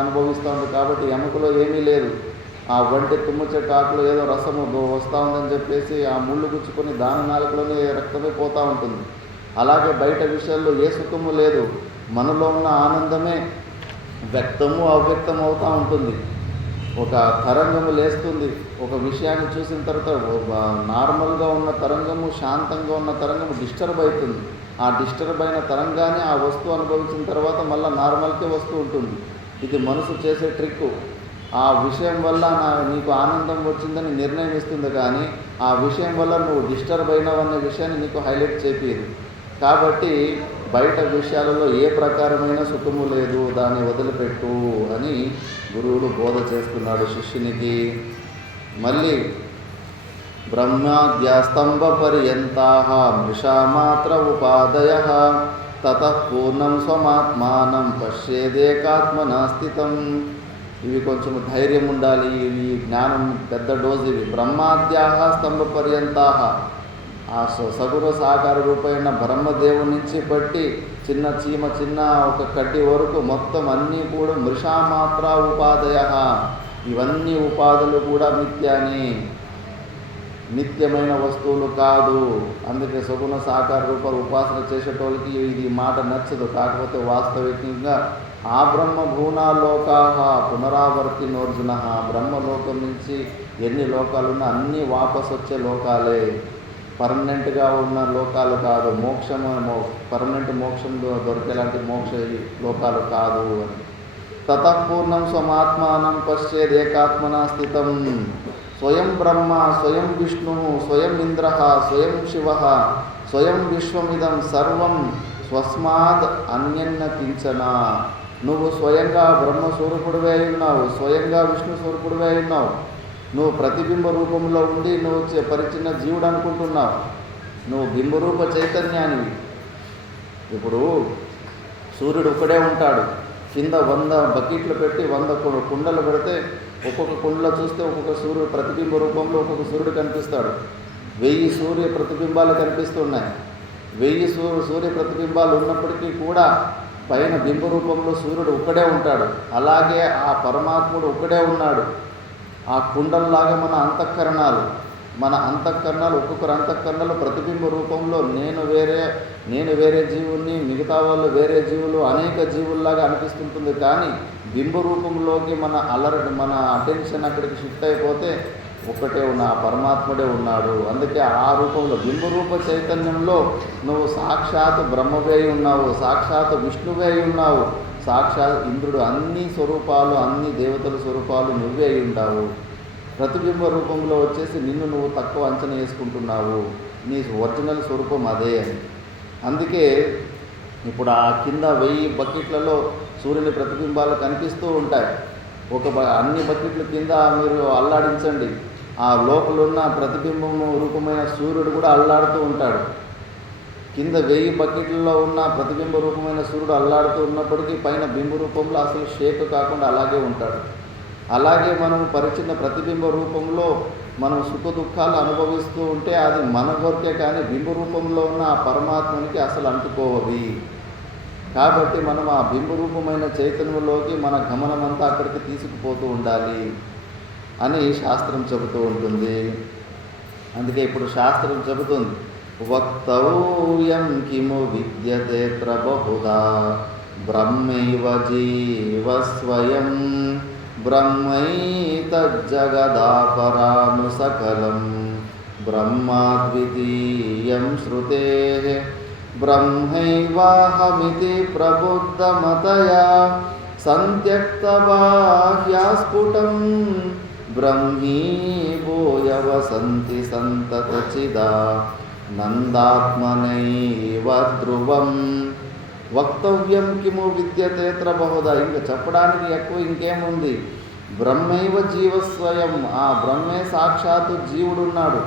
అనుభవిస్తూ ఉంది కాబట్టి ఎముకలో ఏమీ లేదు. ఆ వంటి తుమ్మ చెట్టు ఆకులో ఏదో రసము వస్తూ ఉందని చెప్పేసి ఆ ముళ్ళు గుచ్చుకొని దాని నాలుకలోనే రక్తమే పోతూ ఉంటుంది. అలాగే బయట విషయాల్లో ఏ సుఖము లేదు. మనలో ఉన్న ఆనందమే వ్యక్తము అవ్యక్తం అవుతూ ఉంటుంది. ఒక తరంగము లేస్తుంది, ఒక విషయాన్ని చూసిన తర్వాత నార్మల్గా ఉన్న తరంగము, శాంతంగా ఉన్న తరంగము డిస్టర్బ్ అవుతుంది. ఆ డిస్టర్బ్ అయిన తరంగాన్ని ఆ వస్తువు అనుభవించిన తర్వాత మళ్ళీ నార్మల్కే వస్తూ ఉంటుంది. ఇది మనసు చేసే ట్రిక్కు. ఆ విషయం వల్ల నీకు ఆనందం వచ్చిందని నిర్ణయం ఇస్తుంది, కానీ ఆ విషయం వల్ల నువ్వు డిస్టర్బ్ అయినావు అనే విషయాన్ని నీకు హైలైట్ చేపియదు. కాబట్టి బయట విషయాలలో ఏ ప్రకారమైన సుఖము లేదు, దాన్ని వదిలిపెట్టు అని గురువుడు బోధ చేస్తున్నాడు శిష్యునికి. మళ్ళీ బ్రహ్మాద్యాస్తంభ పర్యంతాః మృషామాత్ర ఉపాదయః తతః పూర్ణం స్వమాత్మానం పశ్యేదేకాత్మనా స్థితం. ఇవి కొంచెం ధైర్యం ఉండాలి, ఇవి జ్ఞానం పెద్ద డోజ్. ఇవి బ్రహ్మాద్యాః స్తంభ పర్యంతాః, ఆ సగుణ సాకార రూపమైన బ్రహ్మదేవుని నుంచి బట్టి చిన్న చీమ, చిన్న ఒక కడ్డి వరకు మొత్తం అన్నీ కూడా మృషామాత్ర ఉపాదయః. ఇవన్నీ ఉపాధులు కూడా మిథ్యాని, నిత్యమైన వస్తువులు కాదు. అందుకే సగుణ సాకార రూప ఉపాసన చేసేటోళ్ళకి ఇది మాట నచ్చదు. కాకపోతే వాస్తవికంగా ఆ బ్రహ్మ భూనాలోకాః పునరావర్తినోర్జున, బ్రహ్మలోకం నుంచి ఎన్ని లోకాలున్నా అన్నీ వాపసు వచ్చే లోకాలే, పర్మనెంట్గా ఉన్న లోకాలు కాదు. పర్మనెంట్ మోక్షం దొరికేలాంటి మోక్ష లోకాలు కాదు అని. తతః పూర్ణం స్వమాత్మానం పశ్యేదేకాత్మనా స్థితం. స్వయం బ్రహ్మ, స్వయం విష్ణు, స్వయం ఇంద్ర, స్వయం శివ, స్వయం విశ్వమిదం సర్వం స్వస్మాద్ అన్యన్న కించన. నువ్వు స్వయంగా బ్రహ్మస్వరూపుడివే ఉన్నావు, స్వయంగా విష్ణు స్వరూపుడివే ఉన్నావు. నువ్వు ప్రతిబింబ రూపంలో ఉండి నువ్వు పరిచిన్న జీవుడు అనుకుంటున్నావు. నువ్వు బింబరూప చైతన్యానివి. ఇప్పుడు సూర్యుడు ఒక్కడే ఉంటాడు. కింద 100 బకెట్లు పెట్టి 100 కుండలు పెడితే ఒక్కొక్క కుండలో చూస్తే ఒక్కొక్క సూర్యుడు ప్రతిబింబ రూపంలో ఒక్కొక్క సూర్యుడు కనిపిస్తాడు. 1000 సూర్య ప్రతిబింబాలు కనిపిస్తున్నాయి. 1000 సూర్య ప్రతిబింబాలు ఉన్నప్పటికీ కూడా పైన బింబ రూపంలో సూర్యుడు ఒక్కడే ఉంటాడు. అలాగే ఆ పరమాత్ముడు ఒక్కడే ఉన్నాడు. ఆ కుండల్లాగా మన అంతఃకరణాలు ఒక్కొక్కరు అంతఃకరణలు ప్రతిబింబ రూపంలో నేను వేరే జీవుల్ని, మిగతా వాళ్ళు వేరే జీవులు, అనేక జీవుల్లాగా అనిపిస్తుంటుంది. కానీ బింబ రూపంలోకి మన అటెన్షన్ అక్కడికి షిఫ్ట్ అయిపోతే ఒక్కటే ఆ పరమాత్ముడే ఉన్నాడు. అందుకే ఆ రూపంలో బింబరూప చైతన్యంలో నువ్వు సాక్షాత్ బ్రహ్మవే ఉన్నావు, సాక్షాత్ విష్ణువే ఉన్నావు, సాక్షాత్ ఇంద్రుడు, అన్ని స్వరూపాలు, అన్ని దేవతల స్వరూపాలు నువ్వే ఉన్నావు. ప్రతిబింబ రూపంలో వచ్చేసి నిన్ను నువ్వు తక్కువ అంచనా వేసుకుంటున్నావు. నీ ఒరిజినల్ స్వరూపం అదే అని. అందుకే ఇప్పుడు ఆ కింద 1000 బకెట్లలో సూర్యుని ప్రతిబింబాలు కనిపిస్తూ ఉంటాయి. అన్ని బకెట్ల కింద మీరు అల్లాడించండి, ఆ లోపల ఉన్న ప్రతిబింబము రూపమైన సూర్యుడు కూడా అల్లాడుతూ ఉంటాడు. కింద 1000 బకెట్లలో ఉన్న ప్రతిబింబ రూపమైన సూర్యుడు అల్లాడుతూ ఉన్నప్పటికీ పైన బింబ రూపంలో అసలు షేక్ కాకుండా అలాగే ఉంటాడు. అలాగే మనం పరిచిన ప్రతిబింబ రూపంలో మనం సుఖ దుఃఖాలు అనుభవిస్తూ ఉంటే అది మన కొరకే, కానీ బింబ రూపంలో ఉన్న ఆ పరమాత్మనికి అసలు అంటుకోవవి. కాబట్టి మనం ఆ బింబ రూపమైన చైతన్యంలోకి మన గమనమంతా అక్కడికి తీసుకుపోతూ ఉండాలి అని శాస్త్రం చెబుతూ ఉంటుంది. అందుకే ఇప్పుడు శాస్త్రం చెబుతుంది, వక్తవ్యం కిము విద్యతేత్ర బహుదా బ్రహ్మైవ జీవ స్వయం బ్రహ్మైతజ్జగదాపరాను సకలం బ్రహ్మాద్వితీయం శ్రుతేః బ్రహ్మైవాహమితి ప్రబుద్ధమతయా సంత్యక్తబాహ్యాస్ఫుటం బ్రహ్మీభూయవసంతి సంతతచిదా నందాత్మనైవ ధ్రువం. వక్తవ్యం కిము విద్యతేత్ర బహుదా. ఇంకా చెప్పడానికి ఎక్కువ ఇంకేముంది. బ్రహ్మైవ జీవస్వయం, ఆ బ్రహ్మే సాక్షాత్తు జీవుడున్నాడు.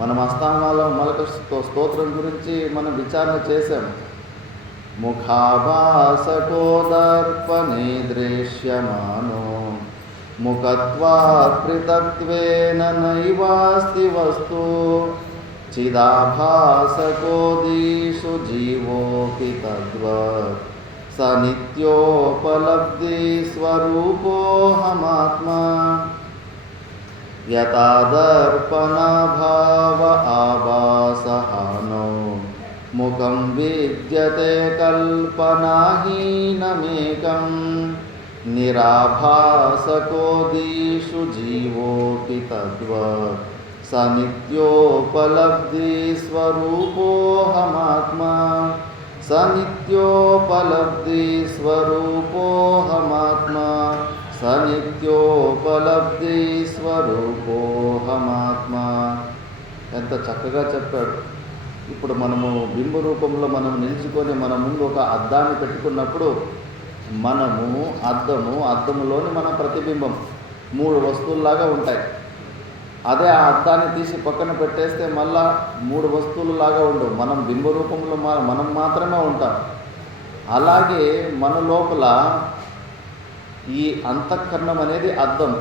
మనం అష్టాంగాల మలక స్తోత్రం గురించి మనం విచారణ చేశాం. ముఖాభాసకో దర్పణే దృశ్యమానో ముఖత్వాత్ పృథక్త్వేన నైవాస్తి వస్తు చిదాభాసకో దీషు జీవోపి తద్వత్ స నిత్యోపలబ్ధి స్వరూపోహమాత్మా యథా దర్పణాభావ ఆభాసహానో ముఖం విద్యతే కల్పనాహీనమేకం నిరాభాసకోదీషు జీవోపి తద్వత్ స నిత్యోపలబ్ధి స్వరూపోహమాత్మా స నిత్యోపలబ్ధి స్వరూపోహమాత్మా స నిత్యోపలబ్ధి స్వరూపోహమాత్మా. ఎంత చక్కగా చెప్పాడు. ఇప్పుడు మనము బింబ రూపంలో మనం నిలుచుకొని మన ముందు ఒక అద్దాన్ని పెట్టుకున్నప్పుడు మనము అద్దములోని మన ప్రతిబింబం 3 వస్తువుల్లాగా ఉంటాయి. అదే ఆ అద్దాన్ని తీసి పక్కన పెట్టేస్తే మళ్ళా 3 వస్తువులలాగా ఉండవు. మనం బింబ రూపంలో మనం మాత్రమే ఉంటాం. అలాగే మన లోపల ఈ అంతఃకరణం అనేది అద్దం.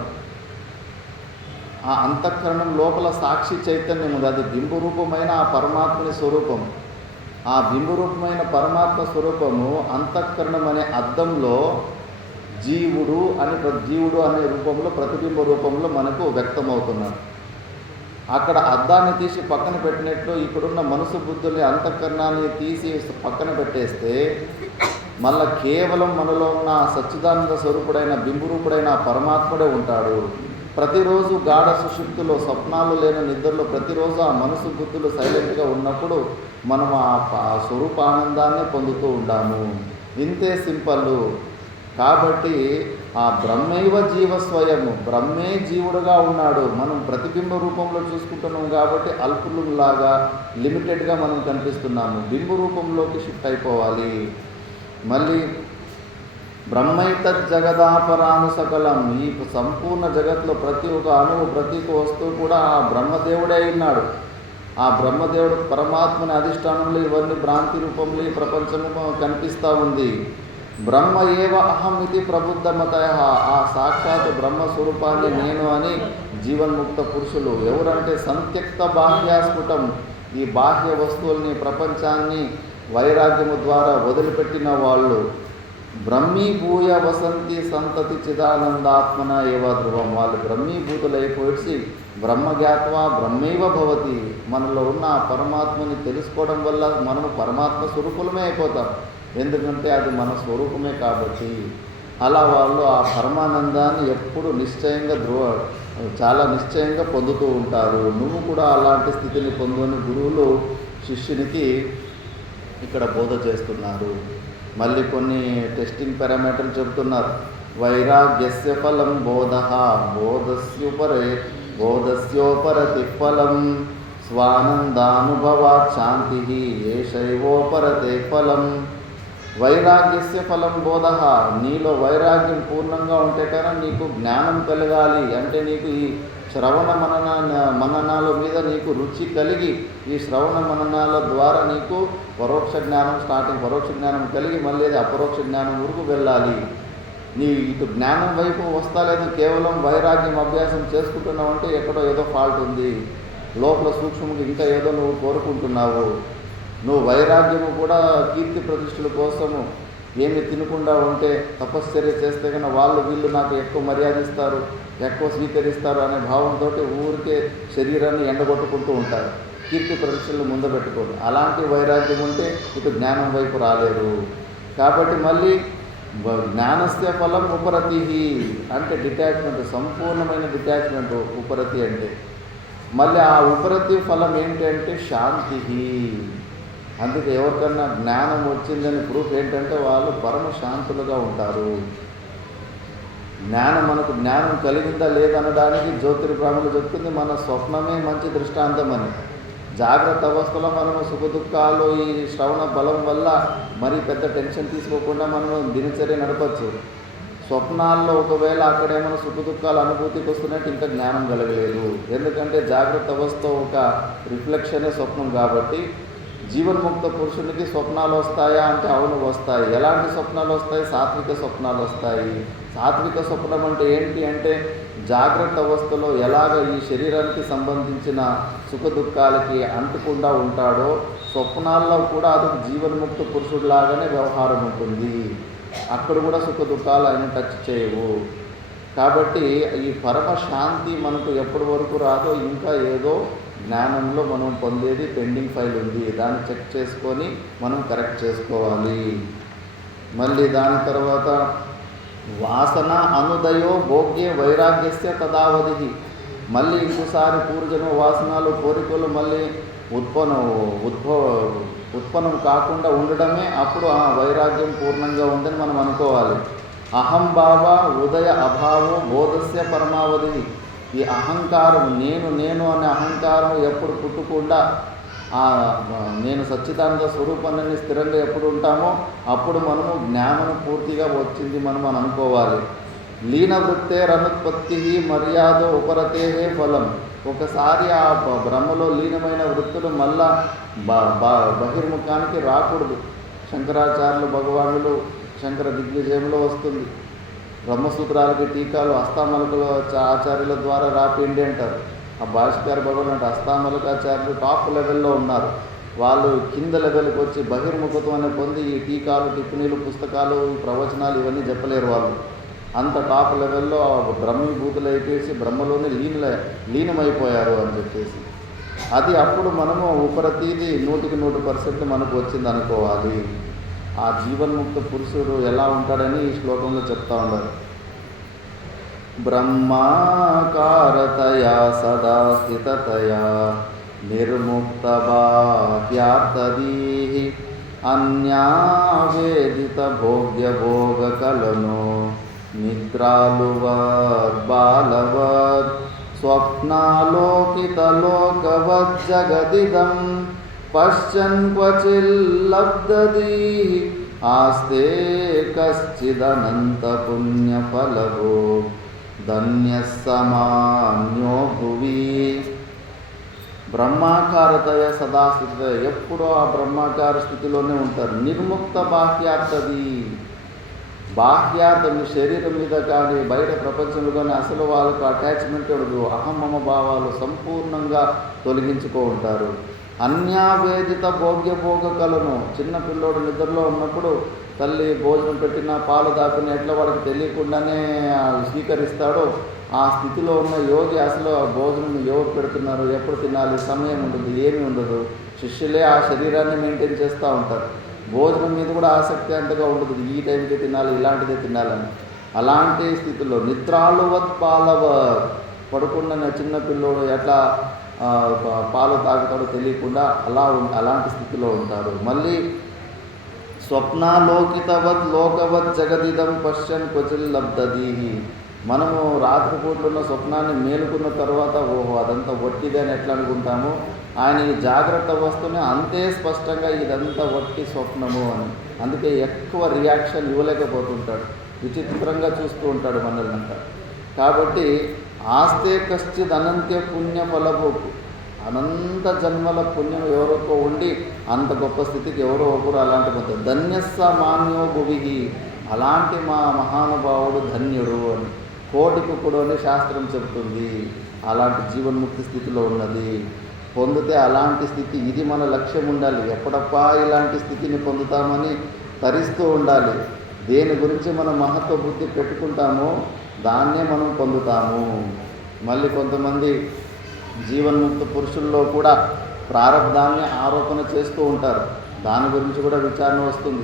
ఆ అంతఃకరణం లోపల సాక్షి చైతన్యం ఉంది. అది బింబరూపమైన ఆ పరమాత్మని స్వరూపం. ఆ బింబరూపమైన పరమాత్మ స్వరూపము అంతఃకరణం అనే అద్దంలో జీవుడు అనే రూపంలో ప్రతిబింబ రూపంలో మనకు వ్యక్తమవుతున్నాడు. అక్కడ అద్దాన్ని తీసి పక్కన పెట్టినట్లు ఇక్కడున్న మనసు బుద్ధుల్ని అంతఃకరణాన్ని తీసి పక్కన పెట్టేస్తే మళ్ళా కేవలం మనలో ఉన్న సచ్చిదానంద స్వరూపుడైన బింబరూపుడైన పరమాత్ముడే ఉంటాడు. ప్రతిరోజు గాఢ సుషుప్తిలో స్వప్నాలు లేని నిద్రలో ప్రతిరోజు ఆ మనసు బుద్ధులు సైలెంట్గా ఉన్నప్పుడు మనం ఆ స్వరూపానందాన్ని పొందుతూ ఉంటాము. ఇంతే సింపుల్. కాబట్టి ఆ బ్రహ్మైవ జీవస్వయము, బ్రహ్మే జీవుడుగా ఉన్నాడు. మనం ప్రతిబింబ రూపంలో చూసుకుంటున్నాం కాబట్టి అల్పులాగా లిమిటెడ్గా మనం కనిపిస్తున్నాము. బింబ రూపంలోకి షిఫ్ట్ అయిపోవాలి. మళ్ళీ బ్రహ్మైతత్ జగదాపరాను సకలం, ఈ సంపూర్ణ జగత్తులో ప్రతి ఒక్క అణువు ప్రతి ఒక్క వస్తువు కూడా ఆ బ్రహ్మదేవుడే అయినాడు. ఆ బ్రహ్మదేవుడు పరమాత్మని అధిష్టానంలో ఇవన్నీ భ్రాంతి రూపంలో ఈ ప్రపంచము కనిపిస్తూ ఉంది. బ్రహ్మ ఏవ అహం ఇది ప్రబుద్ధమతయ, ఆ సాక్షాత్ బ్రహ్మస్వరూపాన్ని నేను అని జీవన్ముక్త పురుషులు ఎవరంటే సంత్యక్త బాహ్యాస్ఫుటం, ఈ బాహ్య వస్తువుల్ని ప్రపంచాన్ని వైరాగ్యము ద్వారా వదిలిపెట్టిన వాళ్ళు. బ్రహ్మీభూయ వసంతి సంతతి చిదానందాత్మన ఏవ ధ్రువం, వాళ్ళు బ్రహ్మీభూతులైపోయి బ్రహ్మజ్ఞాత్వా బ్రహ్మైవ భవతి, మనలో ఉన్న పరమాత్మని తెలుసుకోవడం వల్ల మనము పరమాత్మ స్వరూపులమే అయిపోతాం. ఎందుకంటే అది మన స్వరూపమే కాబట్టి. అలా వాళ్ళు ఆ పరమానందాన్ని ఎప్పుడు నిశ్చయంగా చాలా నిశ్చయంగా పొందుతూ ఉంటారు. నువ్వు కూడా అలాంటి స్థితిని పొందుని గురువులు శిష్యునికి ఇక్కడ బోధ చేస్తున్నారు. మళ్ళీ కొన్ని టెస్టింగ్ పారామీటర్లు చెబుతున్నారు. వైరాగ్యస్య ఫలం బోధః, బోధస్యోపరతి ఫలం, స్వానందానుభవాత్ శాంతి ఏషైవోపరతే ఫలం. వైరాగ్యస్య ఫలం బోధః, నీలో వైరాగ్యం పూర్ణంగా ఉంటే కదా నీకు జ్ఞానం కలగాలి. అంటే నీకు ఈ శ్రవణ మననాల మీద నీకు రుచి కలిగి ఈ శ్రవణ మననాల ద్వారా నీకు పరోక్ష జ్ఞానం పరోక్ష జ్ఞానం కలిగి మళ్ళీ అపరోక్ష జ్ఞానం వరకు వెళ్ళాలి. నీ ఇటు జ్ఞానం వైపు వస్తాలేదు, కేవలం వైరాగ్యం అభ్యాసం చేసుకుంటున్నావు అంటే ఎక్కడో ఏదో ఫాల్ట్ ఉంది. లోపల సూక్ష్మంగా ఇంకా ఏదో నువ్వు కోరుకుంటున్నావు. నువ్వు వైరాగ్యము కూడా కీర్తి ప్రతిష్టల కోసము ఏమి తినకుండా ఉంటే తపశ్చర్య చేస్తే కన్నా వీళ్ళు నాకు ఎక్కువ మర్యాదిస్తారు, ఎక్కువ స్వీకరిస్తారు అనే భావంతో ఊరికే శరీరాన్ని ఎండగొట్టుకుంటూ ఉంటారు. కీర్తి ప్రతిష్టలు ముందు పెట్టుకోరు. అలాంటి వైరాగ్యం ఉంటే ఇటు జ్ఞానం వైపు రాలేరు. కాబట్టి మళ్ళీ జ్ఞానస్య ఫలం ఉపరతి అంటే డిటాచ్మెంట్, సంపూర్ణమైన డిటాచ్మెంట్ ఉపరతి అంటే. మళ్ళీ ఆ ఉపరతి ఫలం ఏంటి అంటే శాంతి. అందుకే ఎవరికన్నా జ్ఞానం వచ్చిందని ప్రూఫ్ ఏంటంటే వాళ్ళు పరమ శాంతులుగా ఉంటారు. మనకు జ్ఞానం కలిగిందా లేదనడానికి జ్యోతిర్బ్రాహ్మణులు చెప్తుంది మన స్వప్నమే మంచి దృష్టాంతం అని. జాగ్రత్త అవస్థలో మనము సుఖ దుఃఖాలు ఈ శ్రవణ బలం వల్ల మరీ పెద్ద టెన్షన్ తీసుకోకుండా మనము దినచర్య నడపచ్చు. స్వప్నాల్లో ఒకవేళ అక్కడేమైనా సుఖ దుఃఖాలు అనుభూతికి వస్తున్నట్టు ఇంకా జ్ఞానం కలగలేదు. ఎందుకంటే జాగ్రత్త అవస్థ ఒక రిఫ్లెక్షనే స్వప్నం కాబట్టి. జీవన్ముక్త పురుషునికి స్వప్నాలు వస్తాయా అంటే అవును వస్తాయి. ఎలాంటి స్వప్నాలు వస్తాయి? సాత్విక స్వప్నాలు వస్తాయి. సాత్విక స్వప్నం అంటే ఏంటి అంటే జాగ్రత్త అవస్థలో ఎలాగ ఈ శరీరానికి సంబంధించిన సుఖ దుఃఖాలకి అంటకుండా ఉంటాడో స్వప్నాల్లో కూడా అది జీవన్ముక్త పురుషుడిలాగానే వ్యవహారం ఉంటుంది. అక్కడ కూడా సుఖ దుఃఖాలు ఆయన టచ్ చేయవు. కాబట్టి ఈ పరమ శాంతి మనకు ఎప్పటి వరకు రాదో ఇంకా ఏదో జ్ఞానంలో మనం పొందేది పెండింగ్ ఫైల్ ఉంది. దాన్ని చెక్ చేసుకొని మనం కరెక్ట్ చేసుకోవాలి. మళ్ళీ దాని తర్వాత వాసన అనుదయో భోగ్యే వైరాగ్యస్య తదావధి. మళ్ళీ ఇంకోసారి పూర్వజన్మ వాసనలు కోరికలు మళ్ళీ ఉత్పన్నం కాకుండా ఉండడమే అప్పుడు ఆ వైరాగ్యం పూర్ణంగా ఉందని మనం అనుకోవాలి. అహంభావ ఉదయ అభావో బోధస్య పరమావధి. ఈ అహంకారం నేను అనే అహంకారం ఎప్పుడు పుట్టకుండా నేను సచ్చిదానంద స్వరూపాన్ని స్థిరంగా ఎప్పుడు ఉంటామో అప్పుడు మనము జ్ఞానం పూర్తిగా వచ్చింది మనం అని అనుకోవాలి. లీన వృత్తేరనుత్పత్తి మర్యాద ఉపరతే ఫలం. ఒకసారి ఆ బ్రహ్మలో లీనమైన వృత్తులు మళ్ళా బహిర్ముఖానికి రాకూడదు. శంకరాచార్యులు భగవానులు శంకర దిగ్విజయంలో వస్తుంది. బ్రహ్మసూత్రాలకి టీకాలు అస్తామలకుల ఆచార్యుల ద్వారా రాపిండి అంటారు. ఆ భాష్కర్ భగవాన్ అంటే అస్తామలకాచార్యులు టాప్ లెవెల్లో ఉన్నారు. వాళ్ళు కింద లెవెల్కి వచ్చి బహిర్ముఖత్వాన్ని పొంది ఈ టీకాలు టిప్పణీలు పుస్తకాలు ప్రవచనాలు ఇవన్నీ చెప్పలేరు. వాళ్ళు అంత టాప్ లెవెల్లో బ్రహ్మీభూతులు అయిపోయేసి బ్రహ్మలోనే లీనమైపోయారు అని చెప్పేసి అది అప్పుడు మనము ఉపరతీది 100% మనకు వచ్చింది అనుకోవాలి. ఆ జీవన్ముక్త పురుషుడు ఎలా ఉంటాడని ఈ శ్లోకంలో చెప్తా ఉన్నారు. బ్రహ్మాకారతయా సదా స్థితతయా నిర్ముక్త బాహ్యార్థదీ అన్యావేదిత భోగ్య భోగ కలను నిద్రాలువద్ బాలవద్ స్వప్నాలోకితలోకవద్ జగదిదం పశ్చన్ క్వచిల్లబ్దదీ ఆస్తే కశ్చిదనంత పుణ్యఫలవో ధన్యః సమాన్యో భువి. బ్రహ్మాకారతయ సదాస్థిత, ఎప్పుడూ ఆ బ్రహ్మాకార స్థితిలోనే ఉంటారు. నిర్ముక్త బాహ్యార్థది, బాహ్యార్థం శరీరం మీద కానీ బయట ప్రపంచంలో కానీ అసలు వాళ్ళకు అటాచ్మెంట్ ఉండదు. అహమమ భావాలు సంపూర్ణంగా తొలగించుకో ఉంటారు. అన్యావేదిత భోగ్య భోగ కలను, చిన్న పిల్లోడు నిద్రలో ఉన్నప్పుడు తల్లి భోజనం పెట్టిన పాలు దాపిన ఎట్లా వాడికి తెలియకుండానే స్వీకరిస్తాడో ఆ స్థితిలో ఉన్న యోగి అసలు ఆ భోజనం ఎవరు పెడుతున్నారు, ఎప్పుడు తినాలి, సమయం ఉండదు, ఏమీ ఉండదు. శిష్యులే ఆ శరీరాన్ని మెయింటైన్ చేస్తూ ఉంటారు. భోజనం మీద కూడా ఆసక్తి అంతగా ఉండదు, ఈ టైంకి తినాలి, ఇలాంటిదే తినాలని. అలాంటి స్థితిలో నిద్రాలువత్ పాలవత్, పడుకున్న చిన్న పిల్లోడు ఎట్లా పాలు తాగుతాడో తెలియకుండా అలాంటి స్థితిలో ఉంటారు. మళ్ళీ స్వప్నాలోకితవత్ లోకవత్ జగదిదం పశ్చన్ క్వచిల్లబ్దదీ. మనము రాత్రిపూట్లు ఉన్న స్వప్నాన్ని మేలుకున్న తర్వాత ఓహో అదంతా వట్టిదే అని ఎట్లా అనుకుంటామో, ఆయన ఈ జాగ్రత్త వస్తువుని అంతే స్పష్టంగా ఇదంతా వట్టి స్వప్నము అని. అందుకే ఎక్కువ రియాక్షన్ ఇవ్వలేకపోతుంటాడు, విచిత్రంగా చూస్తూ ఉంటాడు మనల్నంతా. కాబట్టి ఆస్తే కశ్చిద్ అనంత్య పుణ్య ఫలభోకు, అనంత జన్మల పుణ్యం ఎవరికో ఉండి అంత గొప్ప స్థితికి ఎవరో ఒకరు అలాంటి పోతారు. ధన్యస్స మాన్యో భువి, అలాంటి మా మహానుభావుడు ధన్యుడు అని కోటికుడు అని శాస్త్రం చెబుతుంది. అలాంటి జీవన్ముక్తి స్థితిలో ఉన్నది పొందితే అలాంటి స్థితి, ఇది మన లక్ష్యం ఉండాలి. ఎప్పుడప్పా ఇలాంటి స్థితిని పొందుతామని తరిస్తూ ఉండాలి. దేని గురించి మనం మహత్వ బుద్ధి పెట్టుకుంటామో దాన్నే మనం పొందుతాము. మళ్ళీ కొంతమంది జీవన్ముక్త పురుషుల్లో కూడా ప్రారబ్ధాన్ని ఆరోపణ చేస్తూ ఉంటారు. దాని గురించి కూడా విచారణ వస్తుంది.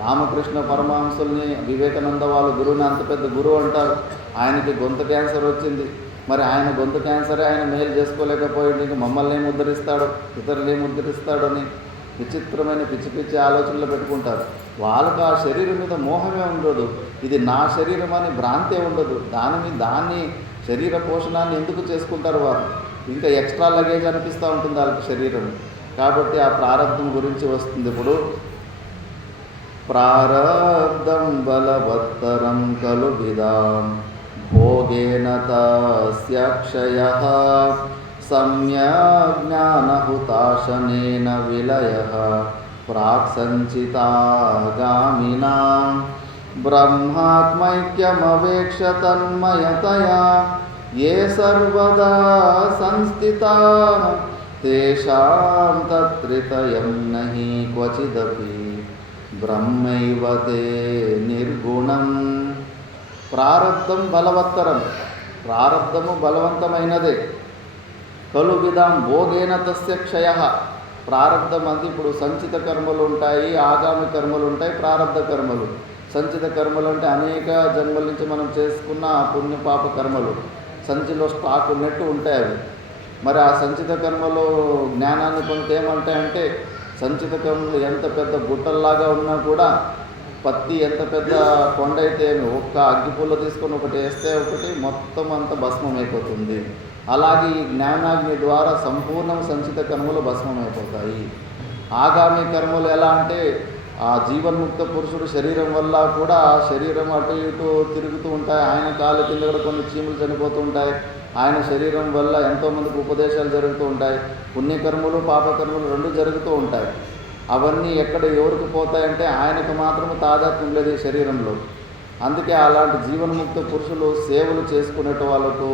రామకృష్ణ పరమహంసుల్ని వివేకానంద వాళ్ళ గురువుని అంత పెద్ద గురువు అంటారు. ఆయనకి గొంతు క్యాన్సర్ వచ్చింది. మరి ఆయన గొంతు క్యాన్సరే ఆయన మేలు చేసుకోలేకపోయింది, ఇంక మమ్మల్ని ఏమి ఉద్ధరిస్తాడు, ఇతరులు ఏమి ఉద్ధరిస్తాడు అని విచిత్రమైన పిచ్చి పిచ్చి ఆలోచనలు పెట్టుకుంటారు. వాళ్ళకు ఆ శరీరం మీద మోహమే ఉండదు, ఇది నా శరీరం అని భ్రాంతే ఉండదు. దాన్ని శరీర పోషణాన్ని ఎందుకు చేసుకుంటారు వారు? ఇంకా ఎక్స్ట్రా లగేజ్ అనిపిస్తూ ఉంటుంది వాళ్ళకి శరీరం. కాబట్టి ఆ ప్రారంధం గురించి వస్తుంది. ఇప్పుడు ప్రారబ్ధం బలవత్తరం ఖలు విదాం భోగేన తస్య క్షయః సమ్యక్ జ్ఞానహుతాశనేన విలయః ప్రాక్ సంచితాగామినాం బ్రహ్మాత్మైక్యమవేక్ష తన్మయతయా ఏ సర్వదా సంస్థితాః తేషాం తత్రితయం నహి క్వచిదపి బ్రహ్మైవ తే నిర్గుణం. ప్రారబ్ధం బలవత్తరం, ప్రారబ్ధము బలవంతమైనదే. ఖలు విదాం భోగేన తస్య క్షయః. ప్రారబ్ధం అంటే ఇప్పుడు సంచిత కర్మలు ఉంటాయి, ఆగామి కర్మలు ఉంటాయి, ప్రారబ్ధ కర్మలు. సంచిత కర్మలు అంటే అనేక జన్మల నుంచి మనం చేసుకున్న పుణ్య పాప కర్మలు సంచిలో స్టాక్ ఉన్నట్టు ఉంటాయి అవి. మరి ఆ సంచిత కర్మలో జ్ఞానాన్ని పొందితే ఏమంటాయంటే, సంచిత కర్మలు ఎంత పెద్ద గుట్టల్లాగా ఉన్నా కూడా, పత్తి ఎంత పెద్ద కొండ అయితే ఒక్క అగ్గిపుల్ల తీసుకొని ఒకటి వేస్తే ఒకటి మొత్తం అంతా భస్మం అయిపోతుంది. అలాగే ఈ జ్ఞానాగ్ని ద్వారా సంపూర్ణ సంచిత కర్మలు భస్మం అయిపోతాయి. ఆగామి కర్మలు ఎలా అంటే, ఆ జీవన్ముక్త పురుషుడు శరీరం వల్ల కూడా శరీరం అటు ఇటు తిరుగుతూ ఉంటాయి. ఆయన కాళ్ళ కింద కూడా కొన్ని చీములు చనిపోతూ ఉంటాయి. ఆయన శరీరం వల్ల ఎంతోమందికి ఉపదేశాలు జరుగుతూ ఉంటాయి. పుణ్యకర్మలు పాపకర్మలు రెండు జరుగుతూ ఉంటాయి. అవన్నీ ఎక్కడ ఎవరికి పోతాయంటే ఆయనకు మాత్రము తాదాత్మ్యం లేదు ఈ శరీరంలో. అందుకే అలాంటి జీవన్ముక్త పురుషులు సేవలు చేసుకునేట వాళ్ళకు,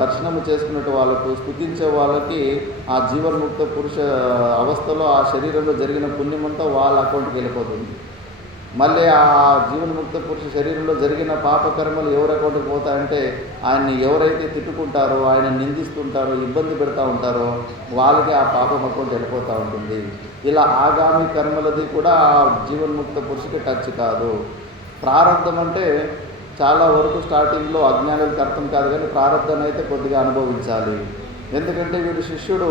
దర్శనము చేసుకునేట వాళ్ళకు, స్తుతించే వాళ్ళకి ఆ జీవన్ముక్త పురుష అవస్థలో ఆ శరీరంలో జరిగిన పుణ్యమంతా వాళ్ళ అకౌంట్కి వెళ్ళిపోతుంది. మళ్ళీ ఆ జీవన్ముక్త పురుష శరీరంలో జరిగిన పాపకర్మలు ఎవరి అకౌంట్కి పోతాయంటే, ఆయన్ని ఎవరైతే తిట్టుకుంటారో, ఆయన నిందిస్తుంటారో, ఇబ్బంది పెడతా ఉంటారో వాళ్ళకి ఆ పాపం అకౌంట్ వెళ్ళిపోతూ ఉంటుంది. ఇలా ఆగామి కర్మలది కూడా ఆ జీవన్ముక్త పురుషుకి టచ్ కాదు. ప్రారంధం అంటే చాలా వరకు స్టార్టింగ్లో అజ్ఞానులకు అర్థం కాదు, కానీ ప్రారంధాన్ని అయితే కొద్దిగా అనుభవించాలి. ఎందుకంటే వీడు శిష్యుడు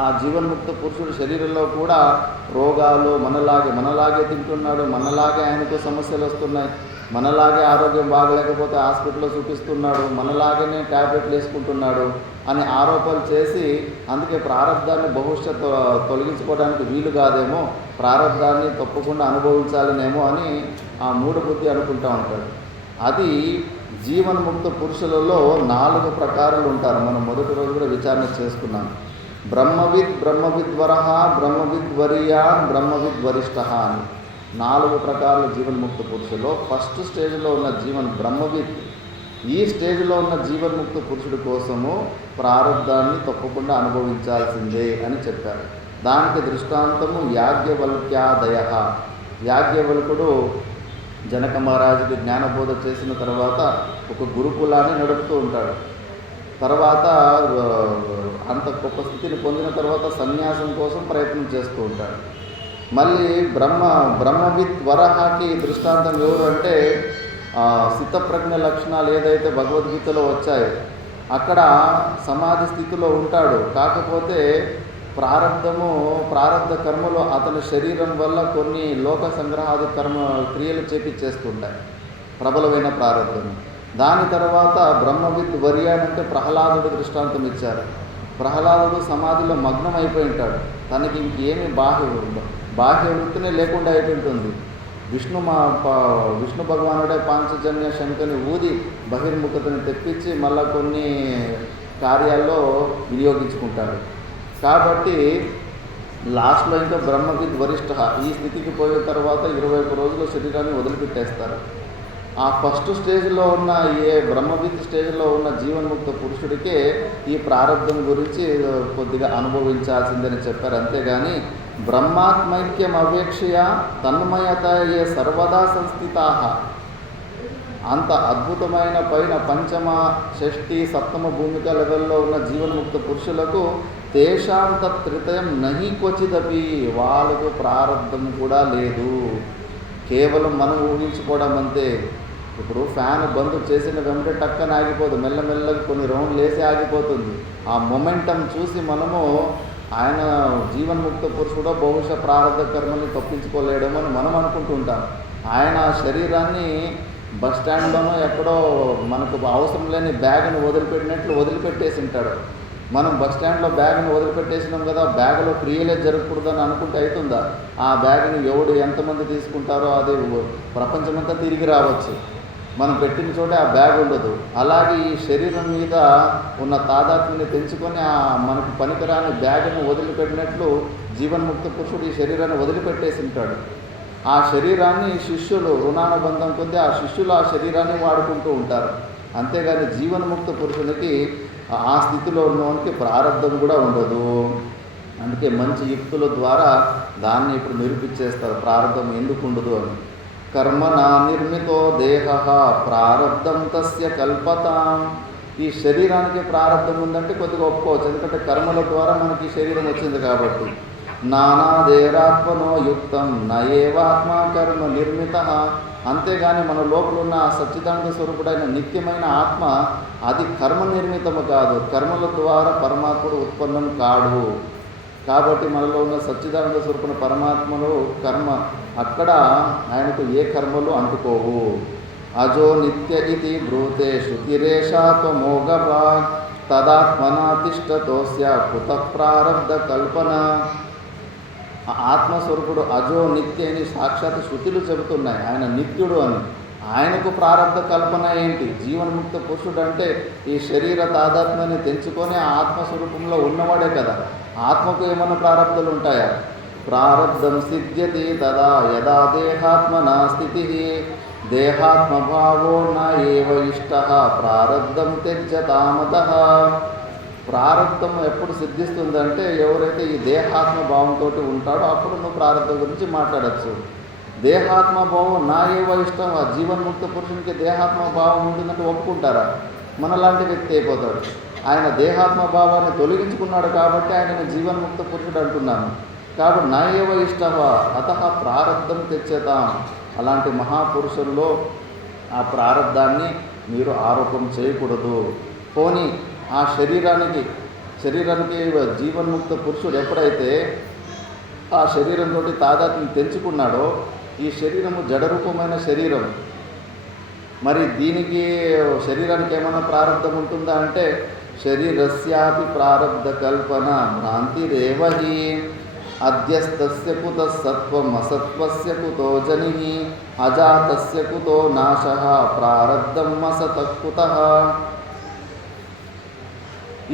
ఆ జీవన్ముక్త పురుషుడు శరీరంలో కూడా రోగాలు మనలాగే తింటున్నాడు, మనలాగే ఆయనకు సమస్యలు వస్తున్నాయి, మనలాగే ఆరోగ్యం బాగలేకపోతే హాస్పిటల్లో చూపిస్తున్నాడు, మనలాగనే ట్యాబ్లెట్లు వేసుకుంటున్నాడు అని ఆరోపణలు చేసి, అందుకే ప్రారంధాన్ని భవిష్యత్తు తొలగించుకోవడానికి వీలు కాదేమో, ప్రారంధాన్ని తప్పకుండా అనుభవించాలనేమో అని ఆ మూఢ బుద్ధి అనుకుంటూ ఉంటాడు. అది జీవన్ముక్త పురుషులలో 4 ప్రకారాలు ఉంటారు. మనం మొదటి రోజు కూడా విచారణ చేసుకున్నాం. బ్రహ్మవిద్వర, బ్రహ్మవిద్వరియాన్, బ్రహ్మవిద్వరిష్ట అని 4 ప్రకారాల జీవన్ముక్త పురుషులో ఫస్ట్ స్టేజ్లో ఉన్న బ్రహ్మవిద్. ఈ స్టేజ్లో ఉన్న జీవన్ముక్త పురుషుడి కోసము ప్రారంధాన్ని తప్పకుండా అనుభవించాల్సిందే అని చెప్పారు. దానికి దృష్టాంతము యాజ్ఞవల్క్యాదయ. యాజ్ఞవల్కుడు జనక మహారాజుకి జ్ఞానబోధ చేసిన తర్వాత ఒక గురుకులాన్ని నడుపుతూ ఉంటాడు. తర్వాత అంత గొప్ప స్థితిని పొందిన తర్వాత సన్యాసం కోసం ప్రయత్నం చేస్తూ ఉంటాడు. మళ్ళీ బ్రహ్మవిద్వరహకి దృష్టాంతం ఎవరు అంటే, స్థితప్రజ్ఞ లక్షణాలు ఏదైతే భగవద్గీతలో వచ్చాయో అక్కడ సమాధి స్థితిలో ఉంటాడు. కాకపోతే ప్రారంధ కర్మలు అతని శరీరం వల్ల కొన్ని లోక సంగ్రహాది క్రియలు చేపిచ్చేస్తుంటాయి, ప్రబలమైన ప్రారంధము. దాని తర్వాత బ్రహ్మవిద్ వర్యానంటే ప్రహ్లాదుడు దృష్టాంతం ఇచ్చారు. ప్రహ్లాదుడు సమాధిలో మగ్నం అయిపోయి ఉంటాడు. తనకి ఇంకేమీ బాహ్య వృత్తినే లేకుండా అయిపోయింటుంది. విష్ణు భగవానుడే పాంచజన్య శంఖని ఊది బహిర్ముఖతని తెప్పించి మళ్ళా కొన్ని కార్యాల్లో వినియోగించుకుంటాడు. కాబట్టి లాస్ట్లో ఇంకా బ్రహ్మవిద్ వరిష్ఠ ఈ స్థితికి పోయిన తర్వాత 21 రోజుల శరీరాన్ని వదిలిపెట్టేస్తారు. ఆ ఫస్ట్ స్టేజ్లో ఉన్న బ్రహ్మవిద్ స్టేజ్లో ఉన్న జీవన్ముక్త పురుషుడికే ఈ ప్రారంధం గురించి కొద్దిగా అనుభవించాల్సిందని చెప్పారు. అంతేగాని బ్రహ్మాత్మైక్యం అవేక్షయ తన్మయత ఏ సర్వదా సంస్థితా, అంత అద్భుతమైన పైన పంచమ, షష్ఠి, సప్తమ భూమిక లెవెల్లో ఉన్న జీవన్ముక్త పురుషులకు తేషాం తత్రితయం నహి క్వచిదపి, వాళ్ళకు ప్రారంధం కూడా లేదు. కేవలం మనం ఊహించుకోవడం అంతే. ఇప్పుడు ఫ్యాన్ బంద్ చేసిన వెంటనే టక్కన ఆగిపోదు, మెల్లమెల్లగా కొన్ని రౌండ్లు వేసి ఆగిపోతుంది. ఆ మొమెంటం చూసి మనము ఆయన జీవన్ముక్త పురుషుడో బహుశా ప్రారంధ కర్మల్ని తప్పించుకోలేడమో అని మనం అనుకుంటుంటాం. ఆయన శరీరాన్ని బస్ స్టాండ్లోనో ఎక్కడో మనకు అవసరం లేని బ్యాగ్ను వదిలిపెట్టినట్లు వదిలిపెట్టేసి ఉంటాడు. మనం బస్ స్టాండ్లో బ్యాగ్ను వదిలిపెట్టేసినాం కదా, బ్యాగ్లో క్రియలే జరగకూడదని అనుకుంటే అవుతుందా? ఆ బ్యాగ్ని ఎంతమంది తీసుకుంటారో అది ప్రపంచమంతా తిరిగి రావచ్చు, మనం పెట్టిన చోటే ఆ బ్యాగ్ ఉండదు. అలాగే ఈ శరీరం మీద ఉన్న తాదాత్మ్యాన్ని పెంచుకొని ఆ మనకు పనికిరాని బ్యాగ్ను వదిలిపెట్టినట్లు జీవన్ముక్త పురుషుడు ఈ శరీరాన్ని వదిలిపెట్టేసి ఉంటాడు. ఆ శరీరాన్ని శిష్యులు రుణానుబంధం పొంది ఆ శిష్యులు ఆ శరీరాన్ని వాడుకుంటూ ఉంటారు. అంతేగాని జీవన్ముక్త పురుషునికి ఆ స్థితిలో ఉన్నవానికి ప్రారంధం కూడా ఉండదు. అందుకే మంచి యుక్తుల ద్వారా దాన్ని ఇప్పుడు నిరూపించేస్తారు ప్రారంధం ఎందుకు ఉండదు అని. కర్మణా నిర్మితో దేహ ప్రారబ్ధం తస్య కల్పతాం. ఈ శరీరానికి ప్రారంధం ఉందంటే కొద్దిగా ఒప్పుకోవచ్చు, ఎందుకంటే కర్మల ద్వారా మనకి శరీరం వచ్చింది కాబట్టి. నానాదేరాత్మనో యుక్తం నయేవాత్మ కర్మ నిర్మిత. అంతేగాని మన లోపల ఉన్న ఆ సచ్చిదానంద స్వరూపుడైన నిత్యమైన ఆత్మ అది కర్మ నిర్మితము కాదు, కర్మల ద్వారా పరమాత్ముడు ఉత్పన్నం కాడు. కాబట్టి మనలో ఉన్న సచ్చిదానంద స్వరూపున పరమాత్మలో కర్మ అక్కడ ఆయనకు ఏ కర్మలు అంటుకోవు. అజో నిత్య ఇది బ్రూతే శృతిరేషాత్మోగభా తదాత్మనా తిష్టతోస్య కుత ప్రారబ్ధ కల్పన. ఆత్మస్వరూపుడు అజో నిత్య అని సాక్షాత్ శృతులు చెబుతున్నాయి, ఆయన నిత్యుడు అని. ఆయనకు ప్రారబ్ధ కల్పన ఏంటి? జీవన్ముక్త పురుషుడు అంటే ఈ శరీర తాదాత్మ్యాన్ని తెంచుకొని ఆ ఆత్మస్వరూపంలో ఉన్నవాడే కదా. ఆత్మకు ఏమన్నా ప్రారబ్ధాలు ఉంటాయా? ప్రారబ్ధం సిద్ధ్యతి తదా యదా దేహాత్మనా స్థితి దేహాత్మభావో న ఏవ ఇష్ట ప్రారబ్ధం త్యజ్యతామతః. ప్రారబ్ధం ఎప్పుడు సిద్ధిస్తుందంటే ఎవరైతే ఈ దేహాత్మభావంతో ఉంటాడో అప్పుడు నువ్వు ప్రారబ్ధం గురించి మాట్లాడచ్చు. దేహాత్మభావం నా ఏవ ఇష్టం. ఆ జీవన్ముక్త పురుషునికి దేహాత్మభావం ఉంటుందంటే ఒప్పుకుంటారా? మనలాంటి వ్యక్తి అయిపోతాడు. ఆయన దేహాత్మభావాన్ని తొలగించుకున్నాడు కాబట్టి ఆయన జీవన్ముక్త పురుషుడు అంటున్నాను. కాబట్టి నా ఏవ ఇష్టవా అత ప్రారబ్ధం తెచ్చేతాం. అలాంటి మహాపురుషుల్లో ఆ ప్రారబ్ధాన్ని మీరు ఆరోపణ చేయకూడదు. పోనీ ఆ శరీరానికి జీవన్ముక్త పురుషుడు ఎప్పుడైతే ఆ శరీరంతో తాదాత్మ్యం తెంచుకున్నాడో, ఈ శరీరము జడరూపమైన శరీరం, మరి దీనికి శరీరానికి ఏమైనా ప్రారంధం ఉంటుందా అంటే శరీరస్యాపి ప్రారబ్ధ కల్పన భ్రాంతిరేవహి అధ్యస్తస్య కుత సత్వం అసత్వస్య కుతో జని అజాతస్య కుతో నాశః ప్రారబ్ధం అసతః కుతః.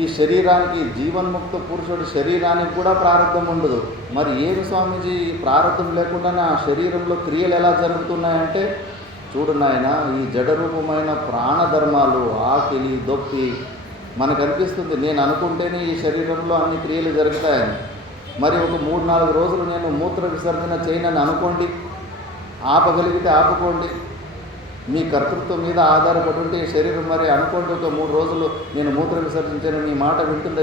ఈ శరీరానికి జీవన్ముక్త పురుషుడు శరీరానికి కూడా ప్రారంధం ఉండదు. మరి ఏమి స్వామీజీ ప్రారంధం లేకుండానే ఆ శరీరంలో క్రియలు ఎలా జరుగుతున్నాయంటే, చూడు నాయన, ఈ జడరూపమైన ప్రాణధర్మాలు ఆకలి దొప్పి మనకు అనిపిస్తుంది నేను అనుకుంటేనే ఈ శరీరంలో అన్ని క్రియలు జరుగుతాయని. మరి ఒక 3-4 రోజులు నేను మూత్ర విసర్జన చేయనని అనుకోండి, ఆపగలిగితే ఆపుకోండి, మీ కర్తృత్వం మీద ఆధారపడి ఉంటే ఈ శరీరం మరి అనుకోండి ఒక 3 రోజులు నేను మూత్ర విసర్జించాను, మీ మాట వింటుంది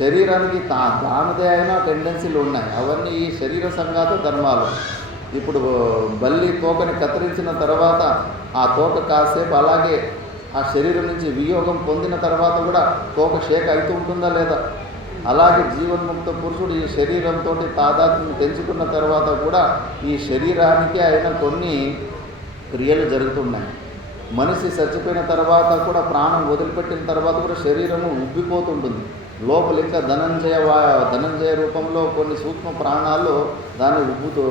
శరీరానికి దానిదే అయినా టెండెన్సీలు ఉన్నాయి. అవన్నీ ఈ శరీర సంఘాత ధర్మాలు. ఇప్పుడు బల్లి తోకని కత్తిరించిన తర్వాత ఆ తోక కాసేపు అలాగే ఆ శరీరం నుంచి వియోగం పొందిన తర్వాత కూడా తోక షేక్ అవుతూ ఉంటుందా లేదా? అలాగే జీవన్ముక్త పురుషుడు ఈ శరీరంతో తాదాత్మ్యం తెంచుకున్న తర్వాత కూడా ఈ శరీరానికి అయిన కొన్ని క్రియలు జరుగుతున్నాయి. మనిషి చచ్చిపోయిన తర్వాత కూడా ప్రాణం వదిలిపెట్టిన తర్వాత కూడా శరీరము ఉబ్బిపోతుంటుంది. లోపల ఇంకా ధనంజయ రూపంలో కొన్ని సూక్ష్మ ప్రాణాలు దాన్ని ఉబ్బుతూ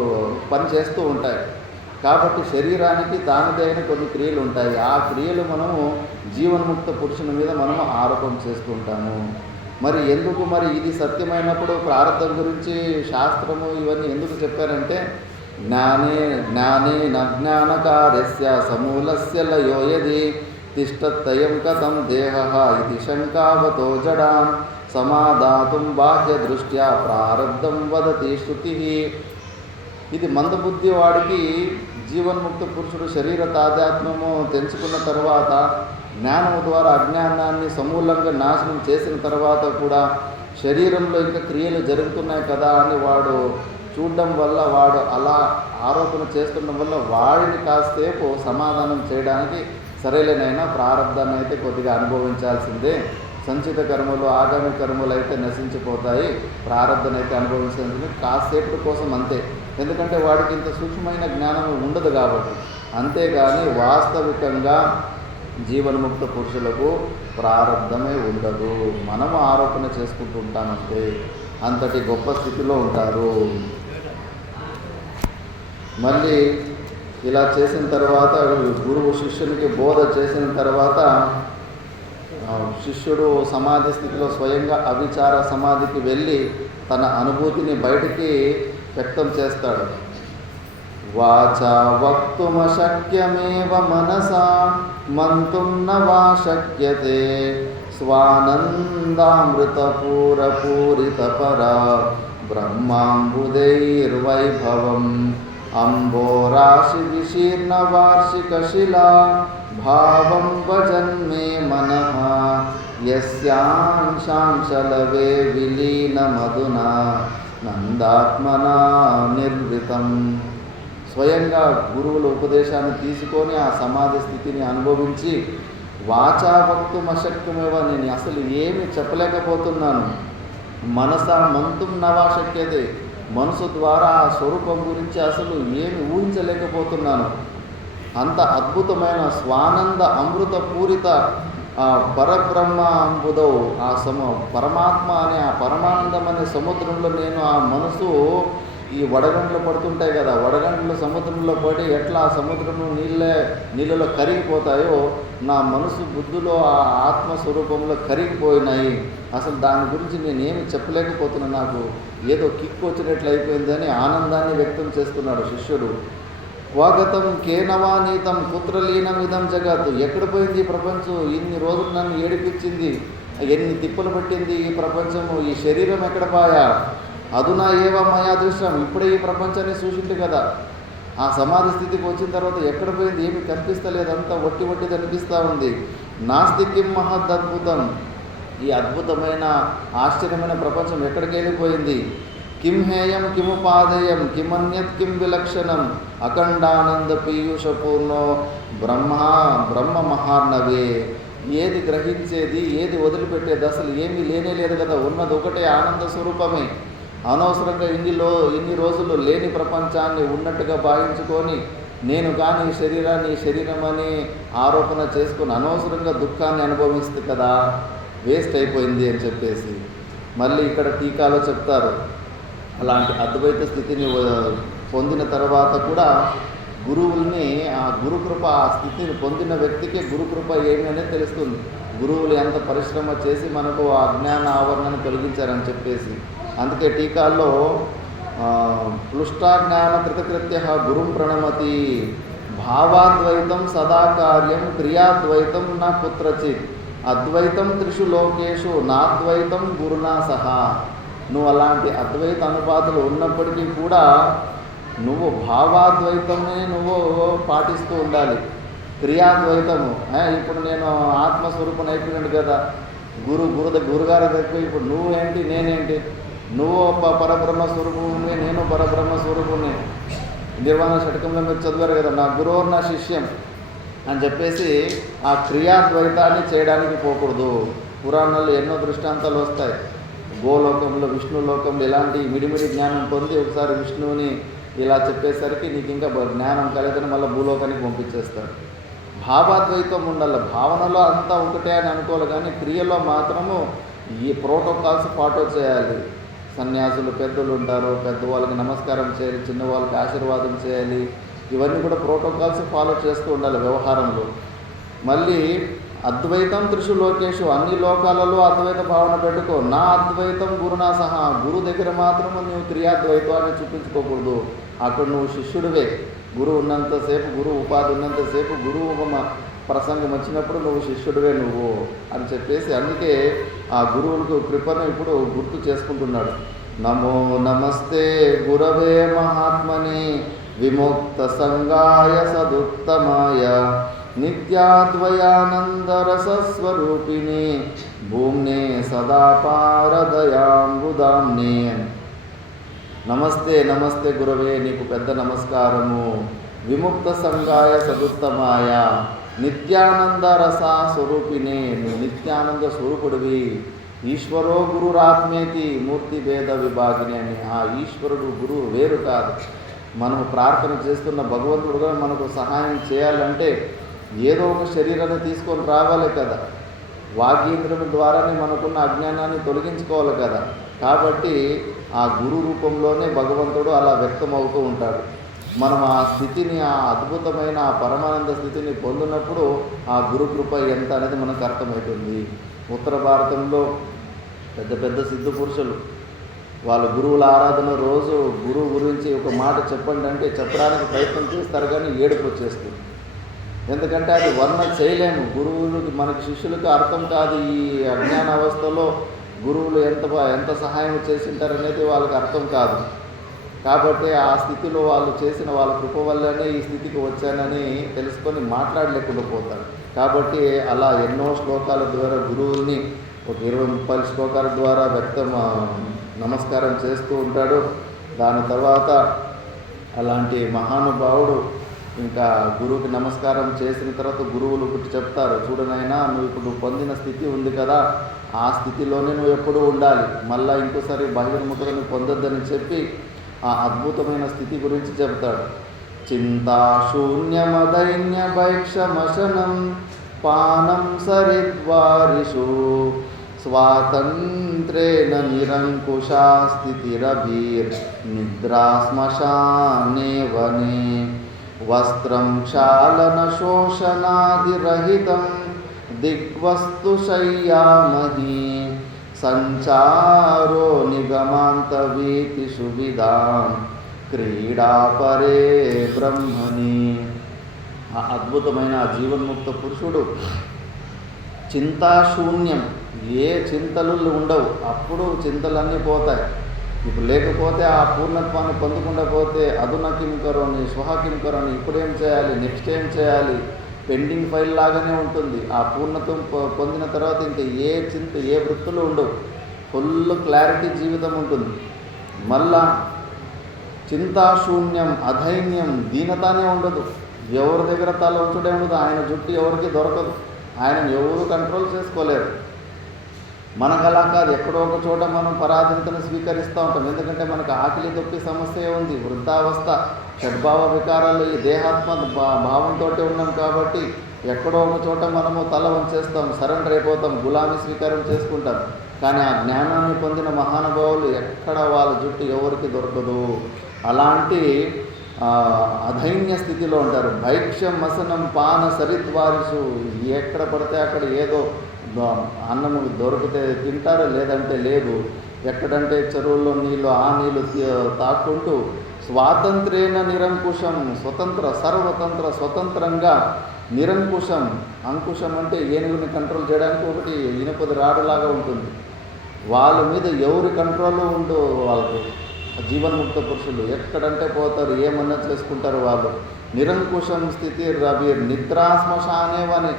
పనిచేస్తూ ఉంటాయి. కాబట్టి శరీరానికి దానిదైన కొన్ని క్రియలు ఉంటాయి. ఆ క్రియలు మనము జీవన్ముక్త పురుషుని మీద మనము ఆరోపణ చేస్తూ ఉంటాము. మరి ఎందుకు మరి ఇది సత్యమైనప్పుడు ప్రారంధం గురించి శాస్త్రము ఇవన్నీ ఎందుకు చెప్పారంటే జ్ఞానే నజ్ఞానకార్యస్య సమూలస్య లయో యది తిష్టత్తయం కథం దేహః ఇది శంకావతో జడాం సమాధాతుం బాహ్య దృష్ట్యా ప్రారబ్ధం వదతి శృతి. ఇది మందబుద్ధి వాడికి జీవన్ముక్త పురుషుడు శరీర తాదాత్మ్యము తెంచుకున్న తర్వాత జ్ఞానము ద్వారా అజ్ఞానాన్ని సమూలంగా నాశనం చేసిన తర్వాత కూడా శరీరంలో ఇంకా క్రియలు జరుగుతున్నాయి కదా అని వాడు చూడడం వల్ల, వాడు అలా ఆరోపణ చేస్తుండడం వల్ల వాడిని కాసేపు సమాధానం చేయడానికి సరేలేనైనా ప్రారంధాన్ని అయితే కొద్దిగా అనుభవించాల్సిందే, సంచిత కర్మలు ఆగామి కర్మలు అయితే నశించిపోతాయి, ప్రారంధాన్ని అయితే అనుభవించాల్సింది కాసేపటి కోసం అంతే. ఎందుకంటే వాడికి ఇంత సూక్ష్మమైన జ్ఞానం ఉండదు కాబట్టి. అంతేగాని వాస్తవికంగా జీవన్ముక్త పురుషులకు ప్రారంధమే ఉండదు. మనము ఆరోపణ చేసుకుంటూ ఉంటామంటే అంతటి గొప్ప స్థితిలో ఉంటారు. మళ్ళీ ఇలా చేసిన తర్వాత గురువు శిష్యునికి బోధ చేసిన తర్వాత శిష్యుడు సమాధి స్థితిలో స్వయంగా అవిచార సమాధికి వెళ్ళి తన అనుభూతిని బయటికి వ్యక్తం చేస్తాడు. వాచా వక్తుమశక్యమేవ మనసా మంతుం న వా శక్యతే స్వానందామృతపూరపూరితపరా బ్రహ్మాంబుదైర్వైభవం అంబోరాశి విశీర్ణ వార్షికశిలా భావం భజన్మే మనః యస్యాంశాంశలవే విలీనమధునా నందాత్మనా నిర్వృతం. స్వయంగా గురువుల ఉపదేశాన్ని తీసుకొని ఆ సమాధి స్థితిని అనుభవించి వాచా వక్తుమశక్యమేవ, నేను అసలు ఏమి చెప్పలేకపోతున్నాను, మనసా మంతుం నవాశక్యతే, మనసు ద్వారా ఆ స్వరూపం గురించి అసలు ఏమి ఊహించలేకపోతున్నాను. అంత అద్భుతమైన స్వానంద అమృత పూరిత పరబ్రహ్మ అంబుదౌ, ఆ పరమాత్మ అనే ఆ పరమానందం అనే సముద్రంలో నేను ఆ మనసు, ఈ వడగండ్లు పడుతుంటాయి కదా, వడగండ్లు సముద్రంలో పడి ఎట్లా ఆ సముద్రంలో నీళ్ళలో కరిగిపోతాయో నా మనసు బుద్ధులో ఆ ఆత్మస్వరూపంలో కరిగిపోయినాయి. అసలు దాని గురించి నేనేమి చెప్పలేకపోతున్నాను, నాకు ఏదో కిక్ వచ్చినట్లు అయిపోయిందని ఆనందాన్ని వ్యక్తం చేస్తున్నాడు శిష్యుడు. స్వాగతం కేనవానీతం కుత్రలీనం ఇదం జగత్, ఎక్కడ పోయింది ఈ ప్రపంచం, ఇన్ని రోజులు నన్ను ఏడిపించింది, ఎన్ని తిప్పలు పట్టింది ఈ ప్రపంచము, ఈ శరీరం ఎక్కడ పాయా, అదునా ఏవ మయా దృశ్యం, ఇప్పుడే ఈ ప్రపంచాన్ని చూసిండు కదా, ఆ సమాధి స్థితికి వచ్చిన తర్వాత ఎక్కడ పోయింది, ఏమి కనిపిస్తలేదు, అంతా వట్టి కనిపిస్తూ ఉంది. నాస్తి కిం మహద్ అద్భుతం, ఈ అద్భుతమైన ఆశ్చర్యమైన ప్రపంచం ఎక్కడికి వెళ్ళిపోయింది. కిం హేయం కిముపాదేయం కిమన్యత్ కిం విలక్షణం అఖండానంద పీయూషపూర్ణో బ్రహ్మ మహార్ణవే, ఏది గ్రహించేది ఏది వదిలిపెట్టేది అసలు ఏమీ లేనే లేదు కదా, ఉన్నది ఒకటే ఆనంద స్వరూపమే. అనవసరంగా ఇన్ని రోజులు లేని ప్రపంచాన్ని ఉన్నట్టుగా భావించుకొని నేను కానీ శరీరం అని ఆరోపణ చేసుకుని అనవసరంగా దుఃఖాన్ని అనుభవిస్తుంది కదా, వేస్ట్ అయిపోయింది అని చెప్పేసి మళ్ళీ ఇక్కడ టీకాలో చెప్తారు. అలాంటి అద్వైత స్థితిని పొందిన తర్వాత కూడా గురువుల్ని, ఆ గురుకృప, ఆ స్థితిని పొందిన వ్యక్తికి గురుకృప ఏమి అనేది తెలుస్తుంది. గురువులు ఎంత పరిశ్రమ చేసి మనకు ఆ అజ్ఞాన ఆవరణను తొలగించారని చెప్పేసి. అందుకే టీకాల్లో ప్లుష్టాజ్ఞాన త్రితకృత్య గురుం ప్రణమతి, భావాద్వైతం సదాకార్యం క్రియాద్వైతం నా కుత్రచిత్, అద్వైతం త్రిషు లోకేషు నాద్వైతం గురునా సహా. నువ్వు అలాంటి అద్వైత అనుపాతులు ఉన్నప్పటికీ కూడా నువ్వు భావాద్వైతమే నువ్వు పాటిస్తూ ఉండాలి. క్రియాద్వైతము, ఇప్పుడు నేను ఆత్మస్వరూపం అయిపోయినాడు కదా, గురుగారి దగ్గర ఇప్పుడు నువ్వేంటి నేనేంటి, నువ్వు పరబ్రహ్మ స్వరూపుని నేను పరబ్రహ్మ స్వరూపుని. నిర్వాణ షటకంలో మీరు చదివారు కదా, నా గురువు నా శిష్యం అని చెప్పేసి ఆ క్రియాద్వైతాన్ని చేయడానికి పోకూడదు. పురాణాల్లో ఎన్నో దృష్టాంతాలు వస్తాయి. గోలోకంలో విష్ణులోకంలో ఇలాంటి మిడిమిడి జ్ఞానం పొంది ఒకసారి విష్ణువుని ఇలా చెప్పేసరికి నీకు ఇంకా జ్ఞానం కలగదని మళ్ళీ భూలోకానికి పంపించేస్తాడు. భావాద్వైతం ఉండాలి, భావనలో అంతా ఒకటే అని అనుకోవాలి, కానీ క్రియలో మాత్రము ఈ ప్రోటోకాల్స్ ఫాలో చేయాలి. సన్యాసులు పెద్దలు ఉంటారు, పెద్దవాళ్ళకి నమస్కారం చేయాలి, చిన్నవాళ్ళకి ఆశీర్వాదం చేయాలి, ఇవన్నీ కూడా ప్రోటోకాల్స్ ఫాలో చేస్తూ ఉండాలి వ్యవహారంలో. మళ్ళీ అద్వైతం త్రిషు లోకేషు, అన్ని లోకాలలో అద్వైత భావన పెట్టుకో, నా అద్వైతం గురునా సహా, గురు దగ్గర మాత్రము నువ్వు క్రియాద్వైతాన్ని చూపించుకోకూడదు. అక్కడ నువ్వు శిష్యుడివే, గురువు ఉన్నంతసేపు, గురువు ఉపాధి ఉన్నంతసేపు, గురువు ప్రసంగం వచ్చినప్పుడు నువ్వు శిష్యుడివే నువ్వు అని చెప్పేసి, అందుకే ఆ గురువులకు కృపను ఇప్పుడు గుర్తు చేసుకుంటున్నాడు. నమో నమస్తే గురవే మహాత్మని విముక్త సంగాయ సదుత్తమాయ నిత్యాద్వయానందరసస్వరూపిణి భూమ్నే సదా పారదయాంబుదామ్నే. నమస్తే నమస్తే గురవే, నీకు పెద్ద నమస్కారము. విముక్త సంగాయ సదుత్తమాయ నిత్యానంద రస స్వరూపిణి, నువ్వు నిత్యానంద స్వరూపుడివి. ఈశ్వరో గురురాత్మేతి మూర్తి భేద విభాగిని అని, ఆ ఈశ్వరుడు గురువు వేరు కాదు. మనము ప్రార్థన చేస్తున్న భగవంతుడుగా మనకు సహాయం చేయాలంటే ఏదో ఒక శరీరాన్ని తీసుకొని రావాలి కదా, వాగీంద్రుని ద్వారానే మనకున్న అజ్ఞానాన్ని తొలగించుకోవాలి కదా. కాబట్టి ఆ గురు రూపంలోనే భగవంతుడు అలా వ్యక్తమవుతూ ఉంటాడు. మనం ఆ స్థితిని, ఆ అద్భుతమైన ఆ పరమానంద స్థితిని పొందినప్పుడు ఆ గురు కృప ఎంత అనేది మనకు అర్థమవుతుంది. ఉత్తర భారతంలో పెద్ద పెద్ద సిద్ధ పురుషులు వాళ్ళ గురువుల ఆరాధన రోజు గురువు గురించి ఒక మాట చెప్పండి అంటే చెప్పడానికి ప్రయత్నం చేస్తారు, కానీ ఏడుపు వచ్చేస్తుంది. ఎందుకంటే అది వర్ణ చేయలేము. గురువులకి మనకి శిష్యులకు అర్థం కాదు. ఈ అజ్ఞాన అవస్థలో గురువులు ఎంత సహాయం చేసింటారనేది వాళ్ళకి అర్థం కాదు. కాబట్టి ఆ స్థితిలో వాళ్ళు చేసిన వాళ్ళ కృప వల్లనే ఈ స్థితికి వచ్చానని తెలుసుకొని మాట్లాడలేకుండా పోతారు. కాబట్టి అలా ఎన్నో శ్లోకాల ద్వారా గురువుని ఒక 20-30 శ్లోకాల ద్వారా నమస్కారం చేస్తూ ఉంటాడు. దాని తర్వాత అలాంటి మహానుభావుడు ఇంకా గురువుకి నమస్కారం చేసిన తర్వాత గురువులు ఒకటి చెప్తారు, చూడు నాయనా, నువ్వు ఇప్పుడు పొందిన స్థితి ఉంది కదా, ఆ స్థితిలోనే నువ్వు ఎప్పుడూ ఉండాలి, మళ్ళీ ఇంకోసారి బహిర్ముఖులను పొందొద్దని చెప్పి ఆ అద్భుతమైన స్థితి గురించి చెప్తాడు. చింతాశూన్యమదైన్యభైక్షమశనం పానం సరిద్వారిషు స్వాతంత్రేణ నిరంకుశా స్థితిరభిర్నిద్రా శ్మశానే వనే వస్త్రం క్షాళన శోషణాదిరహితం దిగ్వస్తు శయ్యామహి సంచారో నిగమాంతవీతిషు విదాం క్రీడాపరే బ్రహ్మణి. ఆ అద్భుతమైన జీవన్ముక్త పురుషుడు చింతాశూన్యం, ఏ చింతలు ఉండవు, అప్పుడు చింతలన్నీ పోతాయి. ఇప్పుడు లేకపోతే ఆ పూర్ణత్వాన్ని పొందకుండా పోతే అధునా కిం కరోని స్వహ కిం కరోని, ఇప్పుడేం చేయాలి, నెక్స్ట్ ఏం చేయాలి, పెండింగ్ ఫైల్ లాగానే ఉంటుంది. ఆ పూర్ణత్వం పొందిన తర్వాత ఇంకా ఏ చింత, ఏ వృత్తులు ఉండవు, ఫుల్ క్లారిటీ జీవితం ఉంటుంది. మళ్ళా చింతాశూన్యం, అధైన్యం, దీనతానే ఉండదు, ఎవరి దగ్గర తల ఉంచుడే ఉండదు, ఆయన జుట్టు ఎవరికి దొరకదు, ఆయన ఎవరు కంట్రోల్ చేసుకోలేరు. మనకు అలా కాదు, ఎక్కడో ఒక చోట మనం పరాధీనతను స్వీకరిస్తూ ఉంటాం. ఎందుకంటే మనకు ఆకలి దొప్పి సమస్య ఉంది, వృద్ధావస్థ, షడ్భావ వికారాలు, ఈ దేహాత్మ భావంతో ఉన్నాం కాబట్టి ఎక్కడో ఒక చోట మనము తల వంచేస్తాం, సరెండర్ అయిపోతాం, గులామీ స్వీకారం చేసుకుంటాం. కానీ ఆ జ్ఞానాన్ని పొందిన మహానుభావులు ఎక్కడ వాళ్ళ జుట్టు ఎవరికి దొరకదు, అలాంటి అధైన్య స్థితిలో ఉంటారు. భైక్ష్యం మసనం పాన సరిద్వారిసు, ఎక్కడ పడితే అక్కడ ఏదో అన్నము దొరికితే తింటారు, లేదంటే లేదు. ఎక్కడంటే చెరువుల్లో నీళ్ళు, ఆ నీళ్ళు తాక్కుంటూ స్వాతంత్రేణ నిరంకుశం, స్వతంత్రంగా నిరంకుశం. అంకుశం అంటే ఏనుగుని కంట్రోల్ చేయడానికి ఒకటి ఇనుపది రాడులాగా ఉంటుంది, వాళ్ళ మీద ఎవరి కంట్రోల్ ఉండు వాళ్ళకు. జీవన్ముక్త పురుషులు ఎక్కడంటే పోతారు, ఏమన్నా చేసుకుంటారు వాళ్ళు. నిరంకుశం స్థితి రబీర్ నిద్రా శ్మశానేవని,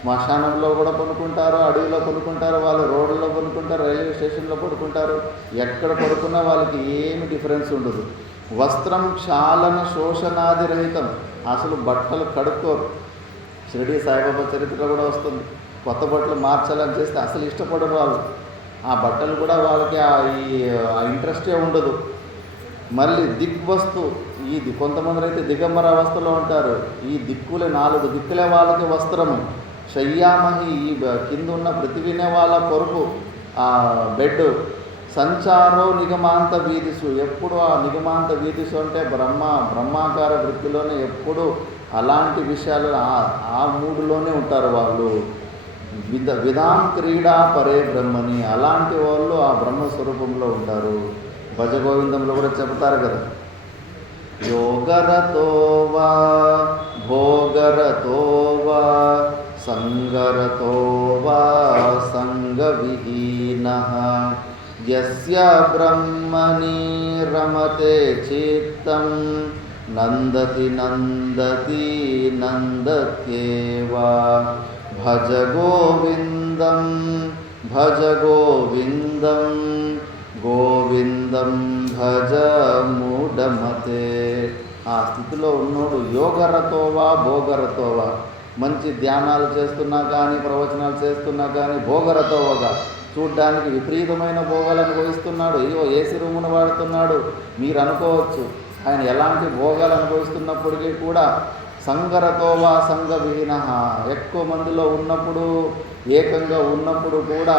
శ్మశానంలో కూడా పడుకుంటారు, అడవిలో పడుకుంటారు, వాళ్ళు రోడ్లలో పడుకుంటారు, రైల్వే స్టేషన్లో పడుకుంటారు, ఎక్కడ పడుకున్నా వాళ్ళకి ఏమి డిఫరెన్స్ ఉండదు. వస్త్రం క్షాళన శోషణాదిరహితం, అసలు బట్టలు కడుక్కోరు. షిరిడి సాయిబాబా చరిత్రలో కూడా వస్తుంది, కొత్త బట్టలు మార్చాలని చేస్తే అసలు ఇష్టపడరు వాళ్ళు, ఆ బట్టలు కూడా వాళ్ళకి ఆ ఇంట్రెస్టే ఉండదు. మళ్ళీ దిగ్వస్తు, కొంతమంది అయితే దిగంబర అవస్థలో ఉంటారు, ఈ దిక్కులే 4 దిక్కులే వాళ్ళకి వస్త్రము. శయ్యామహి, ఈ కింద ఉన్న పృథివీనే వాళ్ళ కొరకు ఆ బెడ్. సంచారో నిగమాంత వీధిసు, ఎప్పుడు ఆ నిగమాంత వీధిసు అంటే బ్రహ్మాకార వృత్తిలోనే ఎప్పుడు అలాంటి విషయాలు ఆ మూడులోనే ఉంటారు వాళ్ళు. విధాం క్రీడా పరే బ్రహ్మని, అలాంటి వాళ్ళు ఆ బ్రహ్మస్వరూపంలో ఉంటారు. భజగోవిందంలో కూడా చెబుతారు కదా, యోగరతో వా భోగరతో వా సంగరతో వా సంగవిహీనః యస్య బ్రహ్మణి రమతే చిత్తం నందతి నందత్యేవ భజ గోవిందం గోవిందం భజ మూఢమతే. ఆ స్థితిలో ఉన్నోడు యోగరతోవా భోగరతోవా, మంచి ధ్యానాలు చేస్తున్నా కానీ, ప్రవచనాలు చేస్తున్నా కానీ భోగరతోవగా, చూడ్డానికి విపరీతమైన భోగాలు అనుభవిస్తున్నాడు, ఏసీ రూమును వాడుతున్నాడు మీరు అనుకోవచ్చు. ఆయన ఎలాంటి భోగాలు అనుభవిస్తున్నప్పటికీ కూడా సంగరతోవా సంగవిహీన, ఎక్కువ మందిలో ఉన్నప్పుడు, ఏకంగా ఉన్నప్పుడు కూడా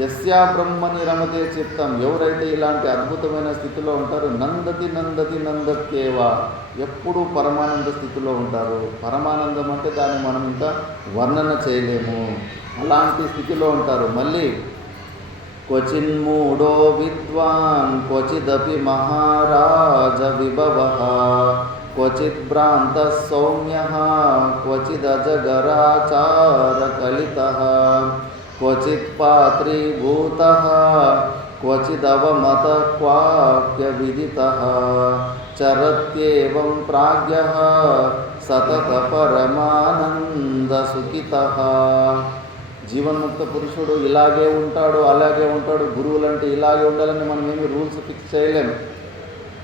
యస్యా బ్రహ్మని రమతే చిత్తం, ఎవరైతే ఇలాంటి అద్భుతమైన స్థితిలో ఉంటారో నందత్యేవా, ఎప్పుడూ పరమానంద స్థితిలో ఉంటారు. పరమానందం అంటే దాన్ని మనం ఇంకా వర్ణన చేయలేము, అలాంటి స్థితిలో ఉంటారు. మళ్ళీ క్వచిన్మూఢో విద్వాన్ క్వచిదపి మహారాజ విభవః క్వచిత్ భ్రాంత సౌమ్య క్వచిదజగరాచార కలితః క్వచిత్ పాత్రీభూతః క్వచిదవమత క్వాప్యవిదితః చరత్యేవం ప్రాజ్ఞః సతత పరమానందసుఖితః. జీవన్ముక్త పురుషుడు ఇలాగే ఉంటాడు, అలాగే ఉంటాడు, గురువులంటే ఇలాగే ఉండాలని మనం ఏమి రూల్స్ ఫిక్స్ చేయలేము.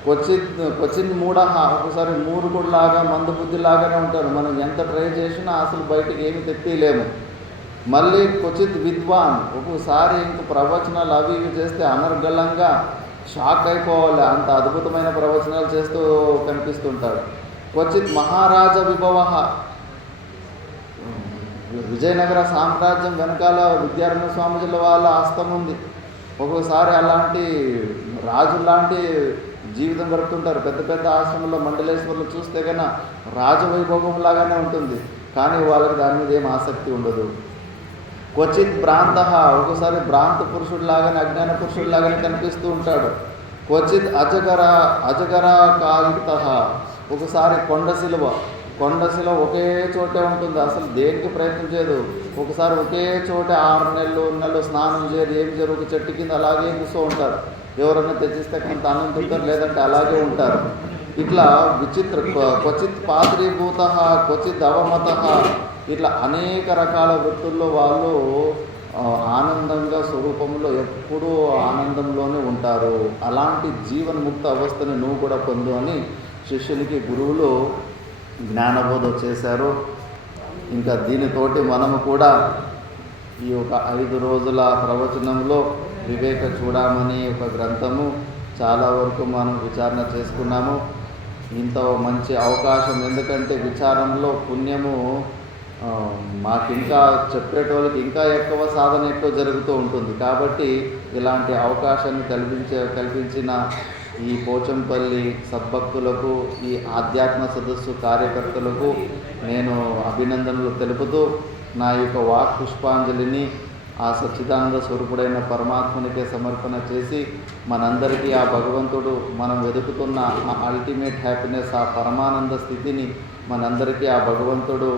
క్వచిత్ మూఢ, ఒకసారి మూర్ఖుడిలాగా మందబుద్ధిలాగానే ఉంటారు. మనం ఎంత ట్రై చేసినా అసలు బయటికి ఏమి తెప్పిలేము. మళ్ళీ క్వచిత్ విద్వాన్, ఒక్కోసారి ఇంక ప్రవచనాలు అవి ఇవి చేస్తే అనర్గళంగా షాక్ అయిపోవాలి, అంత అద్భుతమైన ప్రవచనాలు చేస్తూ కనిపిస్తుంటాడు. క్వచిత్ మహారాజ విభవ, విజయనగర సామ్రాజ్యం వెనకాల విద్యారణ్య స్వామిజీల వాళ్ళ హస్తం ఉంది. ఒక్కోసారి అలాంటి రాజులాంటి జీవితం గడుపుతుంటారు. పెద్ద పెద్ద ఆశ్రమంలో మండలేశ్వర్లు చూస్తే కన్నా రాజవైభోగం లాగానే ఉంటుంది, కానీ వాళ్ళకి దాని మీద ఏం ఆసక్తి ఉండదు. క్వచిత్ భ్రాంత, ఒకసారి భ్రాంత పురుషుడిలాగానే అజ్ఞాన పురుషుడిలాగానే కనిపిస్తూ ఉంటాడు. క్వచిత్ అజగరాకాయుక్త, ఒకసారి కొండ శిలువ ఒకే చోటే ఉంటుంది, అసలు దేనికి ప్రయత్నం చేయదు. ఒకసారి ఒకే చోటే 6 నెలలు స్నానం చేయరు, ఏం జరుగు చెట్టు కింద అలాగే కూర్చో ఉంటారు. ఎవరన్నా తెచ్చిస్తే కొంత అన్నం తింటారు, లేదంటే అలాగే ఉంటారు. ఇట్లా క్వచిత్ పాత్రీభూత, క్వచిత్ అవమత, ఇట్లా అనేక రకాల వృత్తుల్లో వాళ్ళు ఆనందంగా స్వరూపంలో ఎప్పుడూ ఆనందంలోనే ఉంటారు. అలాంటి జీవన్ముక్త అవస్థని నువ్వు కూడా పొందు అని శిష్యునికి గురువులు జ్ఞానబోధ చేశారు. ఇంకా దీనితోటి మనము కూడా ఈ ఒక 5 రోజుల ప్రవచనంలో వివేక చూడమని ఒక గ్రంథము చాలా వరకు మనం విచారణ చేసుకున్నాము. ఇంత మంచి అవకాశం, ఎందుకంటే విచారంలో పుణ్యము మాకింకా చెప్పేటోళ్ళకి ఇంకా ఎక్కువ సాధన ఎక్కువ జరుగుతూ ఉంటుంది. కాబట్టి ఇలాంటి అవకాశాన్ని కల్పించిన ఈ పోచంపల్లి సద్భక్తులకు, ఈ ఆధ్యాత్మ సదస్సు కార్యకర్తలకు నేను అభినందనలు తెలుపుతూ నా యొక్క వాక్ పుష్పాంజలిని ఆ సచ్చిదానంద స్వరూపుడైన పరమాత్మనికే సమర్పణ చేసి, మనందరికీ ఆ భగవంతుడు మనం వెతుకుతున్న ఆ అల్టిమేట్ హ్యాపీనెస్, ఆ పరమానంద స్థితిని మనందరికీ ఆ భగవంతుడు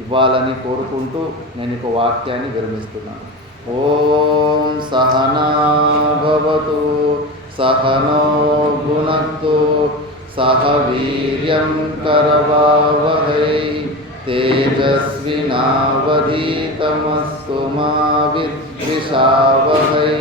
ఇవ్వాలని కోరుకుంటూ నేను ఒక వాక్యాన్ని విరమిస్తున్నాను. ఓం సహనా భవతు సహనో భునక్తు సహ వీర్యం కరవావహై తేజస్వినావధీతమస్తు మా విద్విషావహై.